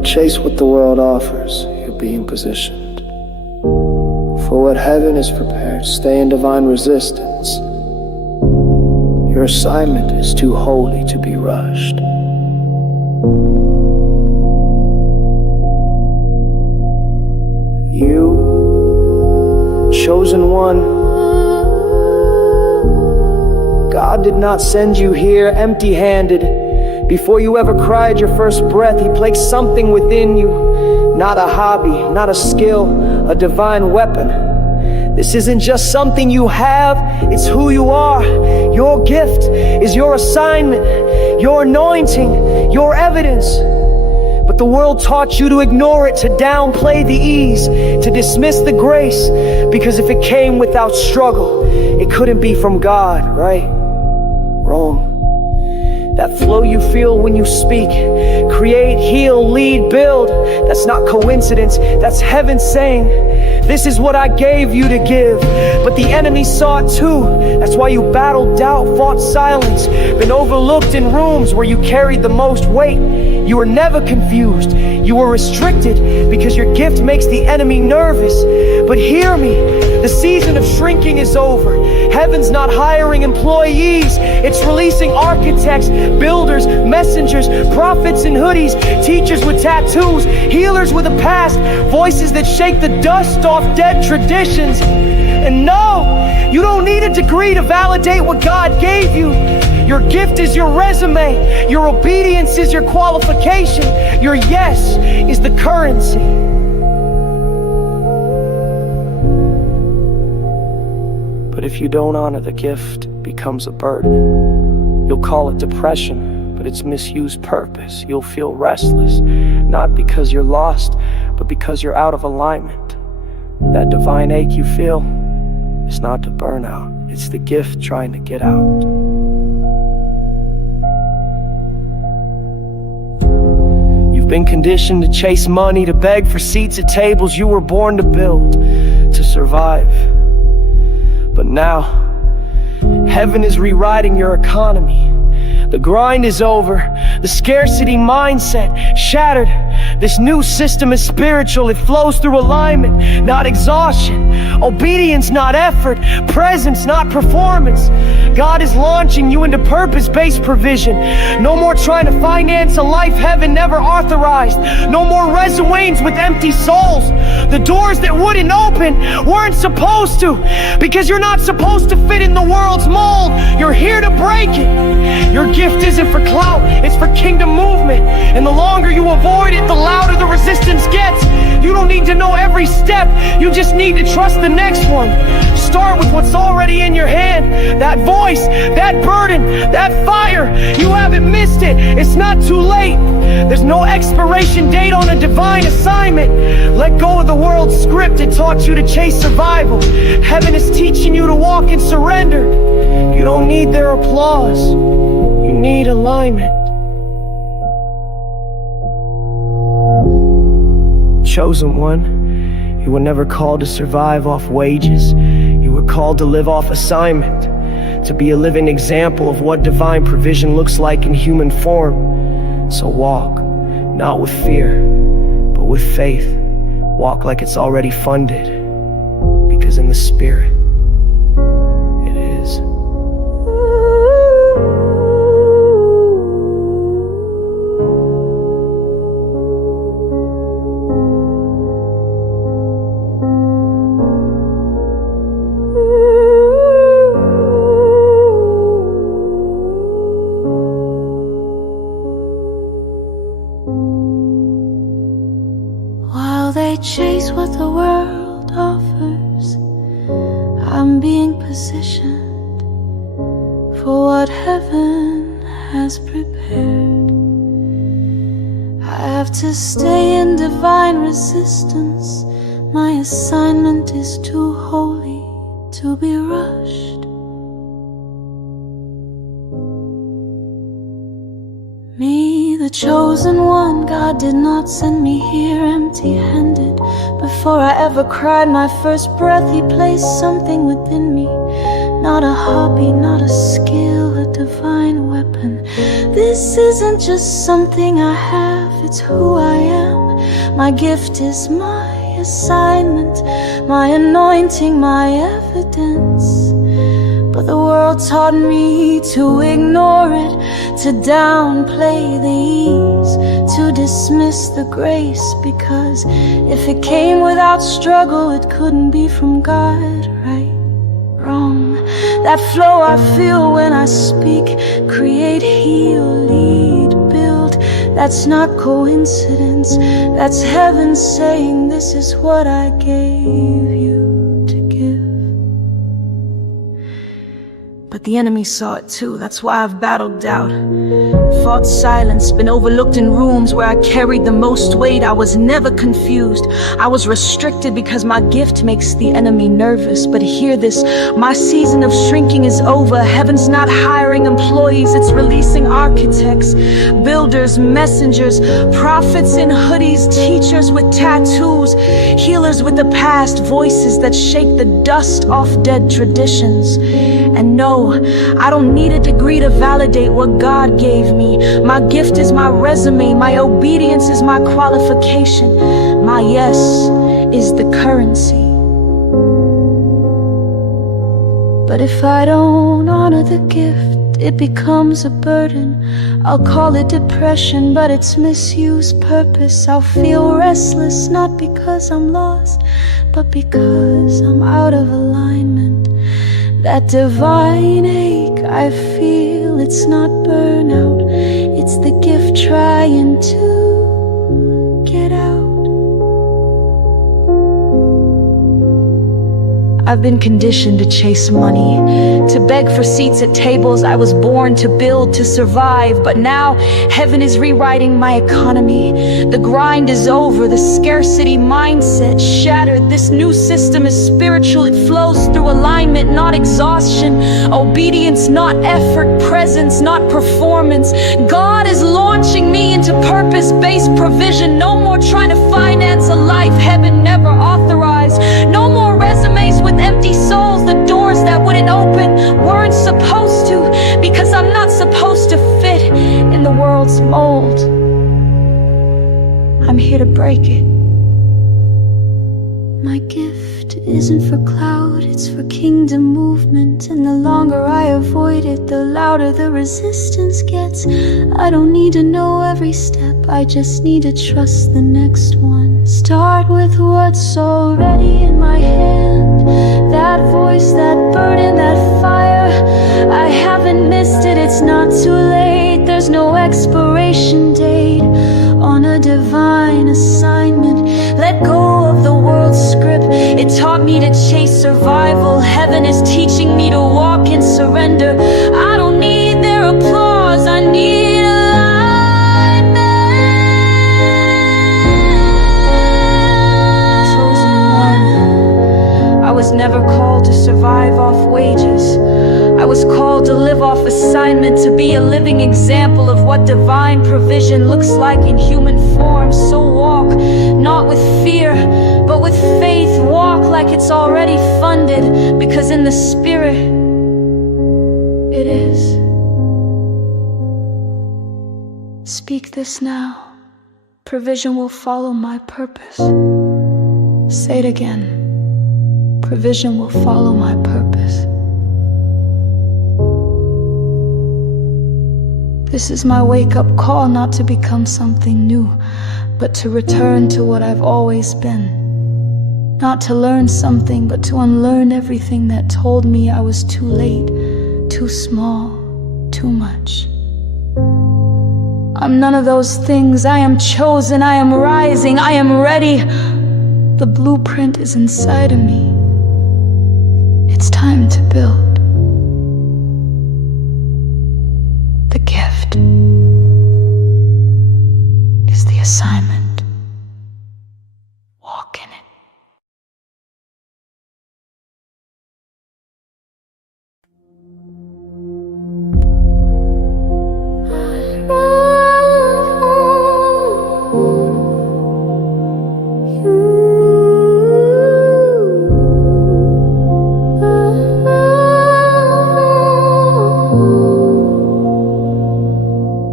they chase what the world offers, you're being positioned. For what heaven is prepared, stay in divine resistance. Your assignment is too holy to be rushed. You, chosen one, God did not send you here empty-handed. Before you ever cried your first breath, He placed something within you. Not a hobby, not a skill, a divine weapon. This isn't just something you have, it's who you are. Your gift is your assignment, your anointing, your evidence. But the world taught you to ignore it, to downplay the ease, to dismiss the grace, because if it came without struggle, it couldn't be from God, right? Wrong. That flow you feel when you speak, create, heal, lead, build, that's not coincidence, that's heaven saying, this is what I gave you to give. But the enemy saw it too. That's why you battled doubt, fought silence, been overlooked in rooms where you carried the most weight. You were never confused, you were restricted, because your gift makes the enemy nervous. But hear me, the season of shrinking is over. Heaven's not hiring employees, it's releasing architects, builders, messengers, prophets in hoodies, teachers with tattoos, healers with a past, voices that shake the dust off dead traditions. And no, you don't need a degree to validate what God gave you. Your gift is your resume, your obedience is your qualification, your yes is the currency. But if you don't honor the gift, it becomes a burden. You'll call it depression, but it's misused purpose. You'll feel restless, not because you're lost, but because you're out of alignment. That divine ache you feel, it's not the burnout, it's the gift trying to get out. You've been conditioned to chase money, to beg for seats at tables you were born to build, to survive. But now, heaven is rewriting your economy. The grind is over, the scarcity mindset shattered. This new system is spiritual, it flows through alignment, not exhaustion. Obedience, not effort. Presence, not performance. God is launching you into purpose-based provision. No more trying to finance a life heaven never authorized. No more resumes with empty souls. The doors that wouldn't open weren't supposed to, because you're not supposed to fit in the world's mold. You're here to break it. Your gift isn't for clout, it's for kingdom movement. And the longer you avoid it, the louder the resistance gets. You don't need to know every step, you just need to trust the next one. Start with what's already in your hand. That voice, that burden, that fire. You haven't missed it, it's not too late. There's no expiration date on a divine assignment. Let go of the world's script, it taught you to chase survival. Heaven is teaching you to walk in surrender. You don't need their applause, you need alignment. Chosen one, you were never called to survive off wages. You were called to live off assignment, to be a living example of what divine provision looks like in human form. So walk, not with fear, but with faith. Walk like it's already funded, because in the Spirit, it is. They chase what the world offers. I'm being positioned for what heaven has prepared. I have to stay in divine resistance. My assignment is too holy to be rushed. Me, the chosen one, God did not send me here empty-handed. Before I ever cried my first breath, He placed something within me. Not a hobby, not a skill, a divine weapon. This isn't just something I have, it's who I am. My gift is my assignment, my anointing, my evidence. But the world taught me to ignore it, to downplay the ease, to dismiss the grace, because if it came without struggle, it couldn't be from God, right? Wrong. That flow I feel when I speak, create, heal, lead, build. That's not coincidence, that's heaven saying this is what I gave you to give. But the enemy saw it too, that's why I've battled doubt. Fought silence, been overlooked in rooms where I carried the most weight. I was never confused, I was restricted because my gift makes the enemy nervous. But hear this, my season of shrinking is over. Heaven's not hiring employees, it's releasing architects, builders, messengers, prophets in hoodies, teachers with tattoos, healers with the past, voices that shake the dust off dead traditions. And no, I don't need a degree to validate what God gave me. My gift is my resume, my obedience is my qualification, my yes is the currency. But if I don't honor the gift, it becomes a burden. I'll call it depression, but it's misuse purpose. I'll feel restless, not because I'm lost, but because I'm out of alignment. That divine ache I feel, it's not burnout, it's the gift trying to get out. I've been conditioned to chase money, to beg for seats at tables I was born to build, to survive. But now heaven is rewriting my economy. The grind is over, the scarcity mindset shattered. This new system is spiritual, it flows through alignment, not exhaustion. Obedience, not effort. Presence, not performance. God is launching me into purpose-based provision. No more trying to finance a life heaven never authorized. No more resumes with empty souls. The doors that wouldn't open weren't supposed to, because I'm not supposed to fit in the world's mold. I'm here to break it. My gift isn't for cloud, it's for kingdom movement. And the longer I avoid it, the louder the resistance gets. I don't need to know every step, I just need to trust the next one. Start with what's already in my hand. That voice, that burden, that fire, I haven't missed it, it's not too late. There's no expiration date on a divine assignment. Let go of the world's script, it taught me to chase survival. Heaven is teaching me to walk in surrender. I don't need their applause, I need alignment. Chosen one, I was never called to survive off wages. I was called to live off assignment, to be a living example of what divine provision looks like in human form. So walk, not with fear, but with faith. Walk like it's already funded, because in the spirit, it is. Speak this now. Provision will follow my purpose. Say it again. Provision will follow my purpose. This is my wake-up call, not to become something new, but to return to what I've always been. Not to learn something, but to unlearn everything that told me I was too late, too small, too much. I'm none of those things. I am chosen, I am rising, I am ready. The blueprint is inside of me. It's time to build. The gift is the assignment. Walk in it.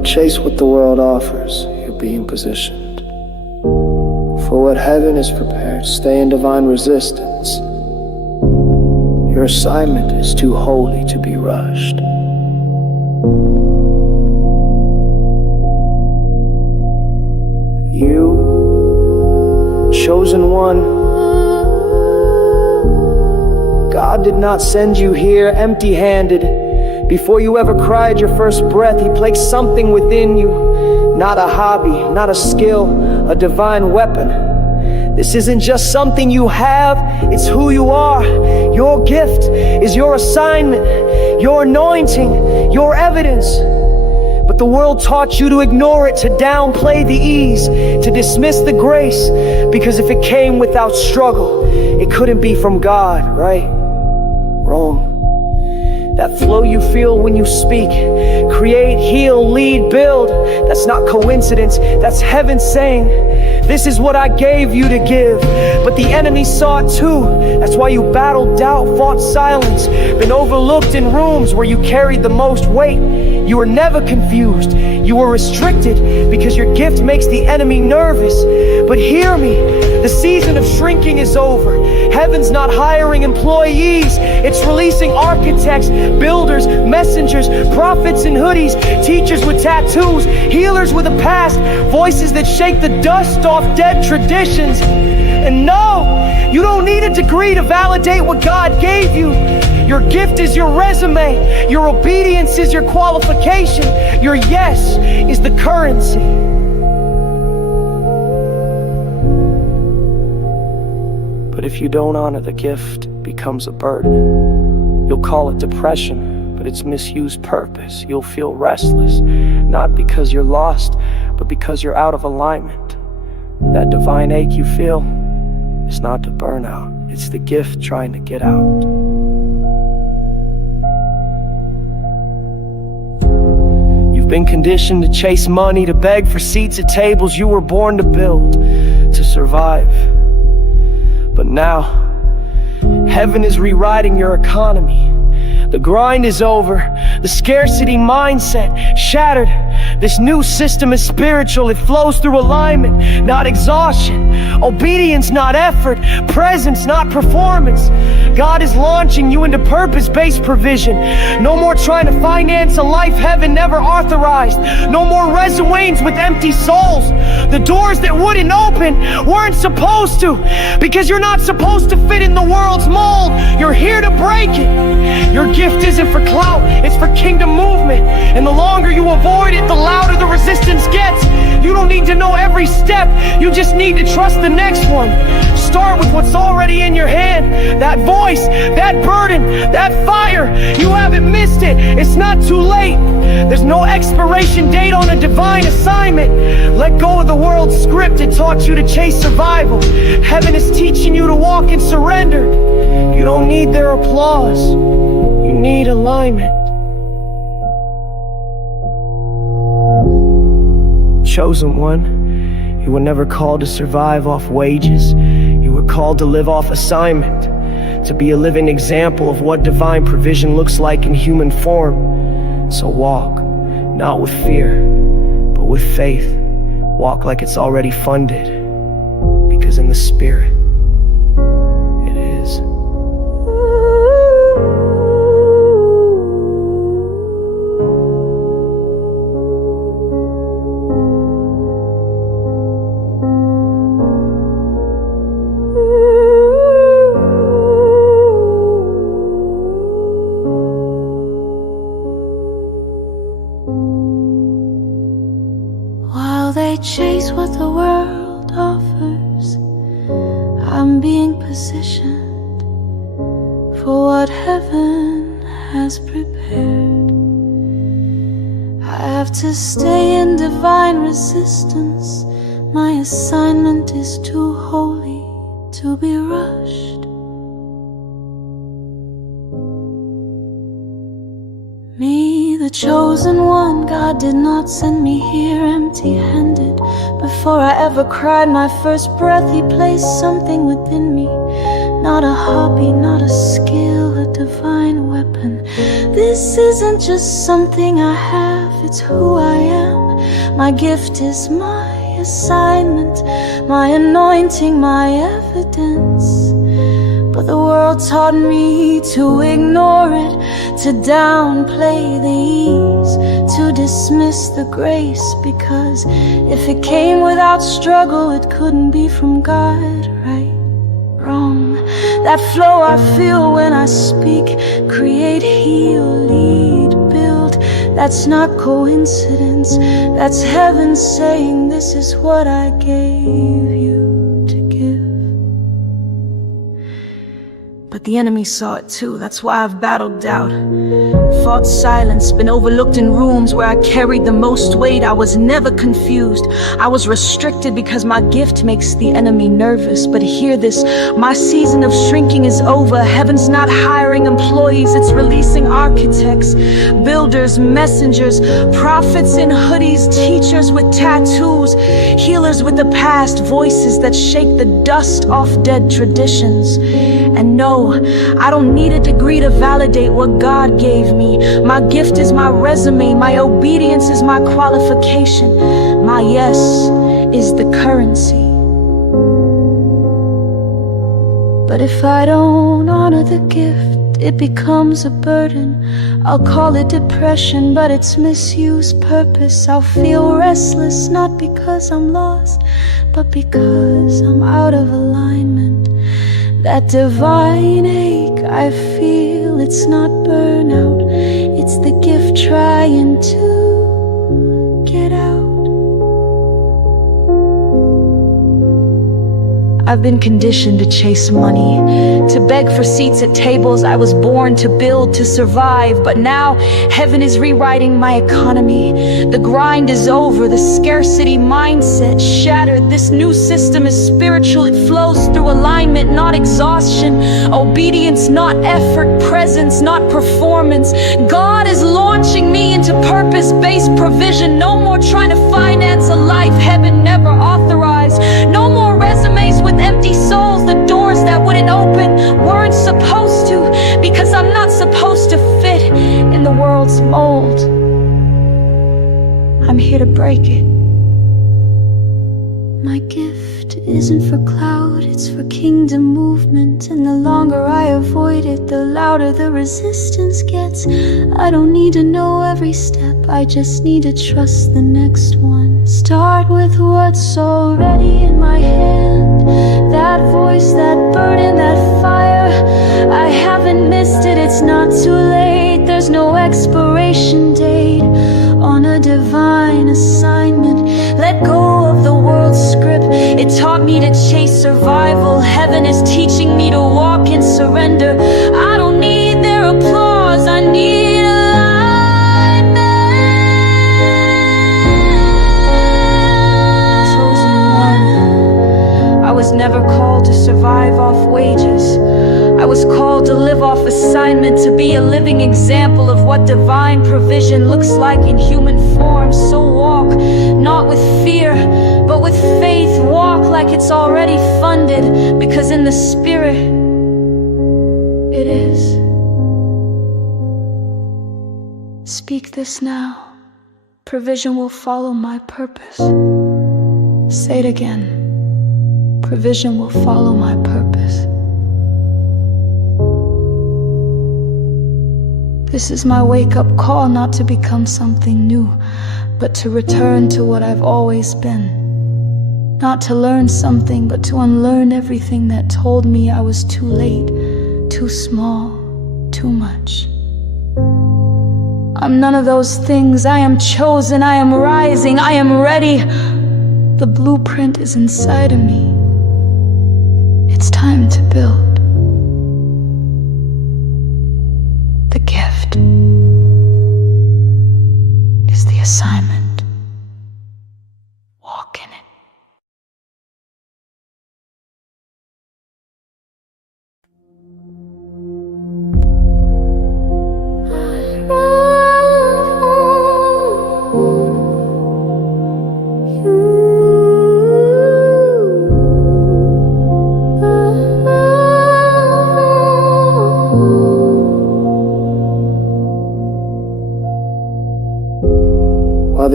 they chase what the world offers, you're being positioned. For what heaven is prepared, stay in divine resistance. Your assignment is too holy to be rushed. You, chosen one, God did not send you here empty-handed. Before you ever cried your first breath, He placed something within you. Not a hobby, not a skill, a divine weapon. This isn't just something you have, it's who you are. Your gift is your assignment, your anointing, your evidence. But the world taught you to ignore it, to downplay the ease, to dismiss the grace, because if it came without struggle, it couldn't be from God, right? Wrong. That flow you feel when you speak, create, heal, lead, build, that's not coincidence, that's heaven saying, this is what I gave you to give. But the enemy saw it too. That's why you battled doubt, fought silence, been overlooked in rooms where you carried the most weight. You were never confused, you were restricted, because your gift makes the enemy nervous. But hear me, the season of shrinking is over. Heaven's not hiring employees, it's releasing architects, builders, messengers, prophets in hoodies, teachers with tattoos, healers with a past, voices that shake the dust off dead traditions. And no, you don't need a degree to validate what God gave you. Your gift is your resume, your obedience is your qualification, your yes is the currency. But if you don't honor the gift, it becomes a burden. You'll call it depression, but it's misused purpose. You'll feel restless, not because you're lost, but because you're out of alignment. That divine ache you feel, it's not the burnout, it's the gift trying to get out. You've been conditioned to chase money, to beg for seats at tables you were born to build, to survive. But now, heaven is rewriting your economy. The grind is over, the scarcity mindset shattered. This new system is spiritual, it flows through alignment, not exhaustion. Obedience, not effort. Presence, not performance. God is launching you into purpose-based provision. No more trying to finance a life heaven never authorized. No more resumes with empty souls. The doors that wouldn't open weren't supposed to, because you're not supposed to fit in the world's mold. You're here to break it. Your gift isn't for clout, it's for kingdom movement. And the longer you avoid it, the louder the resistance gets. You don't need to know every step, you just need to trust the next one. Start with what's already in your hand. That voice, that burden, that fire. You haven't missed it, it's not too late. There's no expiration date on a divine assignment. Let go of the world's script, it taught you to chase survival. Heaven is teaching you to walk in surrender. You don't need their applause, you need alignment. Chosen one, you were never called to survive off wages. You were called to live off assignment, to be a living example of what divine provision looks like in human form. So walk, not with fear, but with faith. Walk like it's already funded, because in the Spirit, it is. They chase what the world offers. I'm being positioned for what heaven has prepared. I have to stay in divine resistance. My assignment is too holy to be rushed. Me, the chosen one, God did not send me here empty-handed. Before I ever cried my first breath, He placed something within me. Not a hobby, not a skill, a divine weapon. This isn't just something I have, it's who I am. My gift is my assignment, my anointing, my evidence. But the world taught me to ignore it, to downplay the ease, to dismiss the grace, because if it came without struggle, it couldn't be from God, right? Wrong. That flow I feel when I speak, create, heal, lead, build. That's not coincidence, that's heaven saying this is what I gave you to give. But the enemy saw it too, that's why I've battled doubt. Fought silence, been overlooked in rooms where I carried the most weight. I was never confused, I was restricted because my gift makes the enemy nervous. But hear this, my season of shrinking is over. Heaven's not hiring employees, it's releasing architects, builders, messengers, prophets in hoodies, teachers with tattoos, healers with the past, voices that shake the dust off dead traditions. And no, I don't need a degree to validate what God gave me. My gift is my resume, my obedience is my qualification, my yes is the currency. But if I don't honor the gift, it becomes a burden. I'll call it depression, but it's misuse purpose. I'll feel restless, not because I'm lost, but because I'm out of alignment. That divine ache I feel, it's not burnout, it's the gift trying to get out. I've been conditioned to chase money, to beg for seats at tables I was born to build, to survive. But now heaven is rewriting my economy. The grind is over, the scarcity mindset shattered. This new system is spiritual, it flows through alignment, not exhaustion. Obedience, not effort. Presence, not performance. God is launching me into purpose-based provision. No more trying to finance a life heaven never authorized. No more resumes with empty souls. The doors that wouldn't open weren't supposed to, because I'm not supposed to fit in the world's mold. I'm here to break it. My gift isn't for cloud, it's for kingdom movement. And the longer I avoid it, the louder the resistance gets. I don't need to know every step, I just need to trust the next one. Start with what's already in my hand. That voice, that burden, that fire, I haven't missed it, it's not too late. There's no expiration date on a divine assignment. Let go of the world's script, it taught me to chase survival. Heaven is teaching me to walk in surrender. I don't need their applause, I need alignment. Chosen one, I was never called to survive off wages. I was called to live off assignment, to be a living example of what divine provision looks like in human form. So walk, not with fear, but with faith. Walk like it's already funded, because in the spirit, it is. Speak this now. Provision will follow my purpose. Say it again. Provision will follow my purpose. This is my wake-up call, not to become something new, but to return to what I've always been. Not to learn something, but to unlearn everything that told me I was too late, too small, too much. I'm none of those things. I am chosen, I am rising, I am ready. The blueprint is inside of me. It's time to build. The gift is the assignment. Walk in it.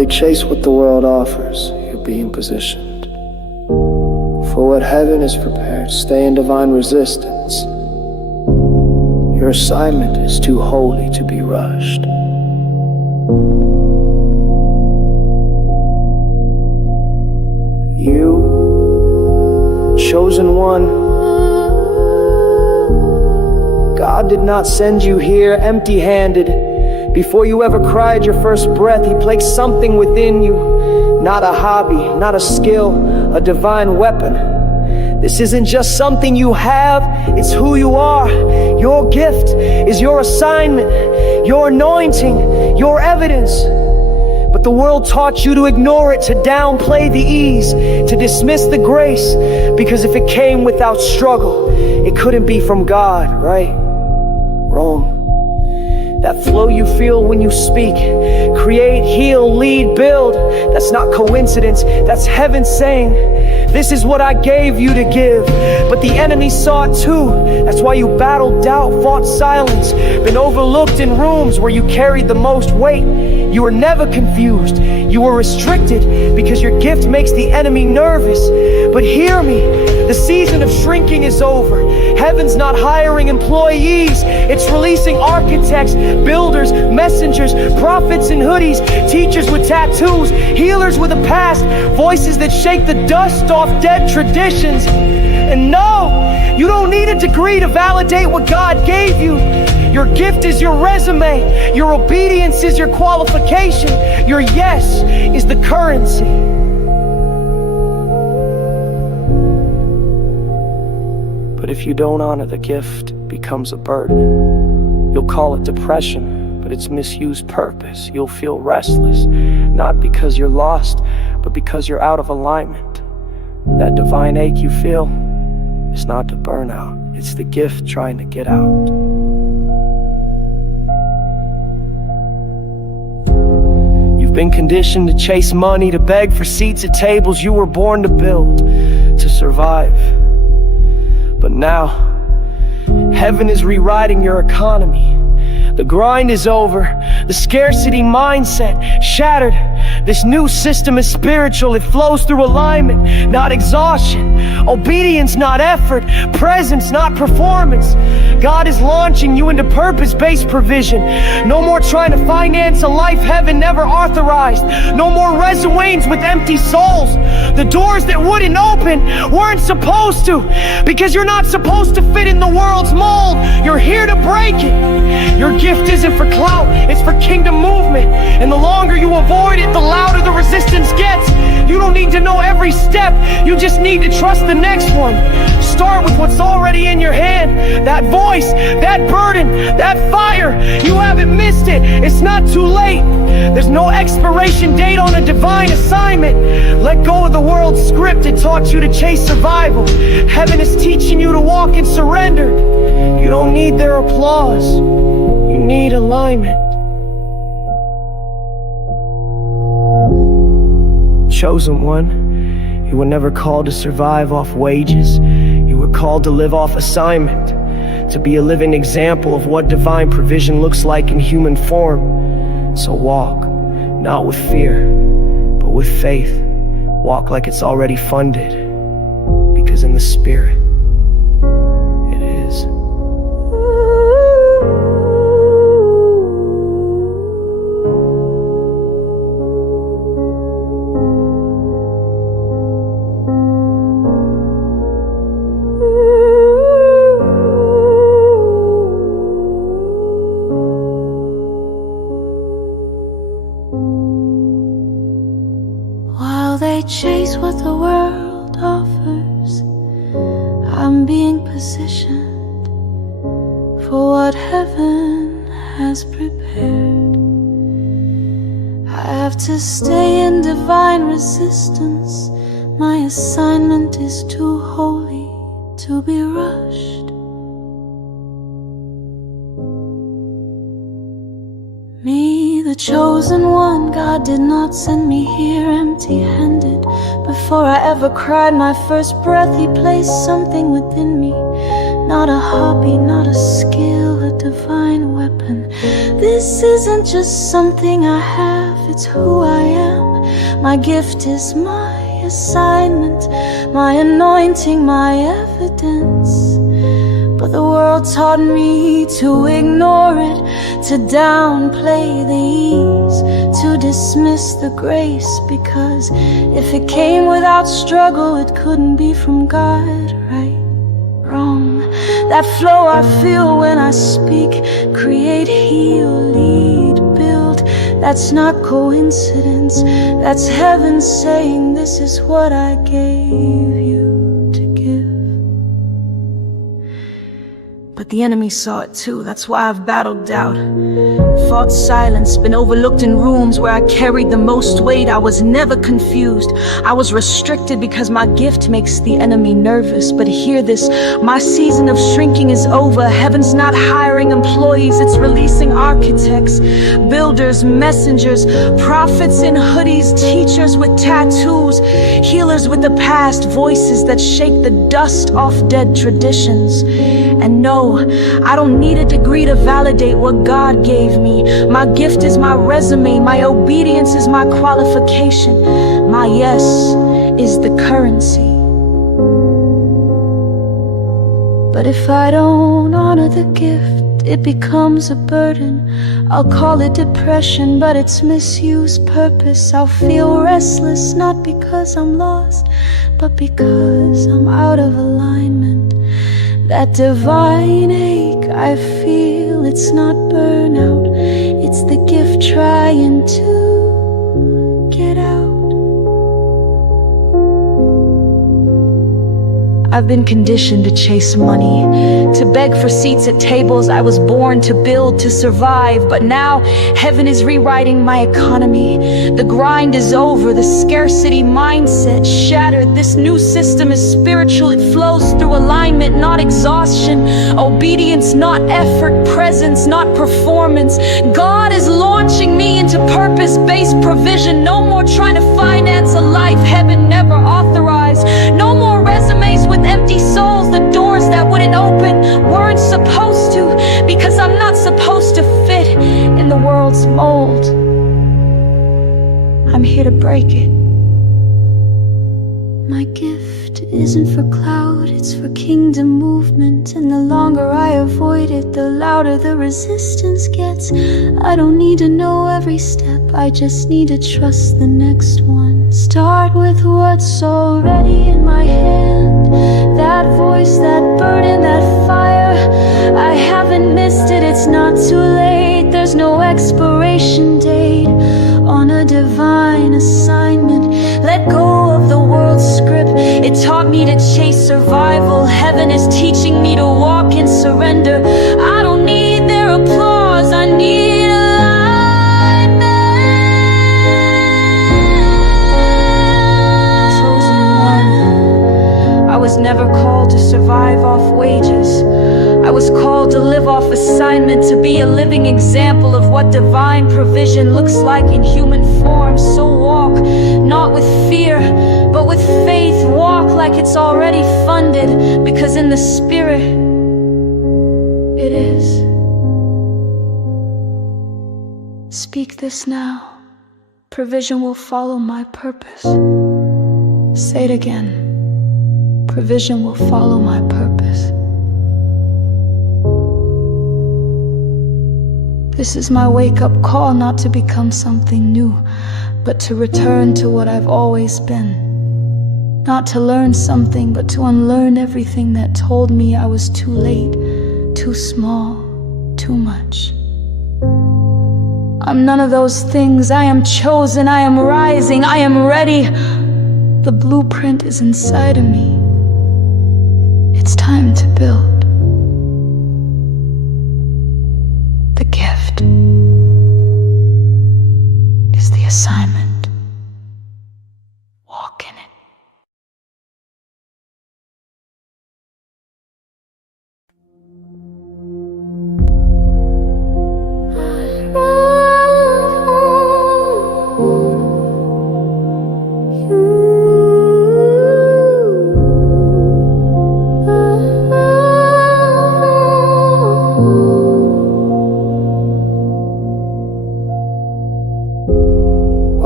they chase what the world offers, you're being positioned. For what heaven is prepared, stay in divine resistance. Your assignment is too holy to be rushed. You, chosen one, God did not send you here empty-handed. Before you ever cried your first breath, He placed something within you. Not a hobby, not a skill, a divine weapon. This isn't just something you have, it's who you are. Your gift is your assignment, your anointing, your evidence. But the world taught you to ignore it, to downplay the ease, to dismiss the grace, because if it came without struggle, it couldn't be from God, right? Wrong. That flow you feel when you speak, create, heal, lead, build, that's not coincidence, that's heaven saying, this is what I gave you to give. But the enemy saw it too. That's why you battled doubt, fought silence, been overlooked in rooms where you carried the most weight. You were never confused. You were restricted because your gift makes the enemy nervous. But hear me, the season of shrinking is over. Heaven's not hiring employees. It's releasing architects, builders, messengers, prophets in hoodies, teachers with tattoos, healers with a past, voices that shake the dust off dead traditions. And no, you don't need a degree to validate what God gave you. Your gift is your resume. Your obedience is your qualification. Your yes is the currency. But if you don't honor the gift, it becomes a burden. You'll call it depression, but it's misused purpose. You'll feel restless, not because you're lost, but because you're out of alignment. That divine ache you feel, it's not the burnout, it's the gift trying to get out. You've been conditioned to chase money, to beg for seats at tables you were born to build, to survive. But now, heaven is rewriting your economy. The grind is over, the scarcity mindset shattered. This new system is spiritual, it flows through alignment, not exhaustion. Obedience, not effort. Presence, not performance. God is launching you into purpose-based provision. No more trying to finance a life heaven never authorized. No more resumes with empty souls. The doors that wouldn't open weren't supposed to, because you're not supposed to fit in the world's mold. You're here to break it. Your gift isn't for clout, it's for kingdom movement. And the longer you avoid it, the louder the resistance gets. You don't need to know every step, you just need to trust the next one. Start with what's already in your hand. That voice, that burden, that fire. You haven't missed it, it's not too late. There's no expiration date on a divine assignment. Let go of the world's script that taught you to chase survival. Heaven is teaching you to walk in surrender. You don't need their applause, you need alignment. Chosen one, you were never called to survive off wages. You were called to live off assignment, to be a living example of what divine provision looks like in human form. So walk, not with fear, but with faith. Walk like it's already funded, because in the Spirit, it is. They chase what the world offers. I'm being positioned for what heaven has prepared. I have to stay in divine resistance. My assignment is too holy to be rushed. Me, the chosen one, God did not send me here empty-handed. Before I ever cried my first breath, He placed something within me. Not a hobby, not a skill, a divine weapon. This isn't just something I have, it's who I am. My gift is my assignment, my anointing, my evidence. But the world taught me to ignore it, to downplay the ease, to dismiss the grace, because if it came without struggle, it couldn't be from God, right? Wrong. That flow I feel when I speak, create, heal, lead, build. That's not coincidence, that's heaven saying this is what I gave you to give. But the enemy saw it too, that's why I've battled doubt. Fought silence, been overlooked in rooms where I carried the most weight. I was never confused, I was restricted because my gift makes the enemy nervous. But hear this, my season of shrinking is over. Heaven's not hiring employees, it's releasing architects, builders, messengers, prophets in hoodies, teachers with tattoos, healers with the past, voices that shake the dust off dead traditions. And no, I don't need a degree to validate what God gave me. My gift is my resume, my obedience is my qualification, my yes is the currency. But if I don't honor the gift, it becomes a burden. I'll call it depression, but it's misuse purpose. I'll feel restless, not because I'm lost, but because I'm out of alignment. That divine ache I feel, it's not burnout, it's the gift trying to get out. I've been conditioned to chase money, to beg for seats at tables I was born to build, to survive. But now heaven is rewriting my economy. The grind is over, the scarcity mindset shattered. This new system is spiritual, it flows through alignment, not exhaustion. Obedience, not effort. Presence, not performance. God is launching me into purpose-based provision. No more trying to finance a life heaven never authorized. No more resumes with empty souls. The doors that wouldn't open weren't supposed to, because I'm not supposed to fit in the world's mold. I'm here to break it. My gift isn't for clout, it's for kingdom movement. And the longer I avoid it, the louder the resistance gets. I don't need to know every step, I just need to trust the next one. Start with what's already in my hand. That voice, that burden, that fire, I haven't missed it, it's not too late. There's no expiration date on a divine assignment. Let go of the world's script, it taught me to chase survival. Heaven is teaching me to walk in surrender. I don't need their applause, I need alignment. Chosen one, I was never called to survive off wages. I was called to live off assignment, to be a living example of what divine provision looks like in human form. So walk, not with fear, but with faith. Walk like it's already funded, because in the spirit, it is. Speak this now. Provision will follow my purpose. Say it again. Provision will follow my purpose. This is my wake-up call, not to become something new, but to return to what I've always been. Not to learn something, but to unlearn everything that told me I was too late, too small, too much. I'm none of those things. I am chosen, I am rising, I am ready. The blueprint is inside of me. It's time to build. The gift is the assignment. Walk in it.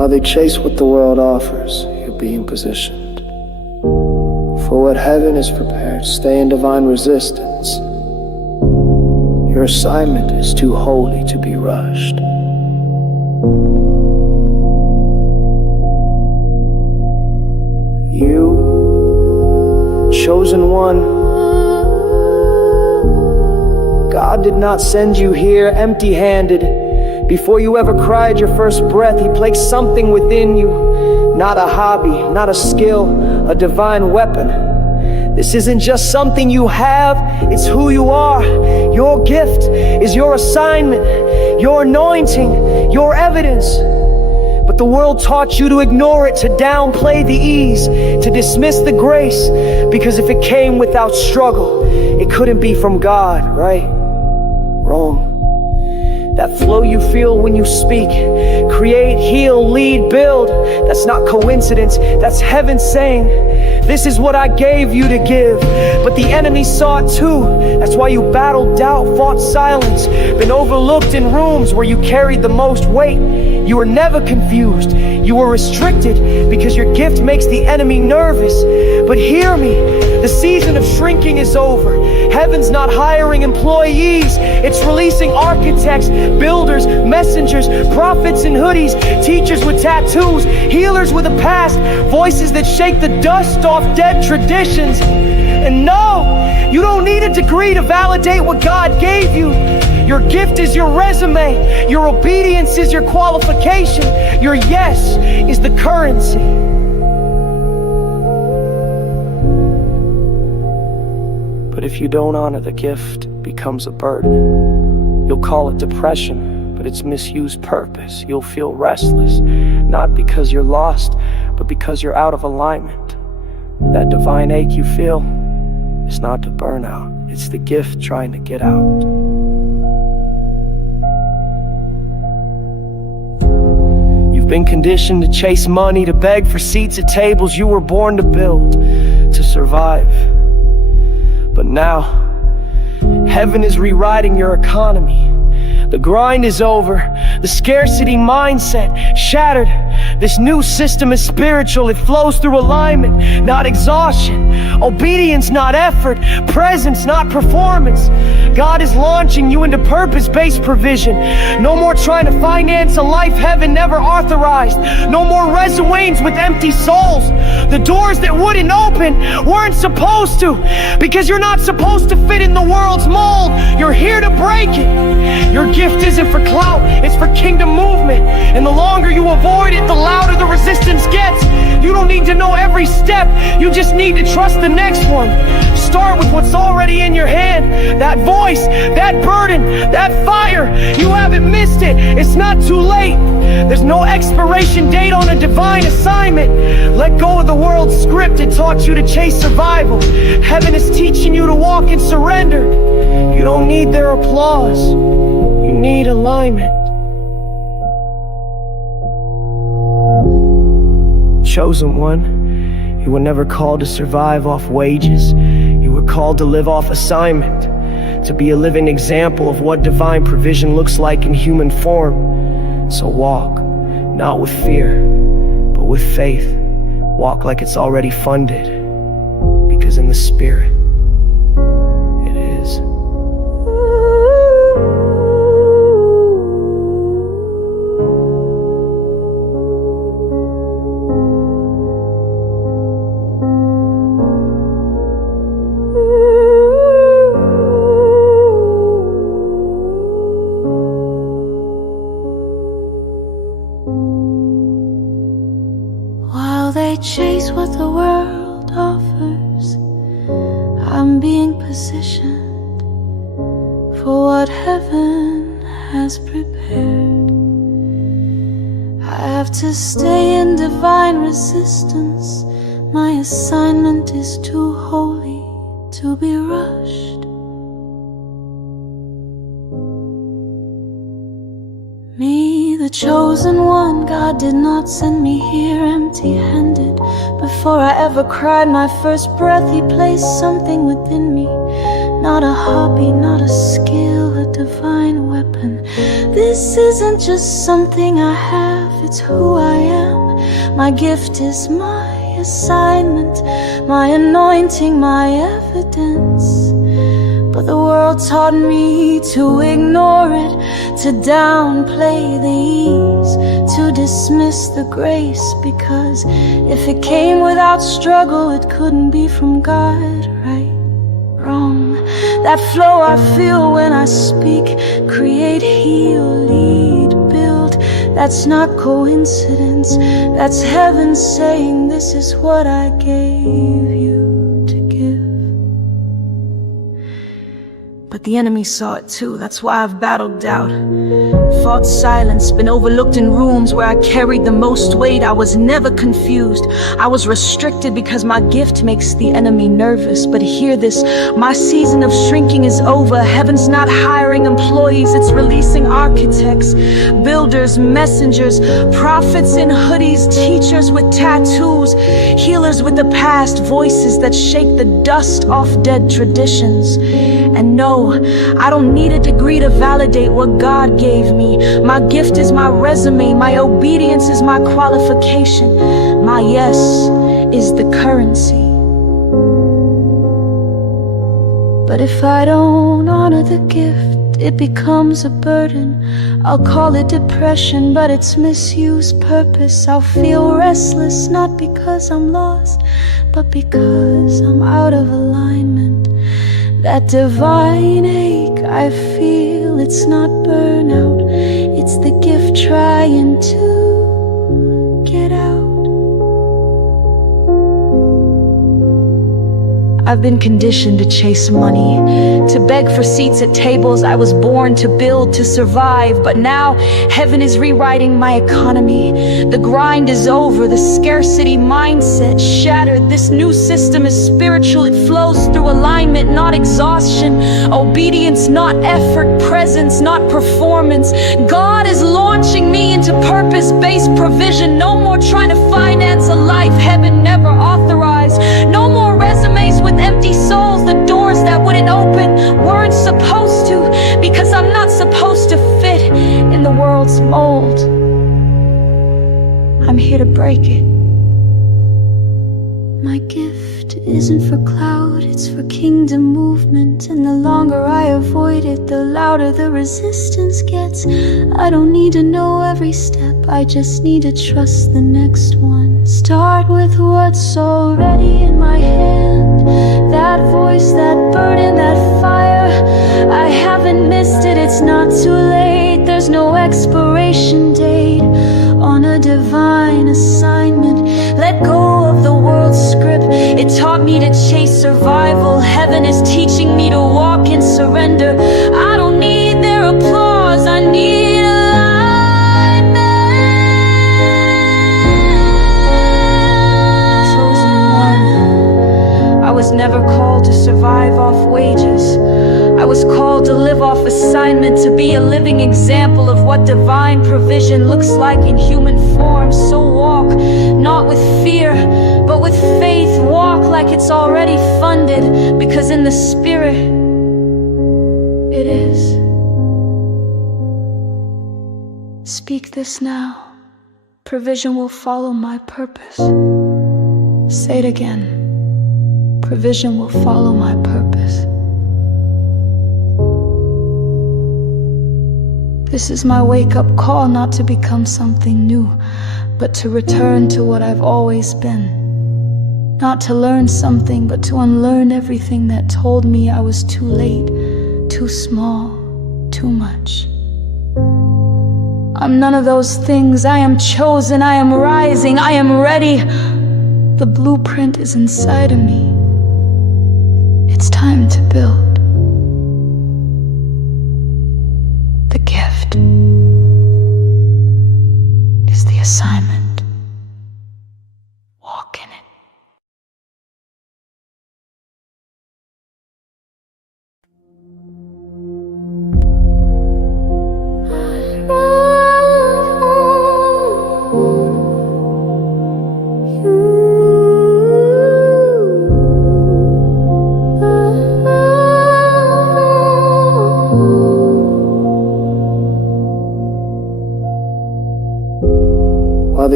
they chase what the world offers, you're being positioned. For what heaven is prepared, stay in divine resistance. Your assignment is too holy to be rushed. You, chosen one, God did not send you here empty-handed. Before you ever cried your first breath, He placed something within you. Not a hobby, not a skill, a divine weapon. This isn't just something you have, it's who you are. Your gift is your assignment, your anointing, your evidence. But the world taught you to ignore it, to downplay the ease, to dismiss the grace, because if it came without struggle, it couldn't be from God, right? Wrong. That flow you feel when you speak, create, heal, lead, build, that's not coincidence, that's heaven saying, this is what I gave you to give. But the enemy saw it too. That's why you battled doubt, fought silence, been overlooked in rooms where you carried the most weight. You were never confused, you were restricted, because your gift makes the enemy nervous. But hear me, the season of shrinking is over. Heaven's not hiring employees, it's releasing architects, builders, messengers, prophets in hoodies, teachers with tattoos, healers with a past, voices that shake the dust off dead traditions. And no, you don't need a degree to validate what God gave you. Your gift is your resume, your obedience is your qualification, your yes is the currency. But if you don't honor the gift, it becomes a burden. You'll call it depression, but it's misused purpose. You'll feel restless, not because you're lost, but because you're out of alignment. That divine ache you feel is not the burnout, it's the gift trying to get out. You've been conditioned to chase money, to beg for seats at tables you were born to build, to survive. But now, heaven is rewriting your economy. The grind is over, the scarcity mindset shattered. This new system is spiritual, it flows through alignment, not exhaustion. Obedience, not effort. Presence, not performance. God is launching you into purpose-based provision. No more trying to finance a life heaven never authorized. No more resumes with empty souls. The doors that wouldn't open weren't supposed to, because you're not supposed to fit in the world's mold. You're here to break it. Your gift isn't for clout, it's for kingdom movement. And the longer you avoid it, the louder the resistance gets. You don't need to know every step, you just need to trust the next one. Start with what's already in your hand. That voice, that burden, that fire. You haven't missed it, it's not too late. There's no expiration date on a divine assignment. Let go of the world's script that taught you to chase survival. Heaven is teaching you to walk in surrender. You don't need their applause, you need alignment. Chosen one, you were never called to survive off wages. You were called to live off assignment, to be a living example of what divine provision looks like in human form. So walk, not with fear, but with faith. Walk like it's already funded, because in the Spirit, it is. They chase what the world offers. I'm being positioned for what heaven has prepared. I have to stay in divine resistance. My assignment is too holy to be rushed. Me, the chosen one, God did not send me here empty-handed. Before I ever cried my first breath, He placed something within me. Not a hobby, not a skill, a divine weapon. This isn't just something I have, it's who I am. My gift is my assignment, my anointing, my evidence. But the world taught me to ignore it, to downplay the ease, to dismiss the grace, because if it came without struggle, it couldn't be from God, right? Wrong. That flow I feel when I speak, create, heal, lead, build. That's not coincidence, that's heaven saying this is what I gave you to give. But the enemy saw it too, that's why I've battled doubt. Fought silence, been overlooked in rooms where I carried the most weight. I was never confused, I was restricted because my gift makes the enemy nervous. But hear this, my season of shrinking is over. Heaven's not hiring employees, it's releasing architects, builders, messengers, prophets in hoodies, teachers with tattoos, healers with the past, voices that shake the dust off dead traditions. And no, I don't need a degree to validate what God gave me. My gift is my resume, my obedience is my qualification, my yes is the currency. But if I don't honor the gift, it becomes a burden. I'll call it depression, but it's misused purpose. I'll feel restless, not because I'm lost, but because I'm out of alignment. That divine ache I feel, it's not burnout, it's the gift trying to get out. I've been conditioned to chase money, to beg for seats at tables I was born to build, to survive. But now heaven is rewriting my economy. The grind is over, the scarcity mindset shattered. This new system is spiritual, it flows through alignment, not exhaustion. Obedience, not effort. Presence, not performance. God is launching me into purpose-based provision. No more trying to finance a life heaven never authorized. No more resumes with empty souls. The doors that wouldn't open weren't supposed to, because I'm not supposed to fit in the world's mold. I'm here to break it. My gift isn't for clout, it's for kingdom movement. And the longer I avoid it, the louder the resistance gets. I don't need to know every step, I just need to trust the next one. Start with what's already in my hand. That voice, that burden, that fire, I haven't missed it, it's not too late. There's no expiration date on a divine assignment. Let go of the world's script, it taught me to chase survival. Heaven is teaching me to walk in surrender. I don't need their applause, I need alignment. Chosen one, I was never called to survive off wages. I was called to live off assignment, to be a living example of what divine provision looks like in human form. So walk, not with fear, but with faith. Walk like it's already funded, because in the spirit, it is. Speak this now. Provision will follow my purpose. Say it again. Provision will follow my purpose. This is my wake-up call, not to become something new, but to return to what I've always been. Not to learn something, but to unlearn everything that told me I was too late, too small, too much. I'm none of those things. I am chosen, I am rising, I am ready. The blueprint is inside of me. It's time to build. The gift is the assignment. Walk in it.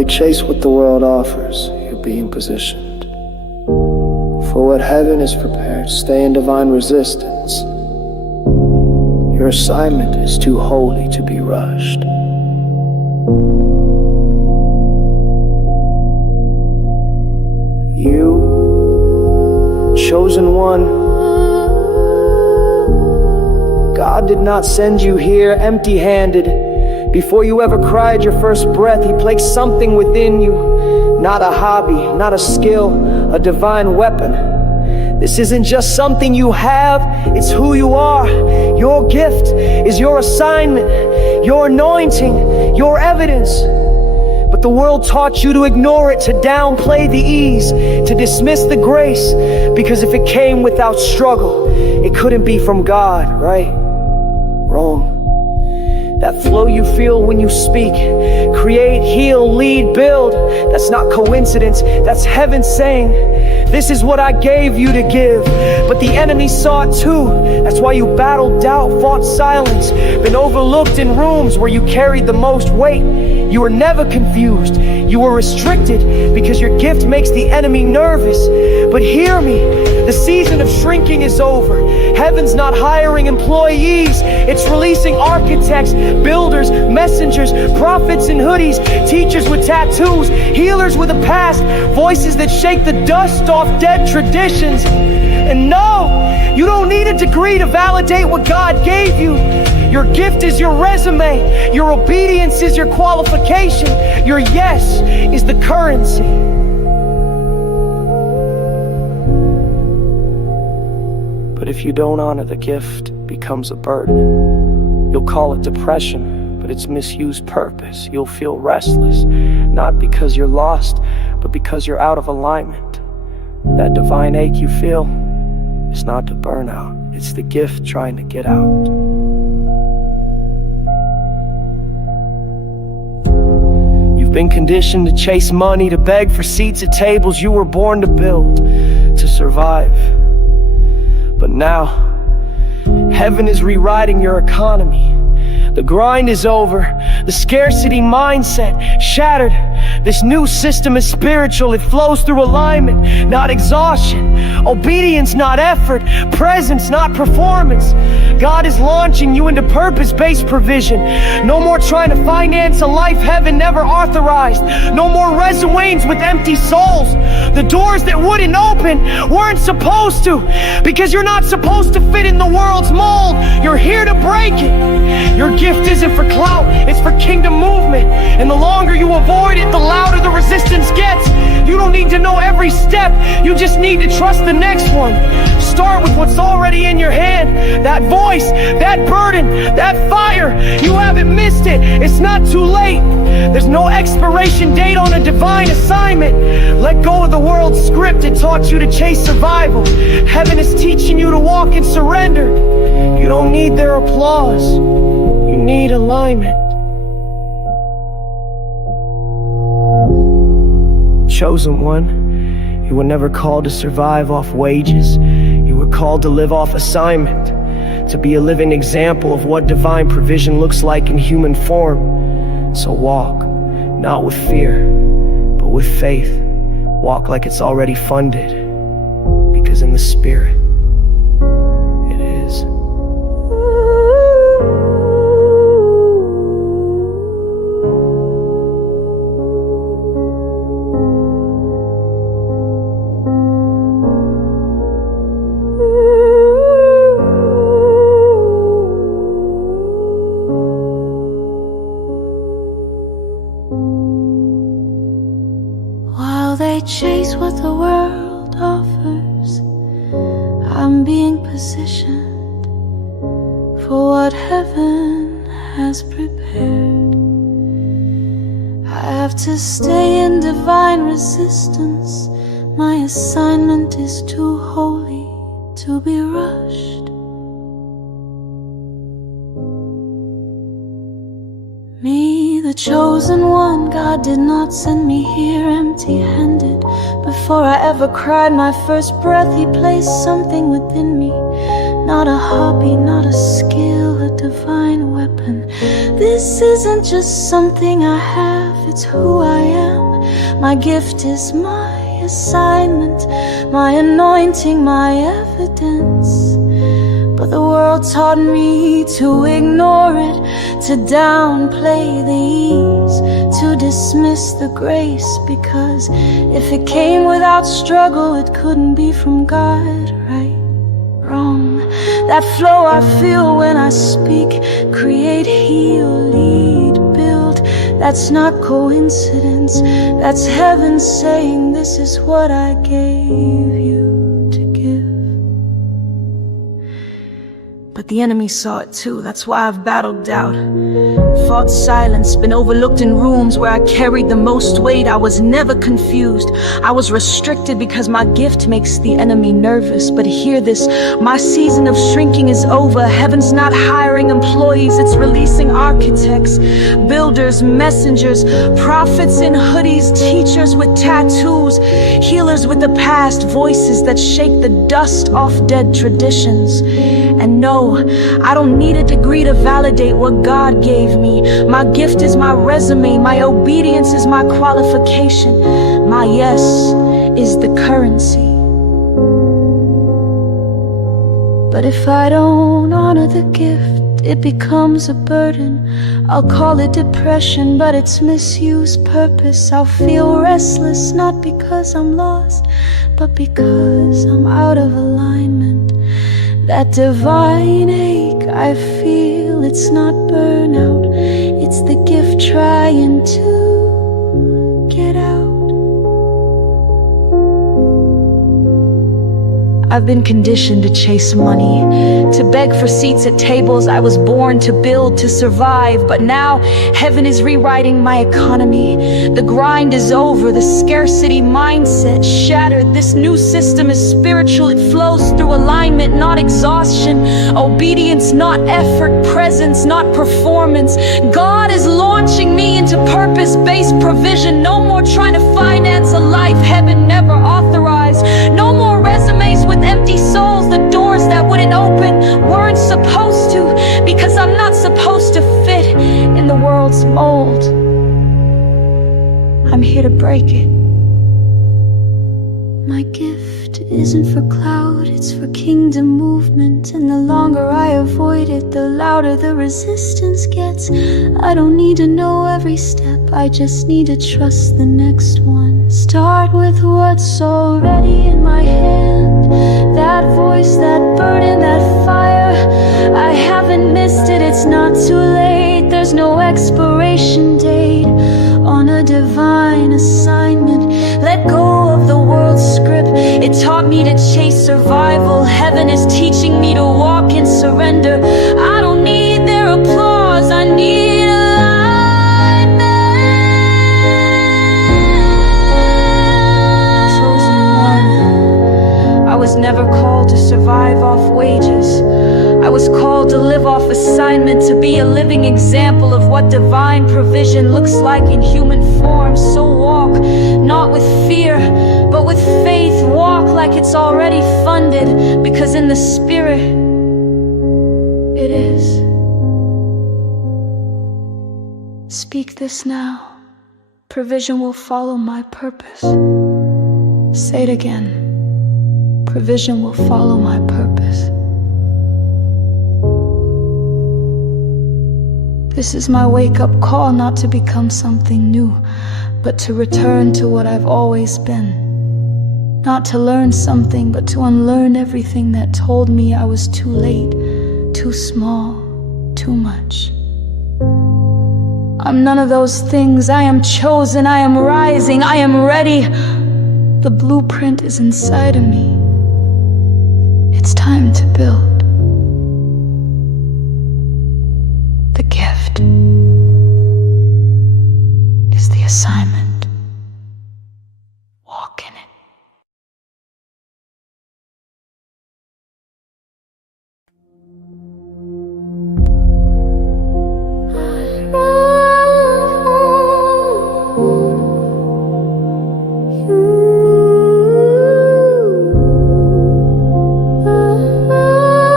they chase what the world offers, you're being positioned. For what heaven is prepared, stay in divine resistance. Your assignment is too holy to be rushed. You, chosen one, God did not send you here empty-handed. Before you ever cried your first breath, He placed something within you. Not a hobby, not a skill, a divine weapon. This isn't just something you have, it's who you are. Your gift is your assignment, your anointing, your evidence. But the world taught you to ignore it, to downplay the ease, to dismiss the grace, because if it came without struggle, it couldn't be from God, right? Wrong. That flow you feel when you speak, create, heal, lead, build, that's not coincidence, that's heaven saying, this is what I gave you to give. But the enemy saw it too. That's why you battled doubt, fought silence, been overlooked in rooms where you carried the most weight. You were never confused, you were restricted, because your gift makes the enemy nervous. But hear me, the season of shrinking is over. Heaven's not hiring employees, it's releasing architects, builders, messengers, prophets in hoodies, teachers with tattoos, healers with a past, voices that shake the dust off dead traditions. And no, you don't need a degree to validate what God gave you. Your gift is your resume, your obedience is your qualification, your yes is the currency. But if you don't honor the gift, it becomes a burden. You'll call it depression, but it's misused purpose. You'll feel restless, not because you're lost, but because you're out of alignment. That divine ache you feel is not the burnout, it's the gift trying to get out. You've been conditioned to chase money, to beg for seats at tables you were born to build, to survive. But now, heaven is rewriting your economy. The grind is over, the scarcity mindset shattered. This new system is spiritual, it flows through alignment, not exhaustion. Obedience, not effort. Presence, not performance. God is launching you into purpose-based provision. No more trying to finance a life heaven never authorized. No more resumes with empty souls. The doors that wouldn't open weren't supposed to, because you're not supposed to fit in the world's mold. You're here to break it. Your gift isn't for clout, it's for kingdom movement. And the longer you avoid it, the louder the resistance gets. You don't need to know every step, you just need to trust the next one. Start with what's already in your hand. That voice, that burden, that fire. You haven't missed it, it's not too late. There's no expiration date on a divine assignment. Let go of the world's script that taught you to chase survival. Heaven is teaching you to walk in surrender. You don't need their applause, you need alignment. Chosen one, you were never called to survive off wages. You were called to live off assignment, to be a living example of what divine provision looks like in human form. So walk, not with fear, but with faith. Walk like it's already funded, because in the Spirit, it is. They chase what the world offers. I'm being positioned for what heaven has prepared. I have to stay in divine resistance. My assignment is too holy to be rushed. Me, the chosen one, God did not send me here empty-handed. Before I ever cried my first breath, He placed something within me. Not a hobby, not a skill, a divine weapon. This isn't just something I have, it's who I am. My gift is my assignment, my anointing, my evidence. But the world taught me to ignore it, to downplay the ease, to dismiss the grace, because if it came without struggle, it couldn't be from God, right? Wrong. That flow I feel when I speak, create, heal, lead, build. That's not coincidence, that's heaven saying this is what I gave you to give. But the enemy saw it too, that's why I've battled doubt. Fought silence, been overlooked in rooms where I carried the most weight. I was never confused, I was restricted because my gift makes the enemy nervous. But hear this, my season of shrinking is over. Heaven's not hiring employees, it's releasing architects, builders, messengers, prophets in hoodies, teachers with tattoos, healers with the past, voices that shake the dust off dead traditions. And no, I don't need a degree to validate what God gave me. My gift is my resume, my obedience is my qualification, my yes is the currency. But if I don't honor the gift, it becomes a burden. I'll call it depression, but it's misused purpose. I'll feel restless, not because I'm lost, but because I'm out of alignment. That divine ache I feel, it's not burnout, it's the gift trying to get out. I've been conditioned to chase money, to beg for seats at tables I was born to build, to survive. But now heaven is rewriting my economy. The grind is over, the scarcity mindset shattered. This new system is spiritual, it flows through alignment, not exhaustion. Obedience, not effort. Presence, not performance. God is launching me into purpose-based provision. No more trying to finance a life heaven never authorized. No more resumes with empty souls. The doors that wouldn't open weren't supposed to, because I'm not supposed to fit in the world's mold. I'm here to break it. My gift isn't for cloud, it's for kingdom movement. And the longer I avoid it, the louder the resistance gets. I don't need to know every step, I just need to trust the next one. Start with what's already in my hand. That voice, that burden, that fire, I haven't missed it, it's not too late. There's no expiration date on a divine assignment. Let go of the world's script, it taught me to chase survival. Heaven is teaching me to walk in surrender. I don't need their applause, I need alignment. Chosen one, I was never called to survive off wages. I was called to live off assignment, to be a living example of what divine provision looks like in human form. So walk, not with fear, but with faith. Walk like it's already funded, because in the spirit, it is. Speak this now. Provision will follow my purpose. Say it again. Provision will follow my purpose. This is my wake-up call, not to become something new, but to return to what I've always been. Not to learn something, but to unlearn everything that told me I was too late, too small, too much. I'm none of those things. I am chosen, I am rising, I am ready. The blueprint is inside of me. It's time to build. The gift is the assignment. Walk in it.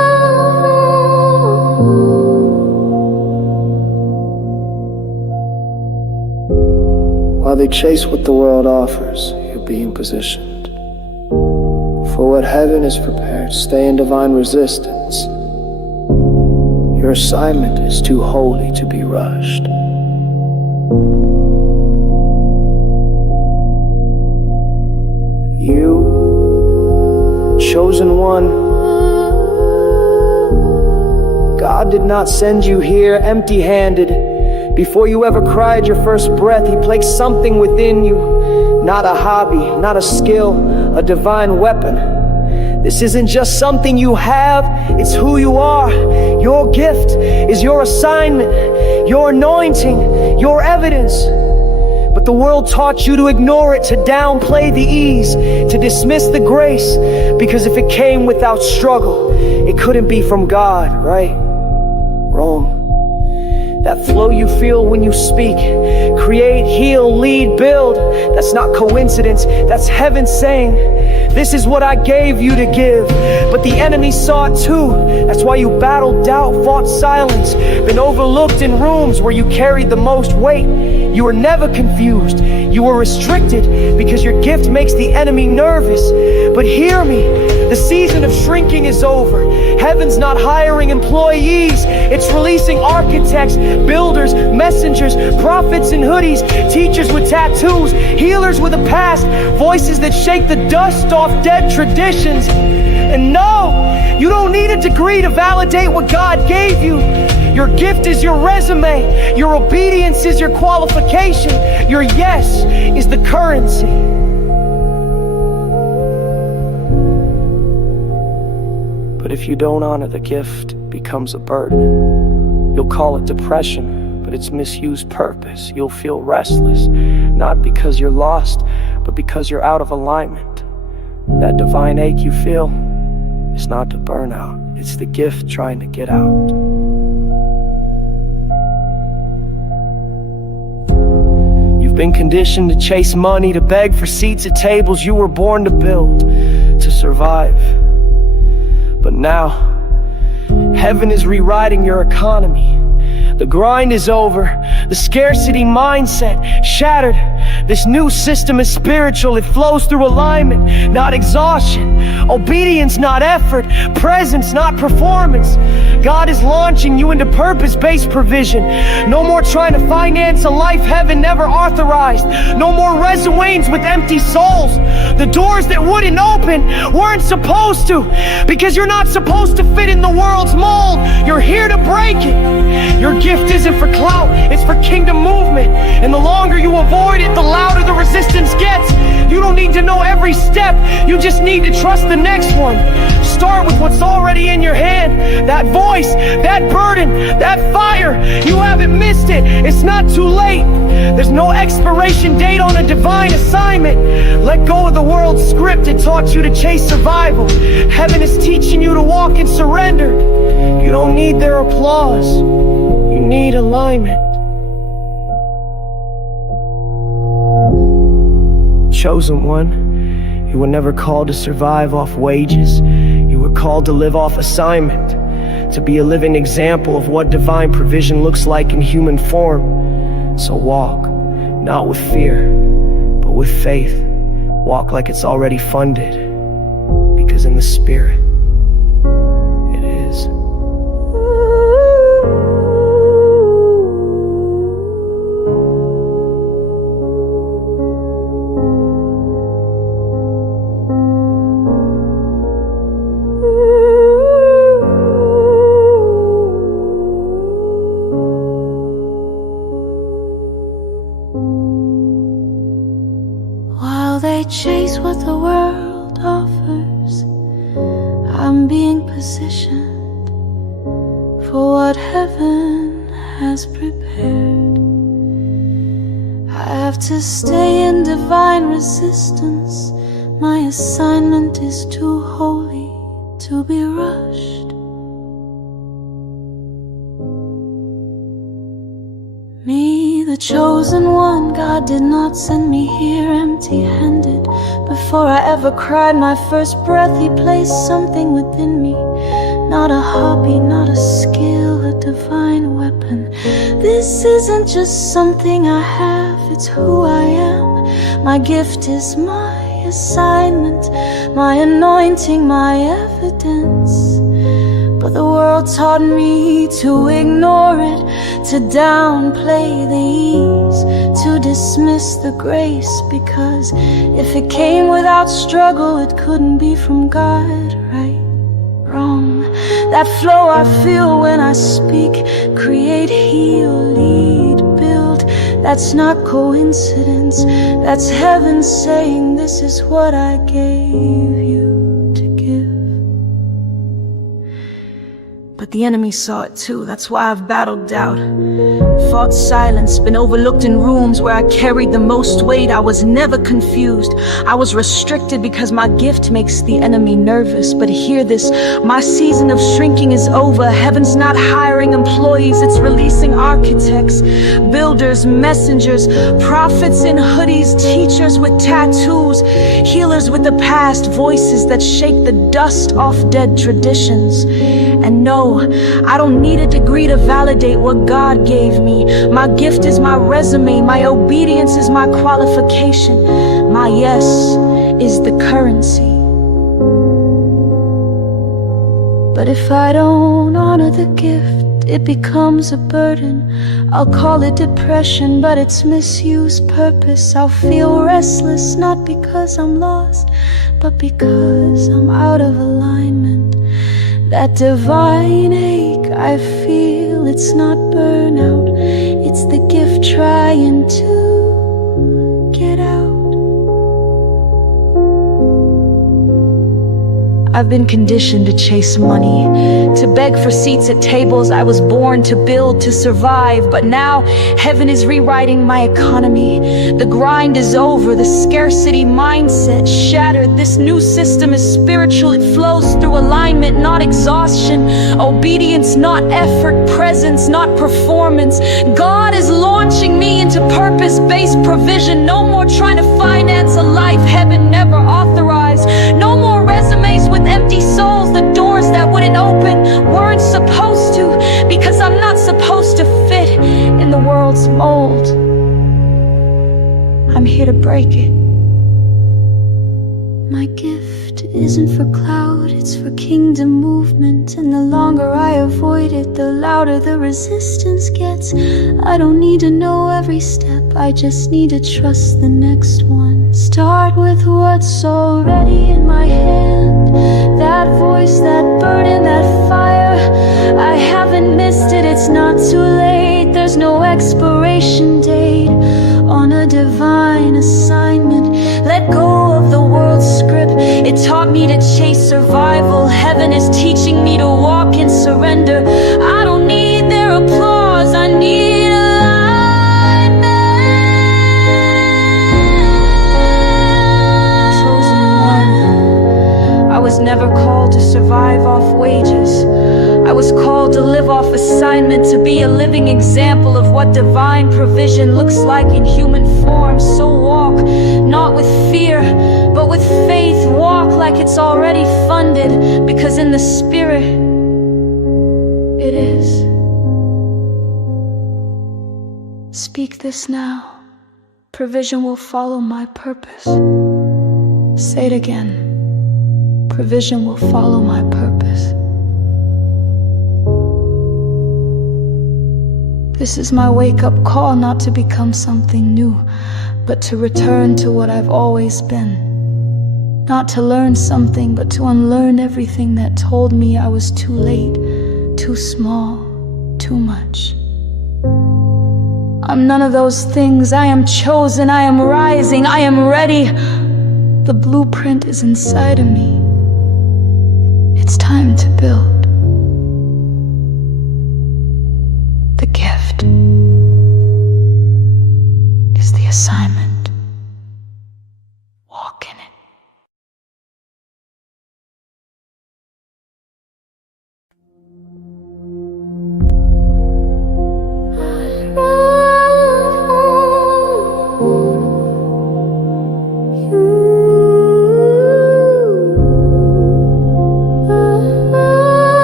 they chase what the world offers, you're being positioned. For what heaven is prepared, stay in divine resistance. Your assignment is too holy to be rushed. You, chosen one, God did not send you here empty-handed. Before you ever cried your first breath, He placed something within you. Not a hobby, not a skill, a divine weapon. This isn't just something you have, it's who you are. Your gift is your assignment, your anointing, your evidence. But the world taught you to ignore it, to downplay the ease, to dismiss the grace, because if it came without struggle, it couldn't be from God, right? Wrong. That flow you feel when you speak, create, heal, lead, build, that's not coincidence, that's heaven saying, this is what I gave you to give. But the enemy saw it too. That's why you battled doubt, fought silence, been overlooked in rooms where you carried the most weight. You were never confused. You were restricted because your gift makes the enemy nervous. But hear me, the season of shrinking is over. Heaven's not hiring employees. It's releasing architects, builders, messengers, prophets in hoodies, teachers with tattoos, healers with a past, voices that shake the dust off dead traditions. And no, you don't need a degree to validate what God gave you. Your gift is your resume. Your obedience is your qualification. Your yes is the currency. But if you don't honor the gift, it becomes a burden. You'll call it depression, but it's misused purpose. You'll feel restless, not because you're lost, but because you're out of alignment. That divine ache you feel is not the burnout. It's the gift trying to get out. You've been conditioned to chase money, to beg for seats at tables you were born to build, to survive. But now, heaven is rewriting your economy. The grind is over, the scarcity mindset shattered. This new system is spiritual, it flows through alignment, not exhaustion. Obedience, not effort. Presence, not performance. God is launching you into purpose-based provision. No more trying to finance a life heaven never authorized. No more resumes with empty souls. The doors that wouldn't open weren't supposed to, because you're not supposed to fit in the world's mold. You're here to break it. Your gift isn't for clout, it's for kingdom movement. And the longer you avoid it, the louder the resistance gets. You don't need to know every step, you just need to trust the next one. Start with what's already in your hand. That voice, that burden, that fire. You haven't missed it, it's not too late. There's no expiration date on a divine assignment. Let go of the world's script that taught you to chase survival. Heaven is teaching you to walk in surrender. You don't need their applause, you need alignment. Chosen one, you were never called to survive off wages. You were called to live off assignment, to be a living example of what divine provision looks like in human form. So walk, not with fear, but with faith. Walk like it's already funded, because in the Spirit, it is. They chase what the world offers. I'm being positioned for what heaven has prepared. I have to stay in divine resistance. My assignment is too holy to be rushed. Me, the chosen one, God did not send me here empty-handed. Before I ever cried my first breath, He placed something within me. Not a hobby, not a skill, a divine weapon. This isn't just something I have, it's who I am. My gift is my assignment, my anointing, my evidence. But the world taught me to ignore it, to downplay the ease, to dismiss the grace, because if it came without struggle, it couldn't be from God, right? Wrong. That flow I feel when I speak, create, heal, lead, build. That's not coincidence, that's heaven saying this is what I gave you to give. But the enemy saw it too, that's why I've battled doubt. Fought silence, been overlooked in rooms where I carried the most weight. I was never confused, I was restricted because my gift makes the enemy nervous. But hear this, my season of shrinking is over. Heaven's not hiring employees, it's releasing architects, builders, messengers, prophets in hoodies, teachers with tattoos, healers with the past, voices that shake the dust off dead traditions. And no, I don't need a degree to validate what God gave me. My gift is my resume, my obedience is my qualification, my yes is the currency. But if I don't honor the gift, it becomes a burden. I'll call it depression, but it's misused purpose. I'll feel restless, not because I'm lost, but because I'm out of alignment. That divine ache I feel, it's not burnout, it's the gift trying to get out. I've been conditioned to chase money, to beg for seats at tables I was born to build, to survive. But now heaven is rewriting my economy. The grind is over, the scarcity mindset shattered. This new system is spiritual, it flows through alignment, not exhaustion. Obedience, not effort. Presence, not performance. God is launching me into purpose-based provision. No more trying to finance a life heaven never authorized. No more resumes with empty souls. The doors that wouldn't open weren't supposed to, because I'm not supposed to fit in the world's mold. I'm here to break it. My gift isn't for cloud, it's for kingdom movement. And the longer I avoid it, the louder the resistance gets. I don't need to know every step, I just need to trust the next one. Start with what's already in my hand. That voice, that burden, that fire, I haven't missed it, it's not too late. There's no expiration date on a divine assignment. Let go of the world's script, it taught me to chase survival. Heaven is teaching me to walk in surrender. I don't need their applause, I need alignment. Chosen one, I was never called to survive off wages. I was called to live off assignment, to be a living example of what divine provision looks like in human form. So walk, not with fear, but with faith. Walk like it's already funded, because in the spirit, it is. Speak this now. Provision will follow my purpose. Say it again. Provision will follow my purpose. This is my wake-up call, not to become something new, but to return to what I've always been. Not to learn something, but to unlearn everything that told me I was too late, too small, too much. I'm none of those things. I am chosen, I am rising, I am ready. The blueprint is inside of me. It's time to build. The gift is the assignment. Walk in it.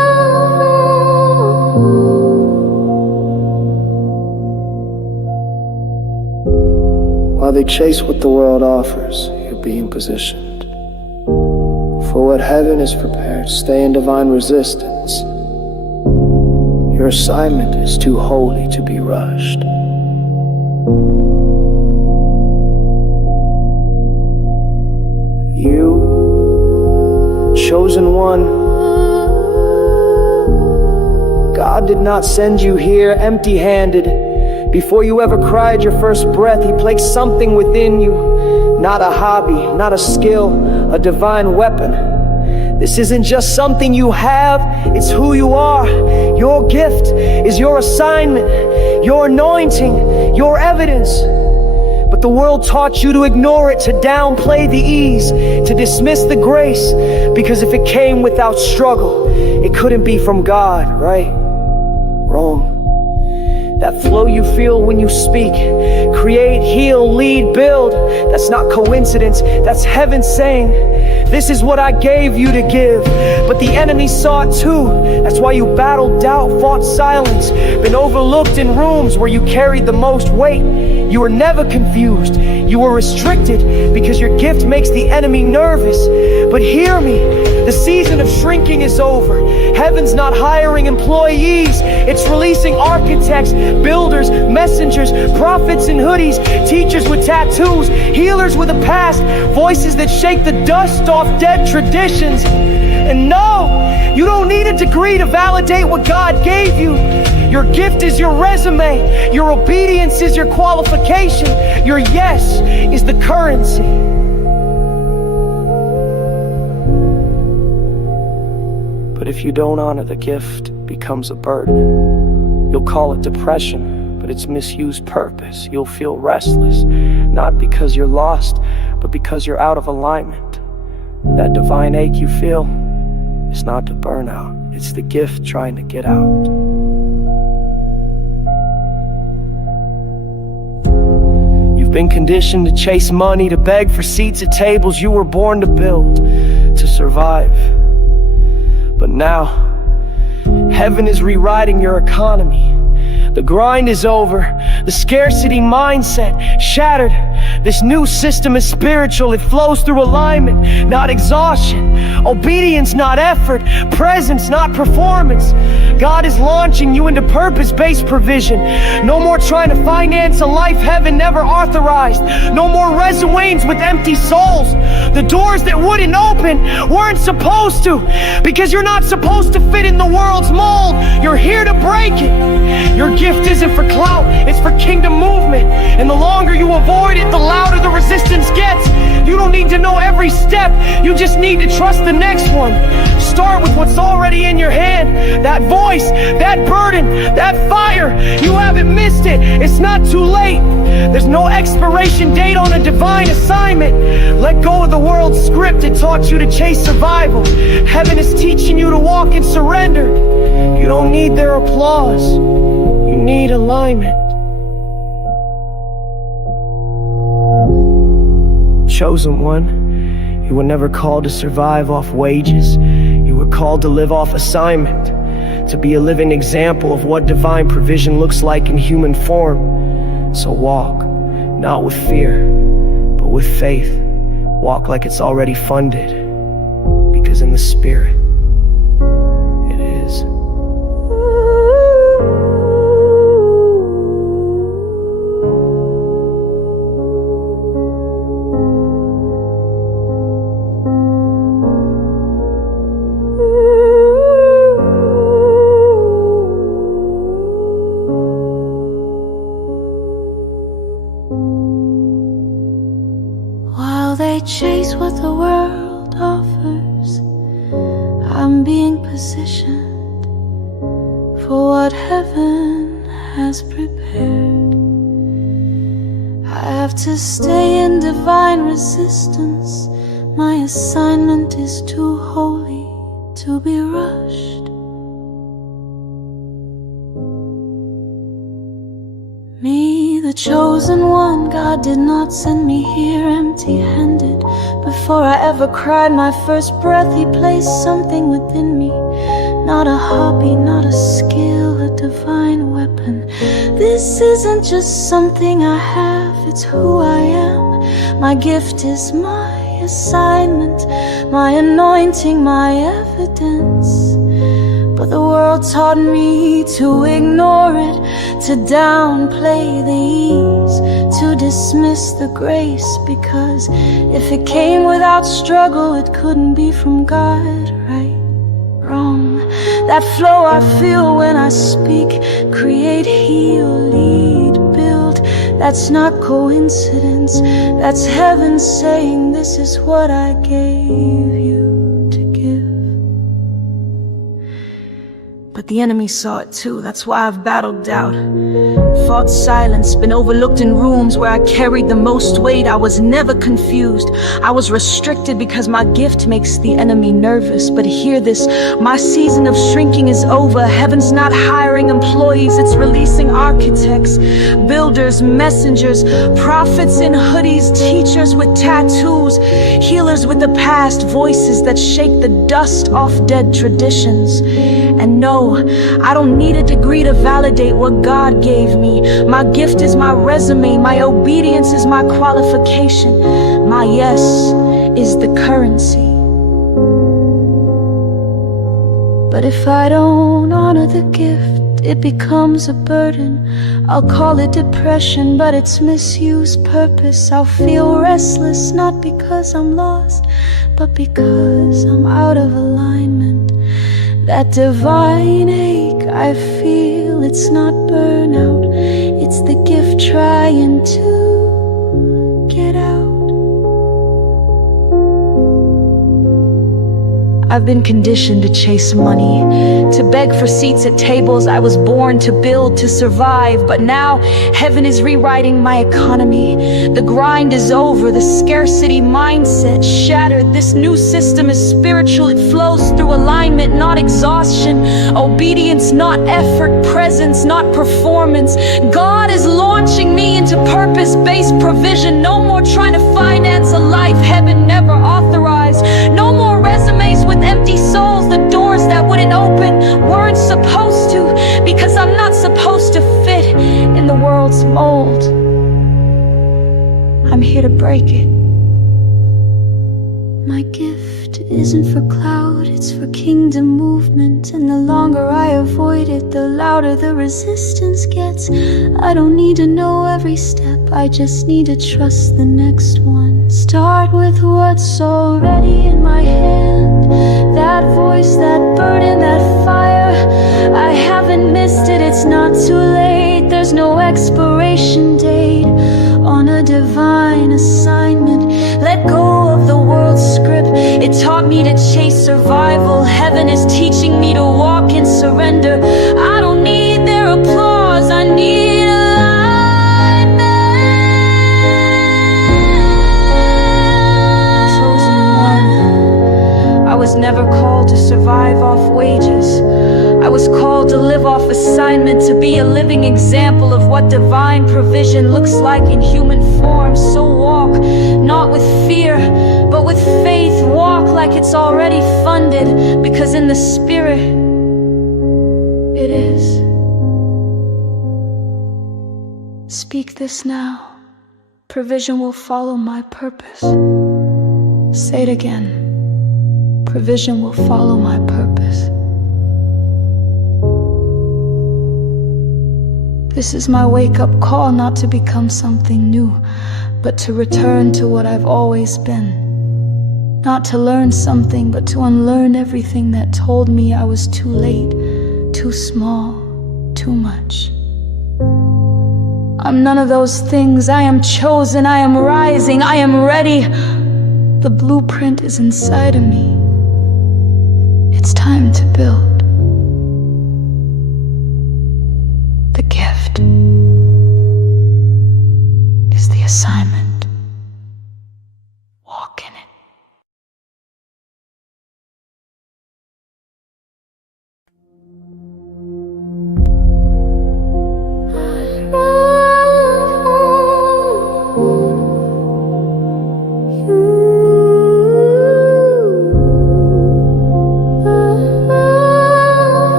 While they chase what the world offers, you're being positioned. For what heaven is prepared, stay in divine resistance. Your assignment is too holy to be rushed. You, chosen one, God did not send you here empty-handed. Before you ever cried your first breath, He placed something within you. Not a hobby, not a skill, a divine weapon. This isn't just something you have, it's who you are. Your gift is your assignment, your anointing, your evidence. But the world taught you to ignore it, to downplay the ease, to dismiss the grace, because if it came without struggle, it couldn't be from God, right? Wrong. That flow you feel when you speak, create, heal, lead, build, that's not coincidence, that's heaven saying, this is what I gave you to give. But the enemy saw it too. That's why you battled doubt, fought silence, been overlooked in rooms where you carried the most weight. You were never confused, you were restricted, because your gift makes the enemy nervous. But hear me, the season of shrinking is over. Heaven's not hiring employees, it's releasing architects, builders, messengers, prophets in hoodies, teachers with tattoos, healers with a past, voices that shake the dust off dead traditions. And no, you don't need a degree to validate what God gave you. Your gift is your resume, your obedience is your qualification, your yes is the currency. But if you don't honor the gift, it becomes a burden. You'll call it depression, but it's misused purpose. You'll feel restless, not because you're lost, but because you're out of alignment. That divine ache you feel is not the burnout, it's the gift trying to get out. You've been conditioned to chase money, to beg for seats at tables you were born to build, to survive. But now, heaven is rewriting your economy. The grind is over, the scarcity mindset shattered. This new system is spiritual, it flows through alignment, not exhaustion. Obedience, not effort. Presence, not performance. God is launching you into purpose-based provision. No more trying to finance a life heaven never authorized. No more resumes with empty souls. The doors that wouldn't open weren't supposed to, because you're not supposed to fit in the world's mold. You're here to break it. Your gift isn't for clout, it's for kingdom movement. And the longer you avoid it, the louder the resistance gets. You don't need to know every step, you just need to trust the next one. Start with what's already in your hand. That voice, that burden, that fire. You haven't missed it, it's not too late. There's no expiration date on a divine assignment. Let go of the world's script that taught you to chase survival. Heaven is teaching you to walk in surrender. You don't need their applause, you need alignment. Chosen one, you were never called to survive off wages. You were called to live off assignment, to be a living example of what divine provision looks like in human form. So walk, not with fear, but with faith. Walk like it's already funded, because in the Spirit, it is. They chase what the world offers. I'm being positioned for what heaven has prepared. I have to stay in divine resistance. My assignment is too holy to be rushed. Me, the chosen one, God did not send me here empty-handed. Before I ever cried my first breath, He placed something within me. Not a hobby, not a skill, a divine weapon. This isn't just something I have, it's who I am. My gift is my assignment, my anointing, my evidence. But the world taught me to ignore it, to downplay the ease, to dismiss the grace, because if it came without struggle, it couldn't be from God, right? Wrong. That flow I feel when I speak, create, heal, lead, build. That's not coincidence, that's heaven saying this is what I gave you to give. But the enemy saw it too, that's why I've battled doubt. Fought silence, been overlooked in rooms where I carried the most weight. I was never confused, I was restricted because my gift makes the enemy nervous. But hear this, my season of shrinking is over. Heaven's not hiring employees, it's releasing architects, builders, messengers, prophets in hoodies, teachers with tattoos, healers with the past, voices that shake the dust off dead traditions. And no, I don't need a degree to validate what God gave me. My gift is my resume, my obedience is my qualification, my yes is the currency. But if I don't honor the gift, it becomes a burden. I'll call it depression, but it's misused purpose. I'll feel restless, not because I'm lost, but because I'm out of alignment. That divine ache I feel, it's not burnout, it's the gift trying to get out. I've been conditioned to chase money, to beg for seats at tables I was born to build, to survive. But now heaven is rewriting my economy. The grind is over, the scarcity mindset shattered. This new system is spiritual, it flows through alignment, not exhaustion. Obedience, not effort. Presence, not performance. God is launching me into purpose-based provision. No more trying to finance a life heaven never authorized. No more resumes with empty souls. The doors that wouldn't open weren't supposed to, because I'm not supposed to fit in the world's mold. I'm here to break it. My gift isn't for cloud, it's for kingdom movement. And the longer I avoid it, the louder the resistance gets. I don't need to know every step, I just need to trust the next one. Start with what's already in my hand. That voice, that burden, that fire, I haven't missed it, it's not too late. There's no expiration date on a divine assignment. Let go of the world's script, it taught me to chase survival. Heaven is teaching me to walk in surrender. I don't need their applause, I need alignment. Chosen one, I was never called to survive off wages. I was called to live off assignment, to be a living example of what divine provision looks like in human form. So walk, not with fear, but with faith. Walk like it's already funded, because in the spirit, it is. Speak this now. Provision will follow my purpose. Say it again. Provision will follow my purpose. This is my wake-up call, not to become something new, but to return to what I've always been. Not to learn something, but to unlearn everything that told me I was too late, too small, too much. I'm none of those things. I am chosen, I am rising, I am ready. The blueprint is inside of me. It's time to build. The gift is the assignment. Walk in it.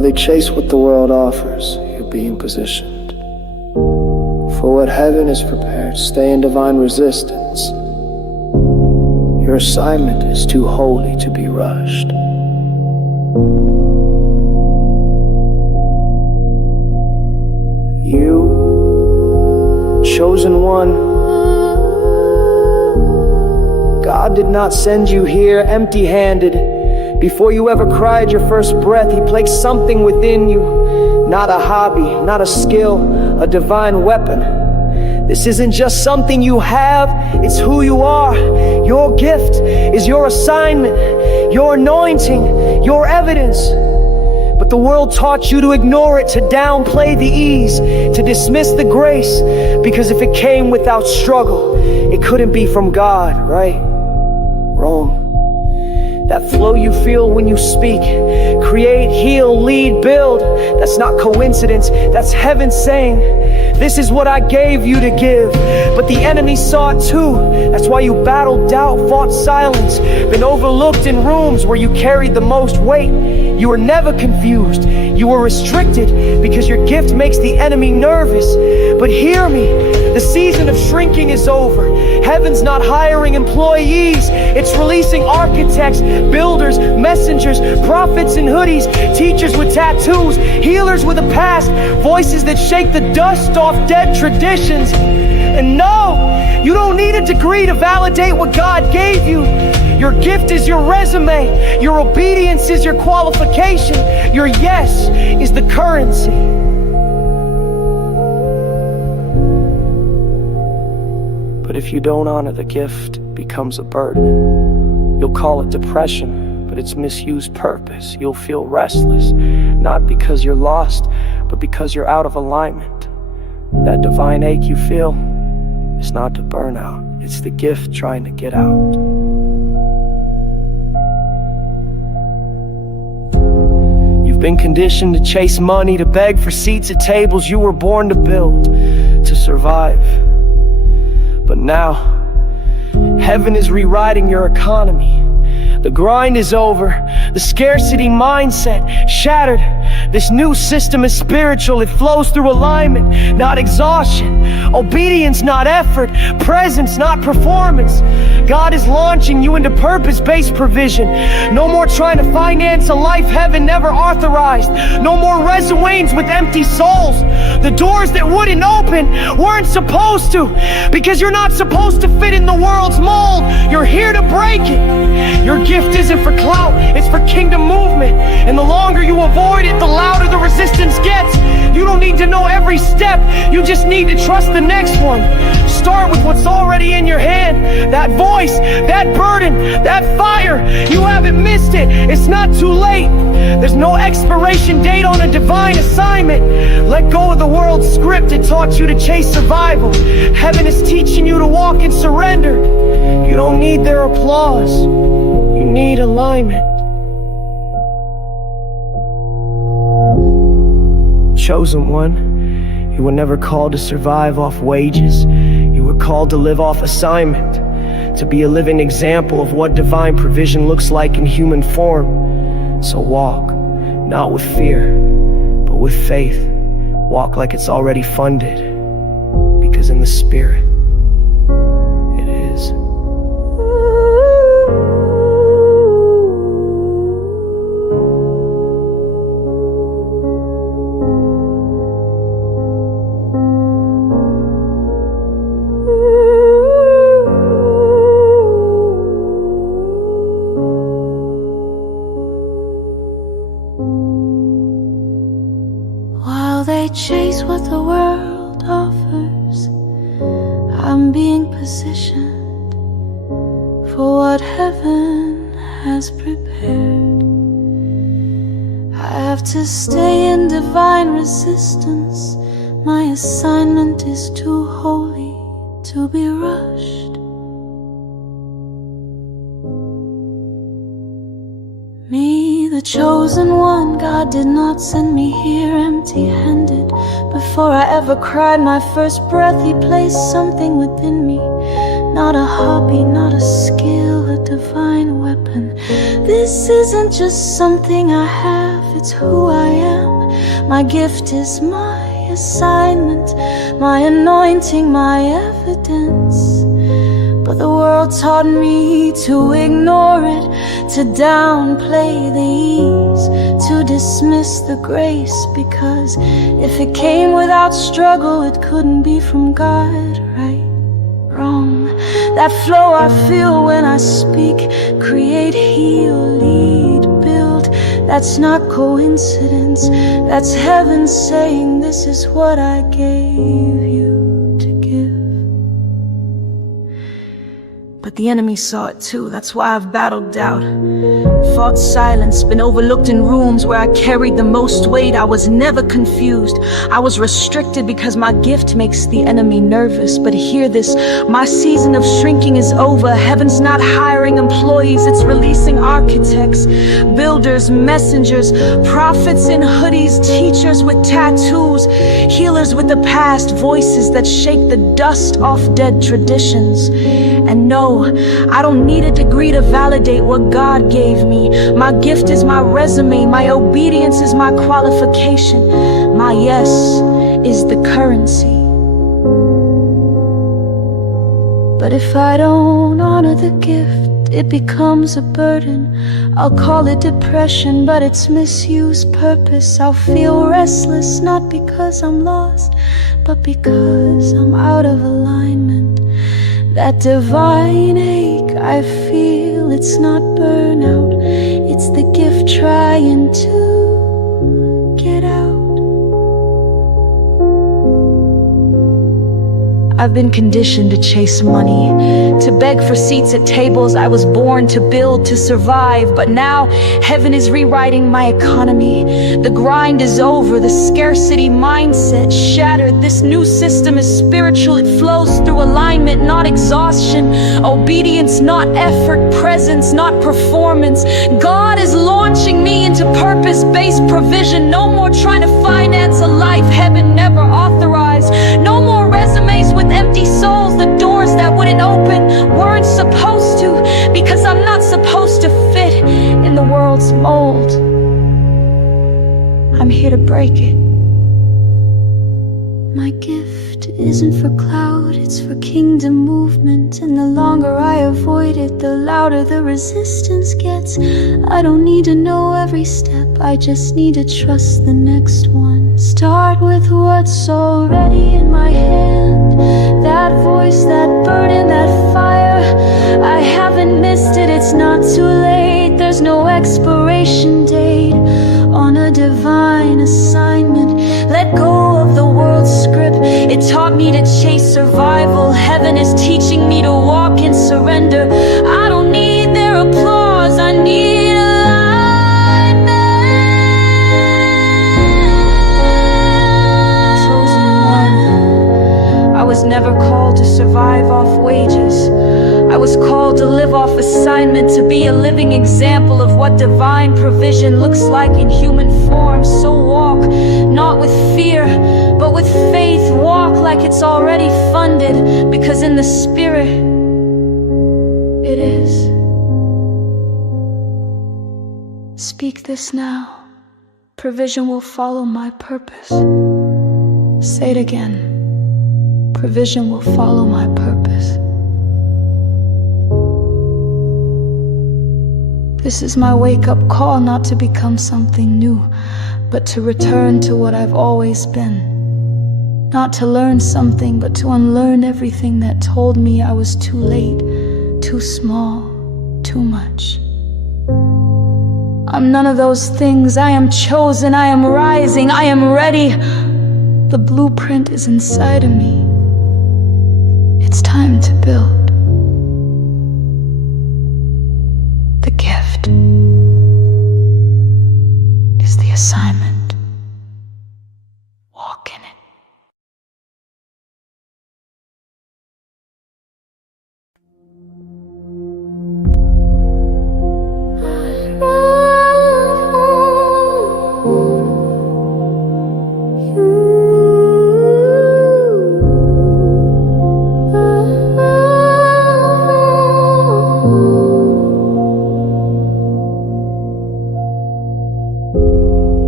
While they chase what the world offers, you're being positioned. For what heaven has prepared, stay in divine resistance. Your assignment is too holy to be rushed. You, chosen one, God did not send you here empty-handed. Before you ever cried your first breath, He placed something within you. Not a hobby, not a skill, a divine weapon. This isn't just something you have, it's who you are. Your gift is your assignment, your anointing, your evidence. But the world taught you to ignore it, to downplay the ease, to dismiss the grace, because if it came without struggle, it couldn't be from God, right? Wrong. That flow you feel when you speak, create, heal, lead, build, that's not coincidence, that's heaven saying, this is what I gave you to give. But the enemy saw it too. That's why you battled doubt, fought silence, been overlooked in rooms where you carried the most weight. You were never confused. You were restricted because your gift makes the enemy nervous. But hear me, the season of shrinking is over. Heaven's not hiring employees. It's releasing architects, builders, messengers, prophets in hoodies, teachers with tattoos, healers with a past, voices that shake the dust off dead traditions. And no, you don't need a degree to validate what God gave you. Your gift is your resume. Your obedience is your qualification. Your yes is the currency. But if you don't honor the gift, it becomes a burden. You'll call it depression, but it's misused purpose. You'll feel restless, not because you're lost, but because you're out of alignment. That divine ache you feel is not the burnout. It's the gift trying to get out. You've been conditioned to chase money, to beg for seats at tables you were born to build, to survive. But now, heaven is rewriting your economy. The grind is over, the scarcity mindset shattered. This new system is spiritual, it flows through alignment, not exhaustion. Obedience, not effort. Presence, not performance. God is launching you into purpose-based provision. No more trying to finance a life heaven never authorized. No more resumes with empty souls. The doors that wouldn't open weren't supposed to, because you're not supposed to fit in the world's mold. You're here to break it. Your gift isn't for clout, it's for kingdom movement. And the longer you avoid it, the louder the resistance gets. You don't need to know every step, you just need to trust the next one. Start with what's already in your hand. That voice, that burden, that fire. You haven't missed it, it's not too late. There's no expiration date on a divine assignment. Let go of the world's script that taught you to chase survival. Heaven is teaching you to walk in surrender. You don't need their applause, you need alignment. Chosen one, you were never called to survive off wages. You were called to live off assignment, to be a living example of what divine provision looks like in human form. So walk, not with fear, but with faith. Walk like it's already funded, because in the Spirit, it is. They chase what the world offers. I'm being positioned for what heaven has prepared. I have to stay in divine resistance. My assignment is too holy to be rushed. Me, the chosen one, God did not send me here empty-handed. Before I ever cried my first breath, He placed something within me. Not a hobby, not a skill, a divine weapon. This isn't just something I have, it's who I am. My gift is my assignment, my anointing, my evidence. But the world taught me to ignore it, to downplay the ease, to dismiss the grace, because if it came without struggle, it couldn't be from God, right? Wrong. That flow I feel when I speak, create, heal, lead, build. That's not coincidence, that's heaven saying this is what I gave you to give. But the enemy saw it too, that's why I've battled doubt. Fought silence, been overlooked in rooms where I carried the most weight. I was never confused, I was restricted because my gift makes the enemy nervous. But hear this, my season of shrinking is over. Heaven's not hiring employees, it's releasing architects, builders, messengers, prophets in hoodies, teachers with tattoos, healers with the past, voices that shake the dust off dead traditions. And no, I don't need a degree to validate what God gave me. My gift is my resume, my obedience is my qualification, my yes is the currency. But if I don't honor the gift, it becomes a burden. I'll call it depression, but it's misused purpose. I'll feel restless, not because I'm lost, but because I'm out of alignment. That divine ache I feel, it's not burnout, it's the gift trying to get out. I've been conditioned to chase money, to beg for seats at tables I was born to build, to survive. But now heaven is rewriting my economy. The grind is over, the scarcity mindset shattered. This new system is spiritual, it flows through alignment, not exhaustion. Obedience, not effort. Presence, not performance. God is launching me into purpose-based provision. No more trying to finance a life heaven never authorized. No more resumes with empty souls. The doors that wouldn't open weren't supposed to, because I'm not supposed to fit in the world's mold. I'm here to break it. My gift isn't for cloud, it's for kingdom movement. And the longer I avoid it, the louder the resistance gets. I don't need to know every step, I just need to trust the next one. Start with what's already in my hand. That voice, that burden, that fire, I haven't missed it, it's not too late. There's no expiration date on a divine assignment. Let go of the world's script, it taught me to chase survival. Heaven is teaching me to walk in surrender. I don't need their applause, I need alignment. Chosen one, I was never called to survive off wages. I was called to live off assignment, to be a living example of what divine provision looks like in human form. So walk, not with fear, but with faith. Walk like it's already funded, because in the spirit, it is. Speak this now. Provision will follow my purpose. Say it again. Provision will follow my purpose. This is my wake-up call, not to become something new, but to return to what I've always been. Not to learn something, but to unlearn everything that told me I was too late, too small, too much. I'm none of those things. I am chosen, I am rising, I am ready. The blueprint is inside of me. It's time to build. The gift is the assignment. Walk in it.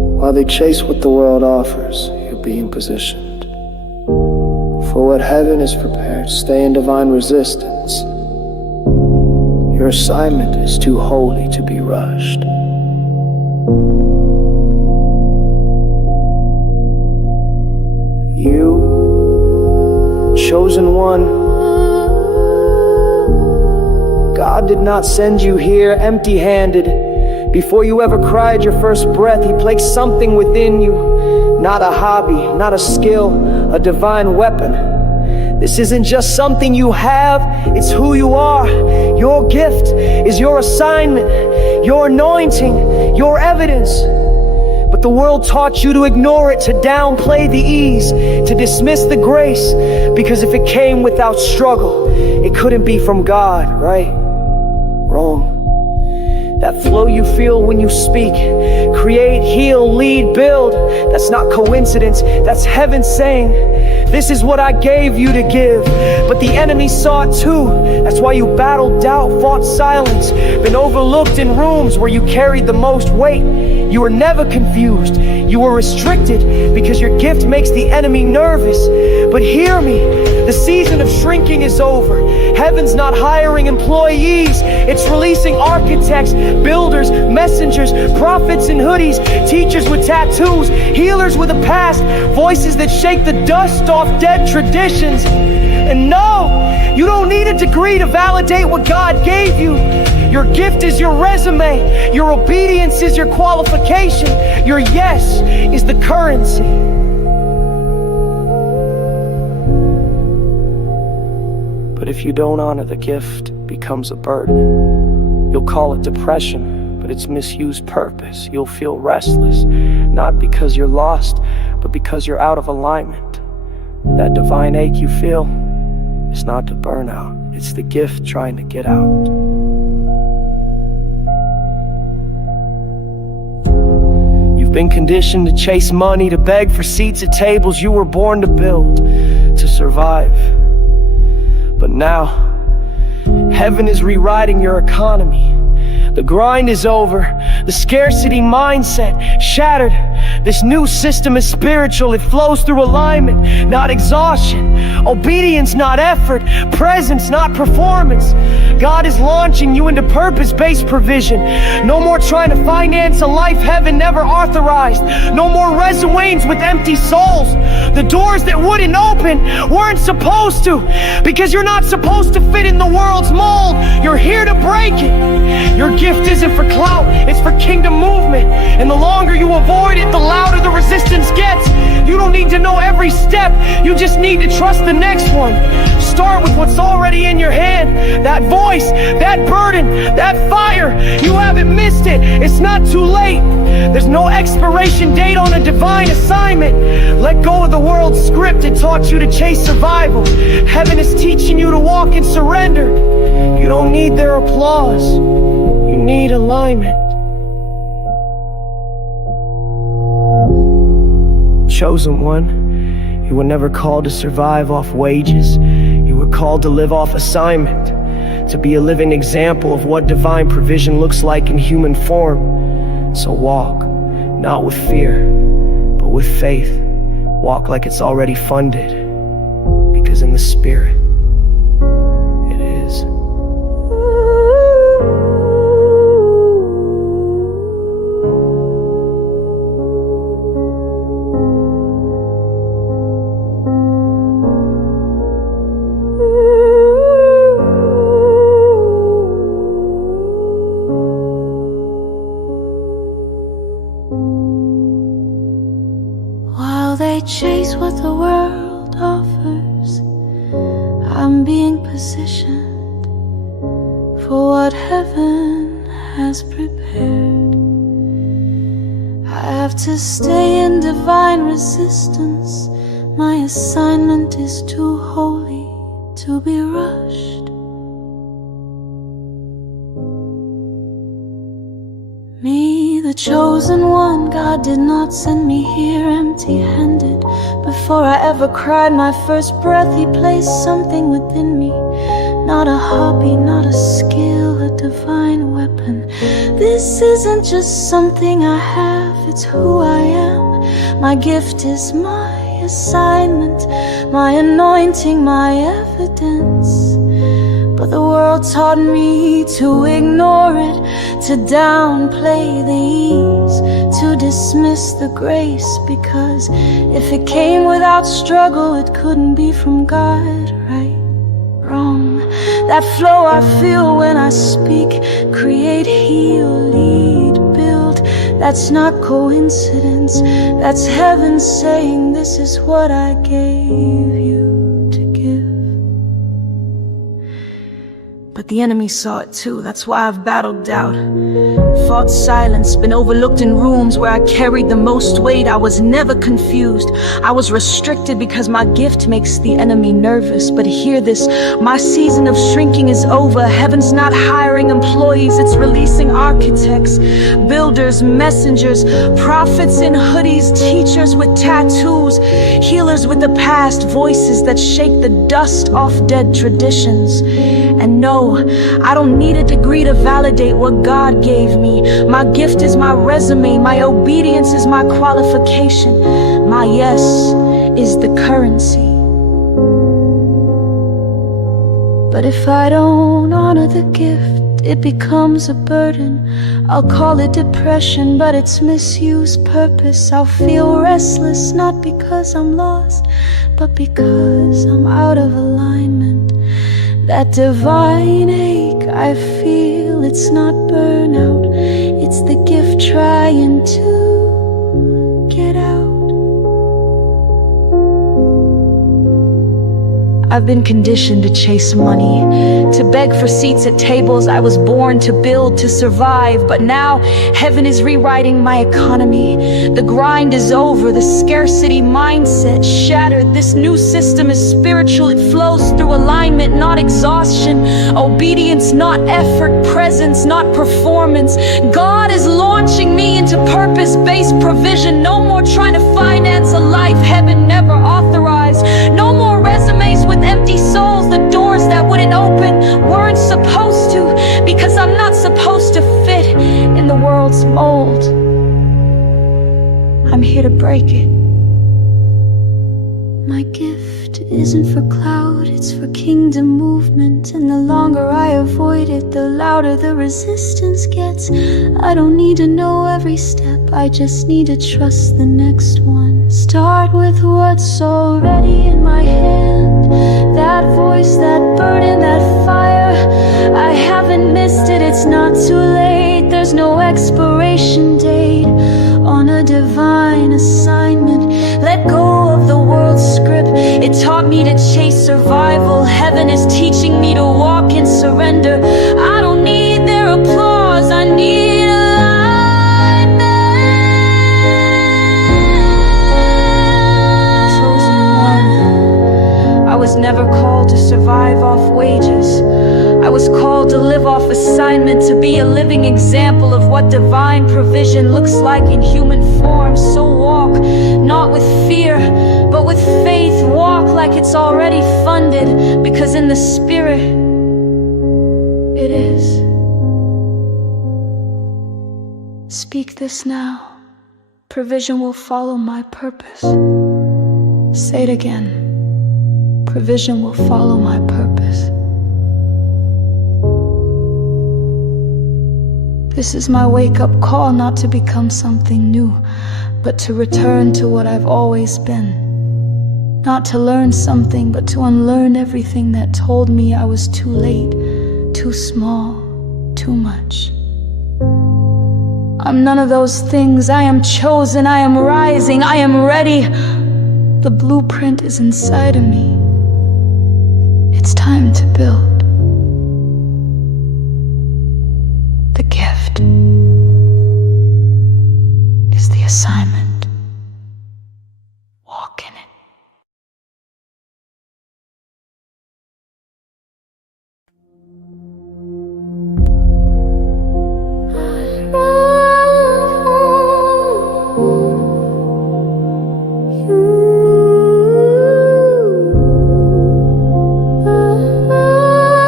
While they chase what the world offers, you're being positioned. For what heaven is prepared, stay in divine resistance. Your assignment is too holy to be rushed. You, chosen one, God did not send you here empty-handed. Before you ever cried your first breath, He placed something within you. Not a hobby, not a skill, a divine weapon. This isn't just something you have, it's who you are. Your gift is your assignment, your anointing, your evidence. But the world taught you to ignore it, to downplay the ease, to dismiss the grace, because if it came without struggle, it couldn't be from God, right? Wrong. That flow you feel when you speak, create, heal, lead, build, that's not coincidence, that's heaven saying, this is what I gave you to give. But the enemy saw it too. That's why you battled doubt, fought silence, been overlooked in rooms where you carried the most weight. You were never confused. You were restricted because your gift makes the enemy nervous. But hear me, the season of shrinking is over. Heaven's not hiring employees. It's releasing architects, builders, messengers, prophets in hoodies, teachers with tattoos, healers with a past, voices that shake the dust off dead traditions. And no, you don't need a degree to validate what God gave you. Your gift is your resume. Your obedience is your qualification. Your yes is the currency. But if you don't honor the gift, it becomes a burden. You'll call it depression, but it's misused purpose. You'll feel restless, not because you're lost, but because you're out of alignment. That divine ache you feel is not the burnout. It's the gift trying to get out. You've been conditioned to chase money, to beg for seats at tables you were born to build, to survive. But now, heaven is rewriting your economy. The grind is over, the scarcity mindset shattered. This new system is spiritual, it flows through alignment, not exhaustion. Obedience, not effort. Presence, not performance. God is launching you into purpose-based provision. No more trying to finance a life heaven never authorized. No more resumes with empty souls. The doors that wouldn't open weren't supposed to, because you're not supposed to fit in the world's mold. You're here to break it. Your gift isn't for clout, it's for kingdom movement. And the longer you avoid it, the louder the resistance gets. You don't need to know every step, you just need to trust the next one. Start with what's already in your hand. That voice, that burden, that fire. You haven't missed it, it's not too late. There's no expiration date on a divine assignment. Let go of the world's script that taught you to chase survival. Heaven is teaching you to walk in surrender. You don't need their applause, you need alignment. Chosen one, you were never called to survive off wages. You were called to live off assignment, to be a living example of what divine provision looks like in human form. So walk, not with fear, but with faith. Walk like it's already funded, because in the Spirit, it is. They chase what the world offers. I'm being positioned for what heaven has prepared. I have to stay in divine resistance. My assignment is too holy to be rushed. Me, the chosen one, God did not send me here empty-handed. Before I ever cried my first breath, He placed something within me. Not a hobby, not a skill, a divine weapon. This isn't just something I have, it's who I am. My gift is my assignment, my anointing, my evidence. But the world taught me to ignore it, to downplay the ease, to dismiss the grace, because if it came without struggle, it couldn't be from God, right? Wrong. That flow I feel when I speak, create, heal, lead, build. That's not coincidence, that's heaven saying this is what I gave you to give. But the enemy saw it too, that's why I've battled doubt. Fought silence, been overlooked in rooms where I carried the most weight. I was never confused, I was restricted because my gift makes the enemy nervous. But hear this, my season of shrinking is over. Heaven's not hiring employees, it's releasing architects, builders, messengers, prophets in hoodies, teachers with tattoos, healers with the past, voices that shake the dust off dead traditions. And no, I don't need a degree to validate what God gave me. My gift is my resume, my obedience is my qualification, my yes is the currency. But if I don't honor the gift, it becomes a burden. I'll call it depression, but it's misused purpose. I'll feel restless, not because I'm lost, but because I'm out of alignment. That divine ache I feel, it's not burnout, it's the gift trying to get out. I've been conditioned to chase money, to beg for seats at tables I was born to build, to survive. But now heaven is rewriting my economy. The grind is over, the scarcity mindset shattered. This new system is spiritual, it flows through alignment, not exhaustion. Obedience, not effort. Presence, not performance. God is launching me into purpose-based provision. No more trying to finance a life heaven never authorized. No more resumes with empty souls. The doors that wouldn't open weren't supposed to, because I'm not supposed to fit in the world's mold. I'm here to break it. My gift isn't for clout, it's for kingdom movement. And the longer I avoid it, the louder the resistance gets. I don't need to know every step, I just need to trust the next one. Start with what's already in my hand. That voice, that burden, that fire, I haven't missed it, it's not too late. There's no expiration date on a divine assignment. Let go of the world's script, it taught me to chase survival. Heaven is teaching me to walk in surrender. I don't need their applause, I need alignment. Chosen one, I was never called to survive off wages. I was called to live off assignment, to be a living example of what divine provision looks like in human form. So walk, not with fear, but with faith. Walk like it's already funded, because in the spirit, it is. Speak this now. Provision will follow my purpose. Say it again. Provision will follow my purpose. This is my wake-up call, not to become something new, but to return to what I've always been. Not to learn something, but to unlearn everything that told me I was too late, too small, too much. I'm none of those things. I am chosen, I am rising, I am ready. The blueprint is inside of me. It's time to build. The gift is the assignment. Walk in it.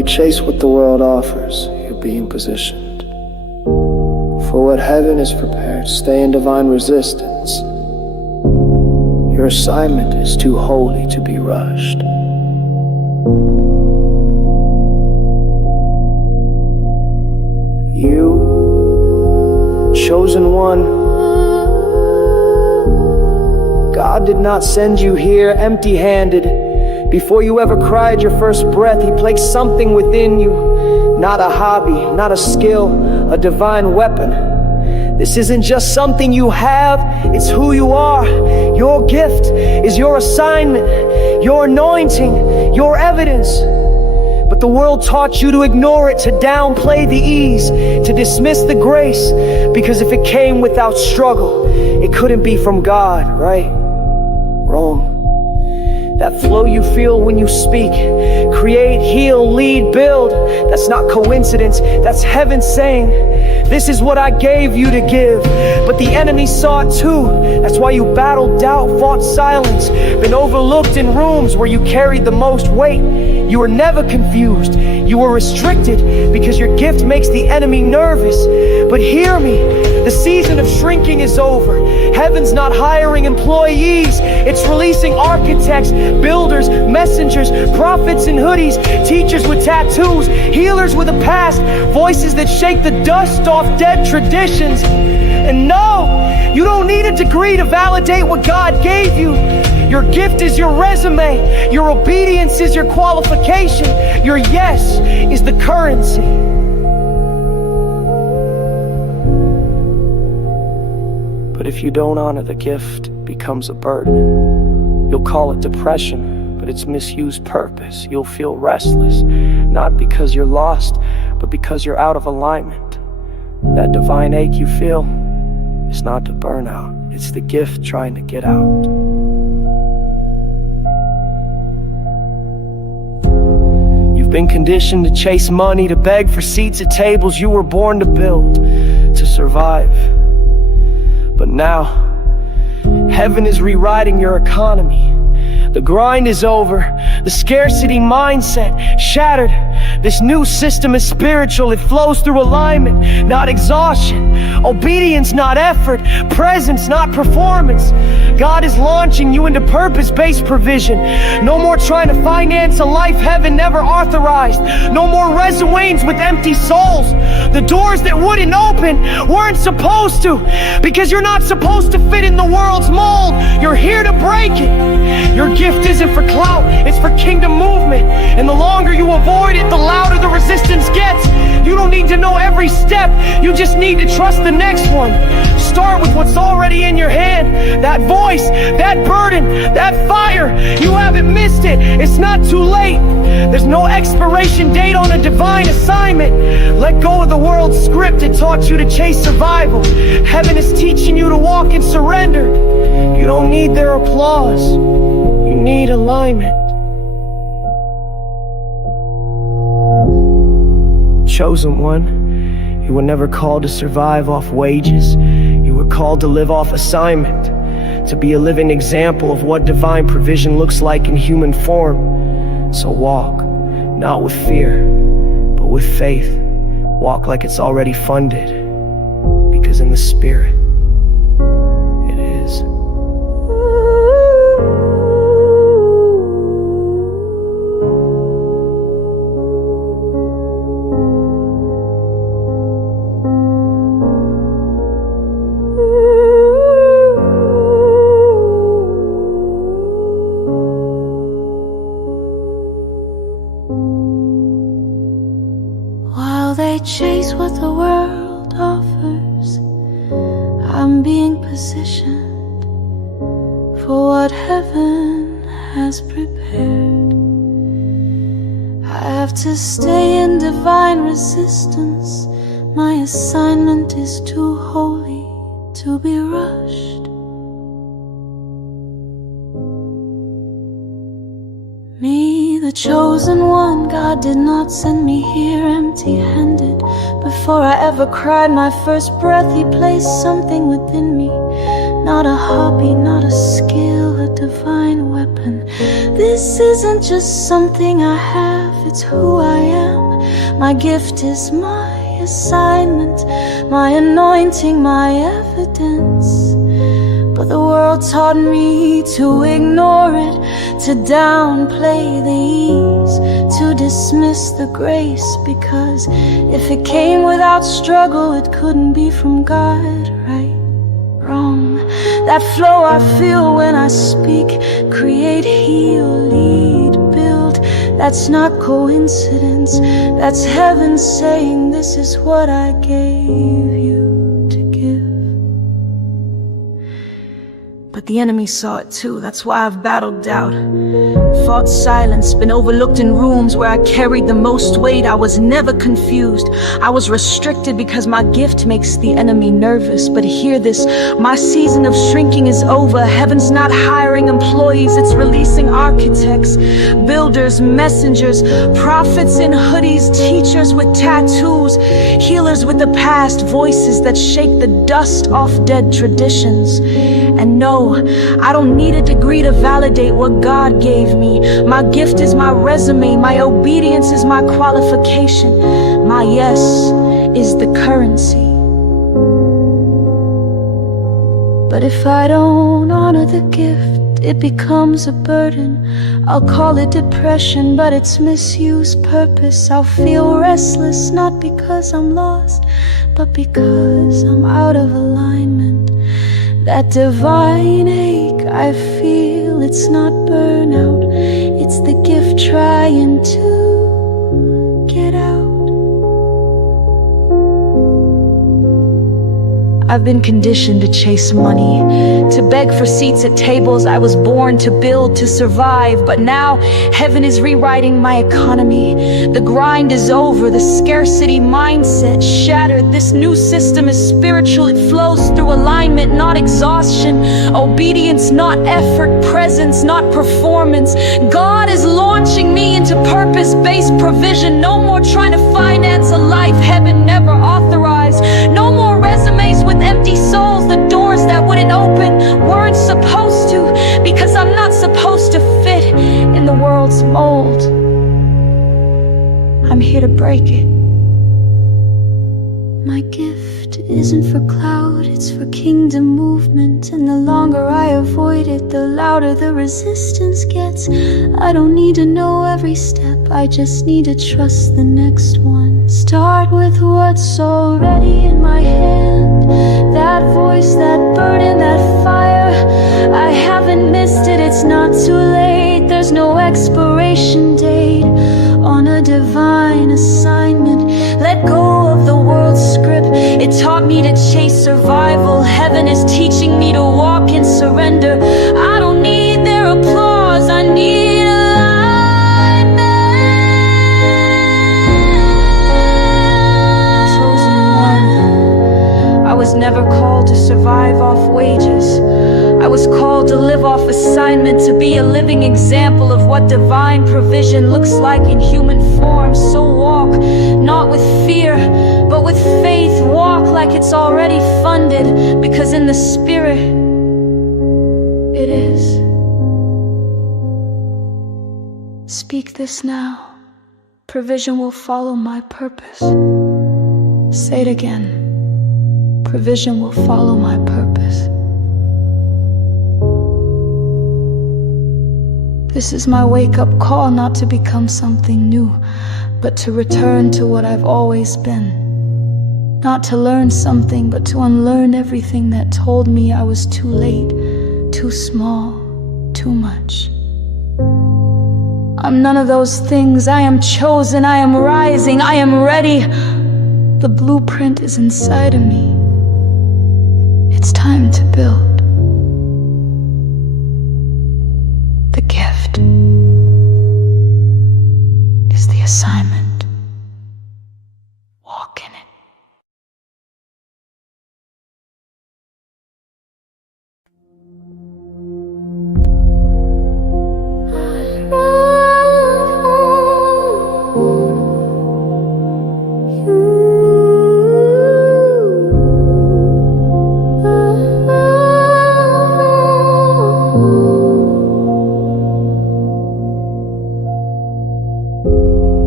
they chase what the world offers, you're being positioned. For what heaven is prepared, stay in divine resistance. Your assignment is too holy to be rushed. You, chosen one, God did not send you here empty-handed. Before you ever cried your first breath, He placed something within you. Not a hobby, not a skill, a divine weapon. This isn't just something you have, it's who you are. Your gift is your assignment, your anointing, your evidence. But the world taught you to ignore it, to downplay the ease, to dismiss the grace, because if it came without struggle, it couldn't be from God, right? Wrong. That flow you feel when you speak, create, heal, lead, build, that's not coincidence, that's heaven saying, this is what I gave you to give. But the enemy saw it too. That's why you battled doubt, fought silence, been overlooked in rooms where you carried the most weight. You were never confused. You were restricted because your gift makes the enemy nervous. But hear me, the season of shrinking is over. Heaven's not hiring employees. It's releasing architects, builders, messengers, prophets in hoodies, teachers with tattoos, healers with a past, voices that shake the dust off dead traditions. And no, you don't need a degree to validate what God gave you. Your gift is your resume. Your obedience is your qualification. Your yes is the currency. But if you don't honor the gift, it becomes a burden. You'll call it depression, but it's misused purpose. You'll feel restless, not because you're lost, but because you're out of alignment. That divine ache you feel is not the burnout. It's the gift trying to get out. You've been conditioned to chase money, to beg for seats at tables you were born to build, to survive. But now, heaven is rewriting your economy. The grind is over, the scarcity mindset shattered. This new system is spiritual, it flows through alignment, not exhaustion. Obedience, not effort. Presence, not performance. God is launching you into purpose-based provision. No more trying to finance a life heaven never authorized. No more resumes with empty souls. The doors that wouldn't open weren't supposed to, because you're not supposed to fit in the world's mold. You're here to break it. Your gift isn't for clout, it's for kingdom movement. And the longer you avoid it, the louder the resistance gets. You don't need to know every step, you just need to trust the next one. Start with what's already in your hand. That voice, that burden, that fire. You haven't missed it, it's not too late. There's no expiration date on a divine assignment. Let go of the world's script that taught you to chase survival. Heaven is teaching you to walk in surrender. You don't need their applause, you need alignment. Chosen one, you were never called to survive off wages. You were called to live off assignment, to be a living example of what divine provision looks like in human form. So walk, not with fear, but with faith. Walk like it's already funded, because in the Spirit, it is. They chase what the world offers. I'm being positioned for what heaven has prepared. I have to stay in divine resistance. My assignment is too holy to be rushed. Me, the chosen one, God did not send me here empty-handed. Before I ever cried my first breath, He placed something within me. Not a hobby, not a skill, a divine weapon. This isn't just something I have, it's who I am. My gift is my assignment, my anointing, my evidence. But the world taught me to ignore it, to downplay the ease, to dismiss the grace, because if it came without struggle, it couldn't be from God, right? Wrong. That flow I feel when I speak, create, heal, lead, build. That's not coincidence, that's heaven saying this is what I gave you to give. But the enemy saw it too, that's why I've battled doubt. Fought silence, been overlooked in rooms where I carried the most weight. I was never confused, I was restricted because my gift makes the enemy nervous. But hear this, my season of shrinking is over. Heaven's not hiring employees, it's releasing architects, builders, messengers, prophets in hoodies, teachers with tattoos, healers with the past, voices that shake the dust off dead traditions. And no, I don't need a degree to validate what God gave me. My gift is my resume, my obedience is my qualification, my yes is the currency. But if I don't honor the gift, it becomes a burden. I'll call it depression, but it's misuse purpose. I'll feel restless, not because I'm lost, but because I'm out of alignment. That divine ache I feel, it's not burnout, it's the gift trying to get out. I've been conditioned to chase money, to beg for seats at tables I was born to build, to survive. But now heaven is rewriting my economy. The grind is over, the scarcity mindset shattered. This new system is spiritual, it flows through alignment, not exhaustion. Obedience, not effort. Presence, not performance. God is launching me into purpose-based provision. No more trying to finance a life heaven never authorized. No more resumes with empty souls. The doors that wouldn't open weren't supposed to, because I'm not supposed to fit in the world's mold. I'm here to break it. My gift isn't for clout, it's for kingdom movement. And the longer I avoid it, the louder the resistance gets. I don't need to know every step, I just need to trust the next one. Start with what's already in my hand. That voice, that burden, that fire, I haven't missed it, it's not too late. There's no expiration date on a divine assignment. Let go of the world's script, it taught me to chase survival. Heaven is teaching me to walk in surrender. I don't need their applause, I need alignment. Chosen one, I was never called to survive off wages. I was called to live off assignment, to be a living example of what divine provision looks like in human form. So walk, not with fear, but with faith. Walk like it's already funded, because in the spirit, it is. Speak this now. Provision will follow my purpose. Say it again. Provision will follow my purpose. This is my wake-up call, not to become something new, but to return to what I've always been. Not to learn something, but to unlearn everything that told me I was too late, too small, too much. I'm none of those things. I am chosen, I am rising, I am ready. The blueprint is inside of me. It's time to build. The gift is the assignment. Walk in it.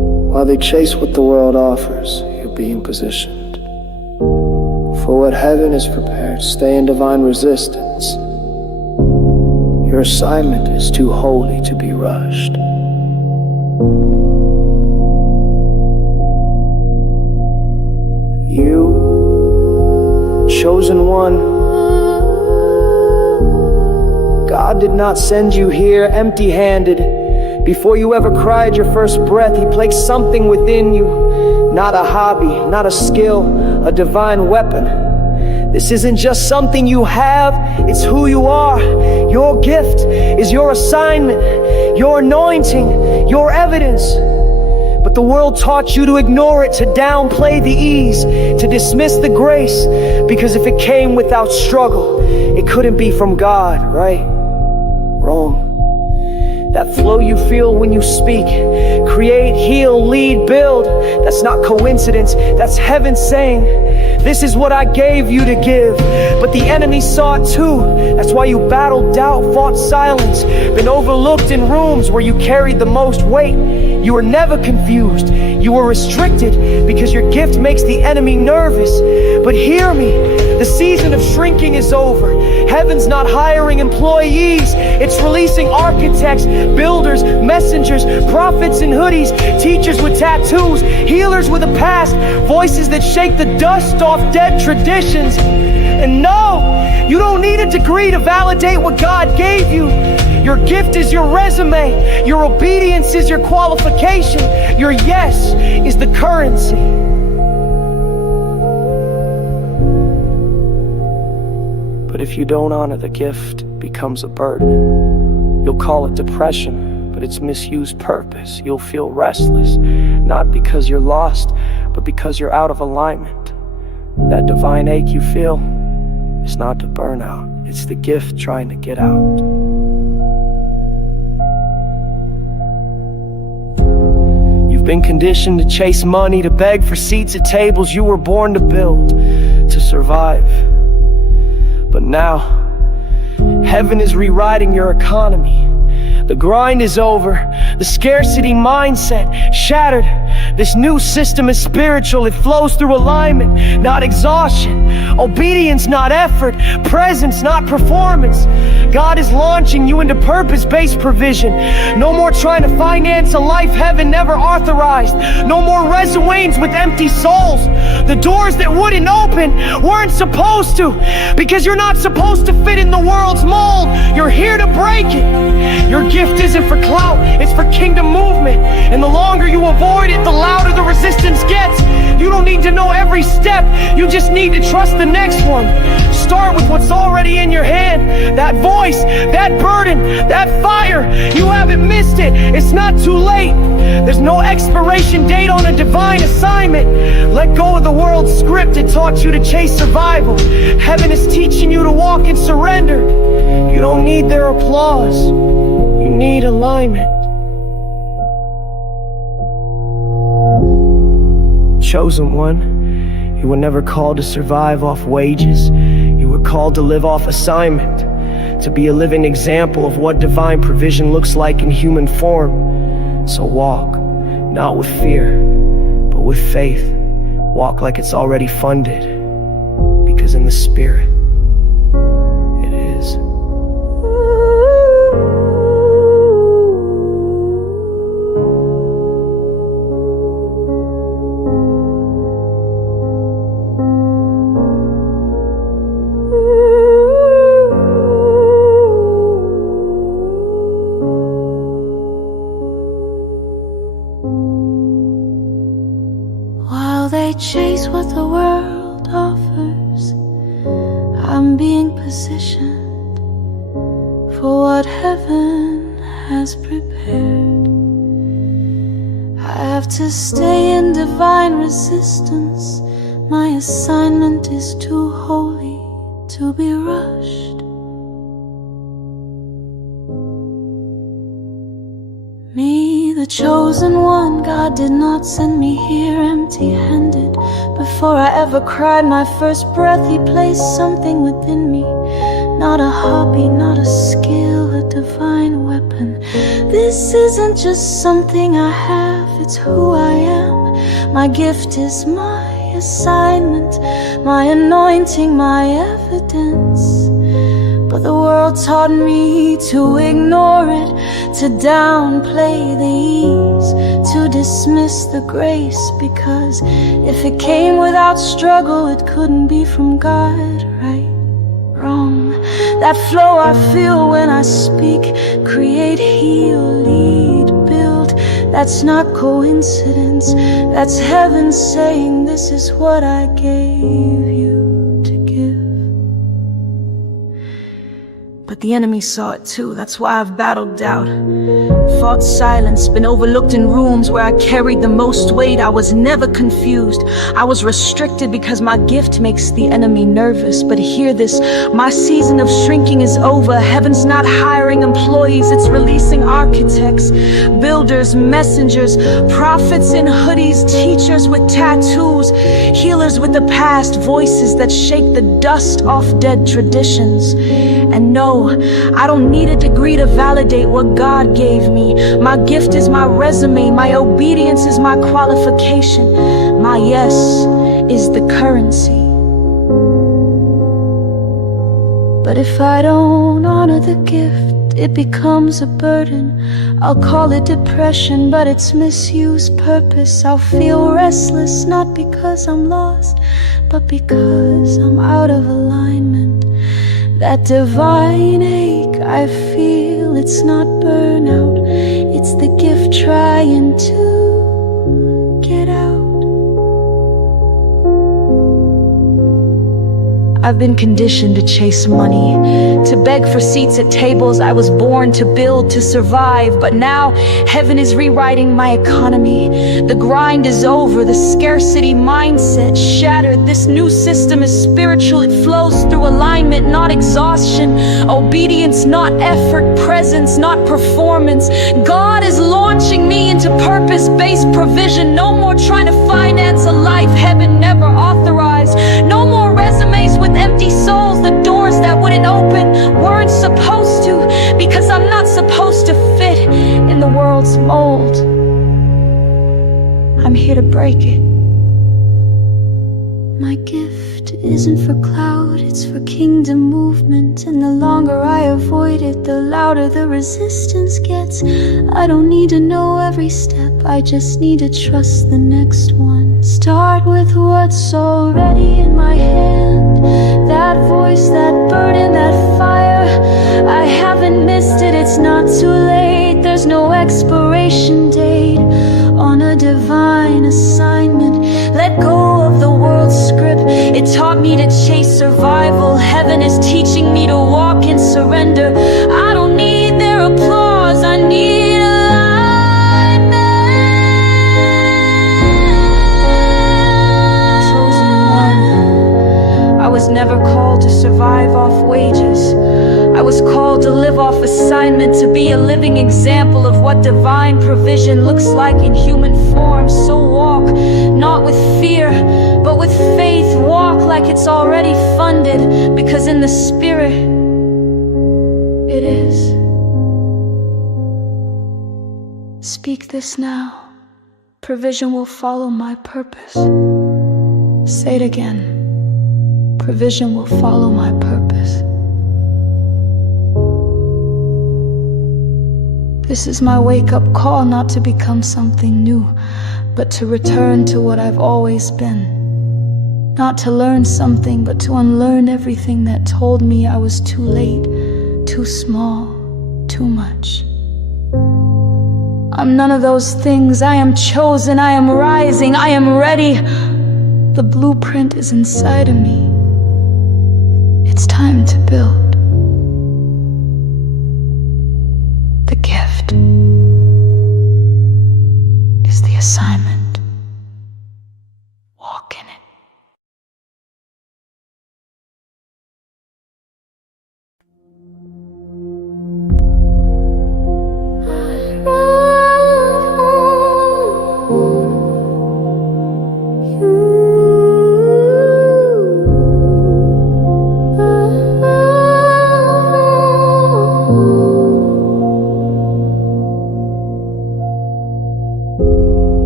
While they chase what the world offers, you're being positioned for what heaven is prepared. Stay in divine resistance. Your assignment is too holy to be rushed. You, chosen one, God did not send you here empty-handed. Before you ever cried your first breath, He placed something within you. Not a hobby, not a skill, a divine weapon. This isn't just something you have, it's who you are. Your gift is your assignment, your anointing, your evidence. But the world taught you to ignore it, to downplay the ease, to dismiss the grace, because if it came without struggle, it couldn't be from God, right? Wrong. That flow you feel when you speak, create, heal, lead, build, that's not coincidence, that's heaven saying, this is what I gave you to give. But the enemy saw it too. That's why you battled doubt, fought silence, been overlooked in rooms where you carried the most weight. You were never confused. You were restricted because your gift makes the enemy nervous. But hear me, the season of shrinking is over. Heaven's not hiring employees. It's releasing architects, builders, messengers, prophets in hoodies, teachers with tattoos, healers with a past, voices that shake the dust off dead traditions. And no, you don't need a degree to validate what God gave you. Your gift is your resume. Your obedience is your qualification. Your yes is the currency. But if you don't honor the gift, it becomes a burden. You'll call it depression, but it's misused purpose. You'll feel restless, not because you're lost, but because you're out of alignment. That divine ache you feel, it's not the burnout, it's the gift trying to get out. You've been conditioned to chase money, to beg for seats at tables you were born to build, to survive. But now, heaven is rewriting your economy. The grind is over, the scarcity mindset shattered. This new system is spiritual, it flows through alignment, not exhaustion. Obedience, not effort. Presence, not performance. God is launching you into purpose-based provision. No more trying to finance a life heaven never authorized. No more resumes with empty souls. The doors that wouldn't open weren't supposed to, because you're not supposed to fit in the world's mold. You're here to break it. Your gift isn't for clout, it's for kingdom movement. And the longer you avoid it, the louder the resistance gets. You don't need to know every step, you just need to trust the next one. Start with what's already in your hand. That voice, that burden, that fire. You haven't missed it, it's not too late. There's no expiration date on a divine assignment. Let go of the world's script that taught you to chase survival. Heaven is teaching you to walk in surrender. You don't need their applause, you need alignment. Chosen one, you were never called to survive off wages. You were called to live off assignment, to be a living example of what divine provision looks like in human form. So walk, not with fear, but with faith. Walk like it's already funded, because in the Spirit, it is. They chase what the world offers. I'm being positioned for what heaven has prepared. I have to stay in divine resistance. My assignment is too holy to be rushed. Me, the chosen one, God did not send me here empty-handed. Before I ever cried my first breath, He placed something within me. Not a hobby, not a skill, a divine weapon. This isn't just something I have, it's who I am. My gift is my assignment, my anointing, my evidence. But the world taught me to ignore it, to downplay the ease, to dismiss the grace, because if it came without struggle, it couldn't be from God, right? Wrong. That flow I feel when I speak, create, heal, lead, build. That's not coincidence, that's heaven saying this is what I gave you to give. But the enemy saw it too, that's why I've battled doubt. Fought silence, been overlooked in rooms where I carried the most weight. I was never confused, I was restricted because my gift makes the enemy nervous. But hear this, my season of shrinking is over. Heaven's not hiring employees, it's releasing architects, builders, messengers, prophets in hoodies, teachers with tattoos, healers with the past, voices that shake the dust off dead traditions. And no, I don't need a degree to validate what God gave me. My gift is my resume, my obedience is my qualification, my yes is the currency. But if I don't honor the gift, it becomes a burden. I'll call it depression, but it's misused purpose. I'll feel restless, not because I'm lost, but because I'm out of alignment. That divine ache I feel, it's not burnout, it's the gift trying to get out. I've been conditioned to chase money, to beg for seats at tables I was born to build, to survive. But now heaven is rewriting my economy. The grind is over, the scarcity mindset shattered. This new system is spiritual, it flows through alignment, not exhaustion. Obedience, not effort. Presence, not performance. God is launching me into purpose-based provision. No more trying to finance a life heaven never authorized. No more resumes with empty souls. The doors that wouldn't open weren't supposed to, because I'm not supposed to fit in the world's mold. I'm here to break it. My gift isn't for clout, it's for kingdom movement. And the longer I avoid it, the louder the resistance gets. I don't need to know every step, I just need to trust the next one. Start with what's already in my hand. That voice, that burden, that fire, I haven't missed it, it's not too late. There's no expiration date on a divine assignment. Let go of the world's script, it taught me to chase survival. Heaven is teaching me to walk in surrender. I don't need their applause, I need alignment. Chosen one, I was never called to survive off wages. I was called to live off assignment, to be a living example of what divine provision looks like in human form. So walk, not with fear, but with faith. Walk like it's already funded, because in the spirit, it is. Speak this now. Provision will follow my purpose. Say it again. Provision will follow my purpose. This is my wake-up call, not to become something new, but to return to what I've always been. Not to learn something, but to unlearn everything that told me I was too late, too small, too much. I'm none of those things. I am chosen, I am rising, I am ready. The blueprint is inside of me. It's time to build. The gift is the assignment. Walk in it.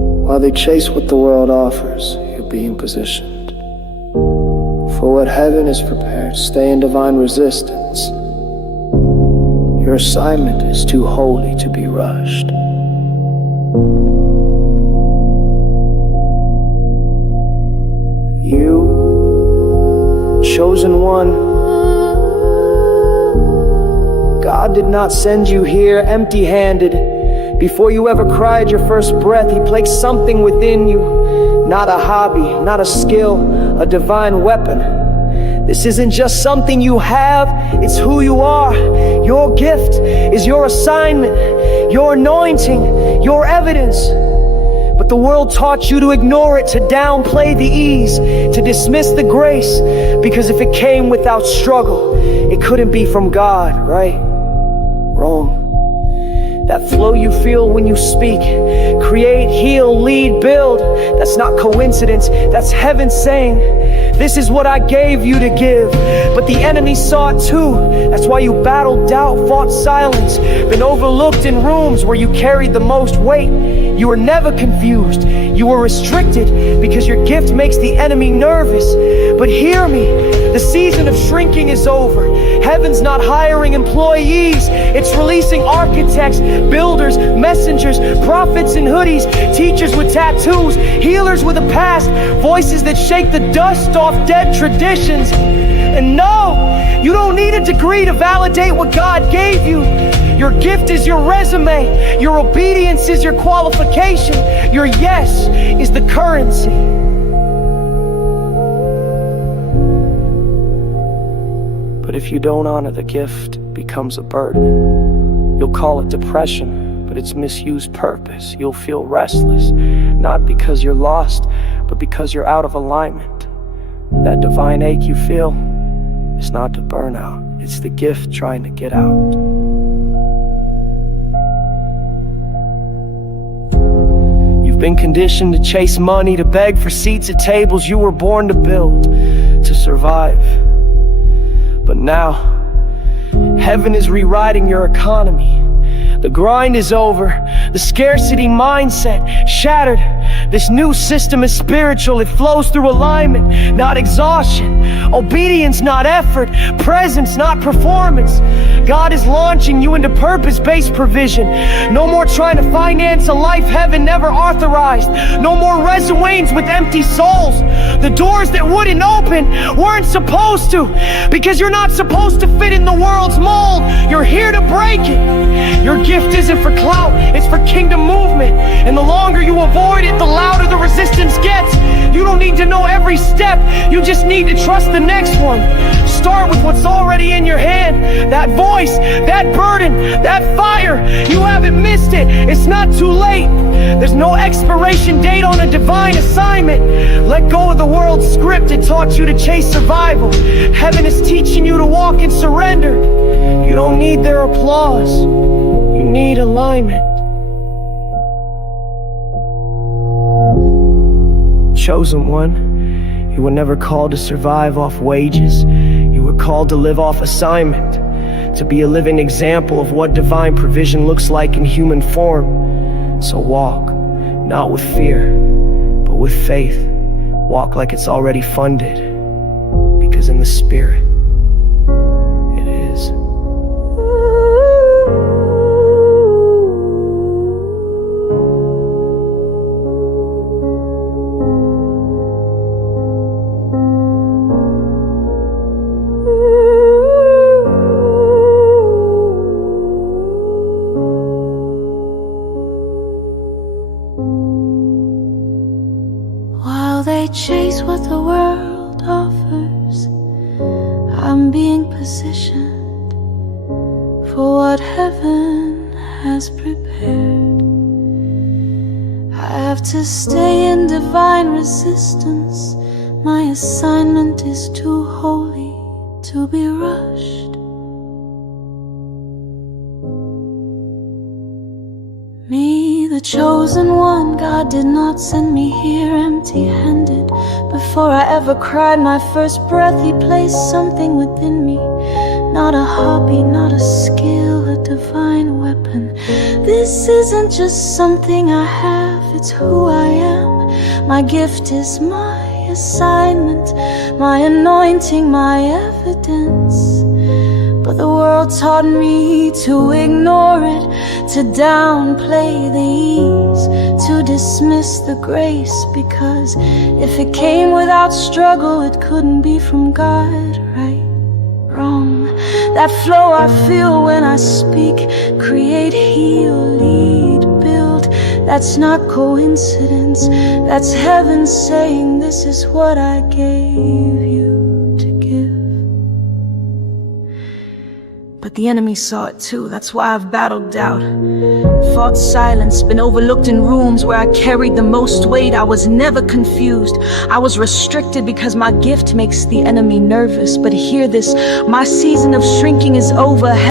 While they chase what the world offers, you're being positioned. For what heaven is prepared, stay in divine resistance. Your assignment is too holy to be rushed. You, chosen one, God did not send you here empty-handed. Before you ever cried your first breath, He placed something within you. Not a hobby, not a skill, a divine weapon. This isn't just something you have, it's who you are. Your gift is your assignment, your anointing, your evidence. But the world taught you to ignore it, to downplay the ease, to dismiss the grace, because if it came without struggle, it couldn't be from God, right? Wrong. That flow you feel when you speak, create, heal, lead, build, that's not coincidence, that's heaven saying, this is what I gave you to give. But the enemy saw it too. That's why you battled doubt, fought silence, been overlooked in rooms where you carried the most weight. You were never confused. You were restricted because your gift makes the enemy nervous. But hear me, the season of shrinking is over. Heaven's not hiring employees. It's releasing architects, builders, messengers, prophets in hoodies, teachers with tattoos, healers with a past, voices that shake the dust off dead traditions. And no, you don't need a degree to validate what God gave you. Your gift is your resume. Your obedience is your qualification. Your yes is the currency. But if you don't honor the gift, it becomes a burden. You'll call it depression, but it's misused purpose. You'll feel restless, not because you're lost, but because you're out of alignment. That divine ache you feel is not the burnout. It's the gift trying to get out. You've been conditioned to chase money, to beg for seats at tables you were born to build, to survive. But now, heaven is rewriting your economy. The grind is over, the scarcity mindset shattered. This new system is spiritual, it flows through alignment, not exhaustion. Obedience, not effort. Presence, not performance. God is launching you into purpose-based provision. No more trying to finance a life heaven never authorized. No more resumes with empty souls. The doors that wouldn't open weren't supposed to, because you're not supposed to fit in the world's mold. You're here to break it. Your gift isn't for clout, it's for kingdom movement. And the longer you avoid it, the louder the resistance gets. You don't need to know every step, you just need to trust the next one. Start with what's already in your hand. That voice, that burden, that fire. You haven't missed it, it's not too late. There's no expiration date on a divine assignment. Let go of the world's script that taught you to chase survival. Heaven is teaching you to walk in surrender. You don't need their applause, you need alignment. Chosen one, you were never called to survive off wages. You were called to live off assignment, to be a living example of what divine provision looks like in human form. So walk, not with fear, but with faith. Walk like it's already funded, because in the Spirit, it is. They chase what the world offers. I'm being positioned for what heaven has prepared. I have to stay in divine resistance. My assignment is too holy to be rushed. Me, the chosen one, God did not send me here empty-handed. Before I ever cried my first breath, He placed something within me. Not a hobby, not a skill, a divine weapon. This isn't just something I have, it's who I am. My gift is my assignment, my anointing, my evidence. But the world taught me to ignore it, to downplay the ease, to dismiss the grace, because if it came without struggle, it couldn't be from God, right? Wrong. That flow I feel when I speak, create, heal, lead, build. That's not coincidence, that's heaven saying this is what I gave you to give. But the enemy saw it too, that's why I've battled doubt. Fought silence, been overlooked in rooms where I carried the most weight. I was never confused, I was restricted because my gift makes the enemy nervous. But hear this, my season of shrinking is over.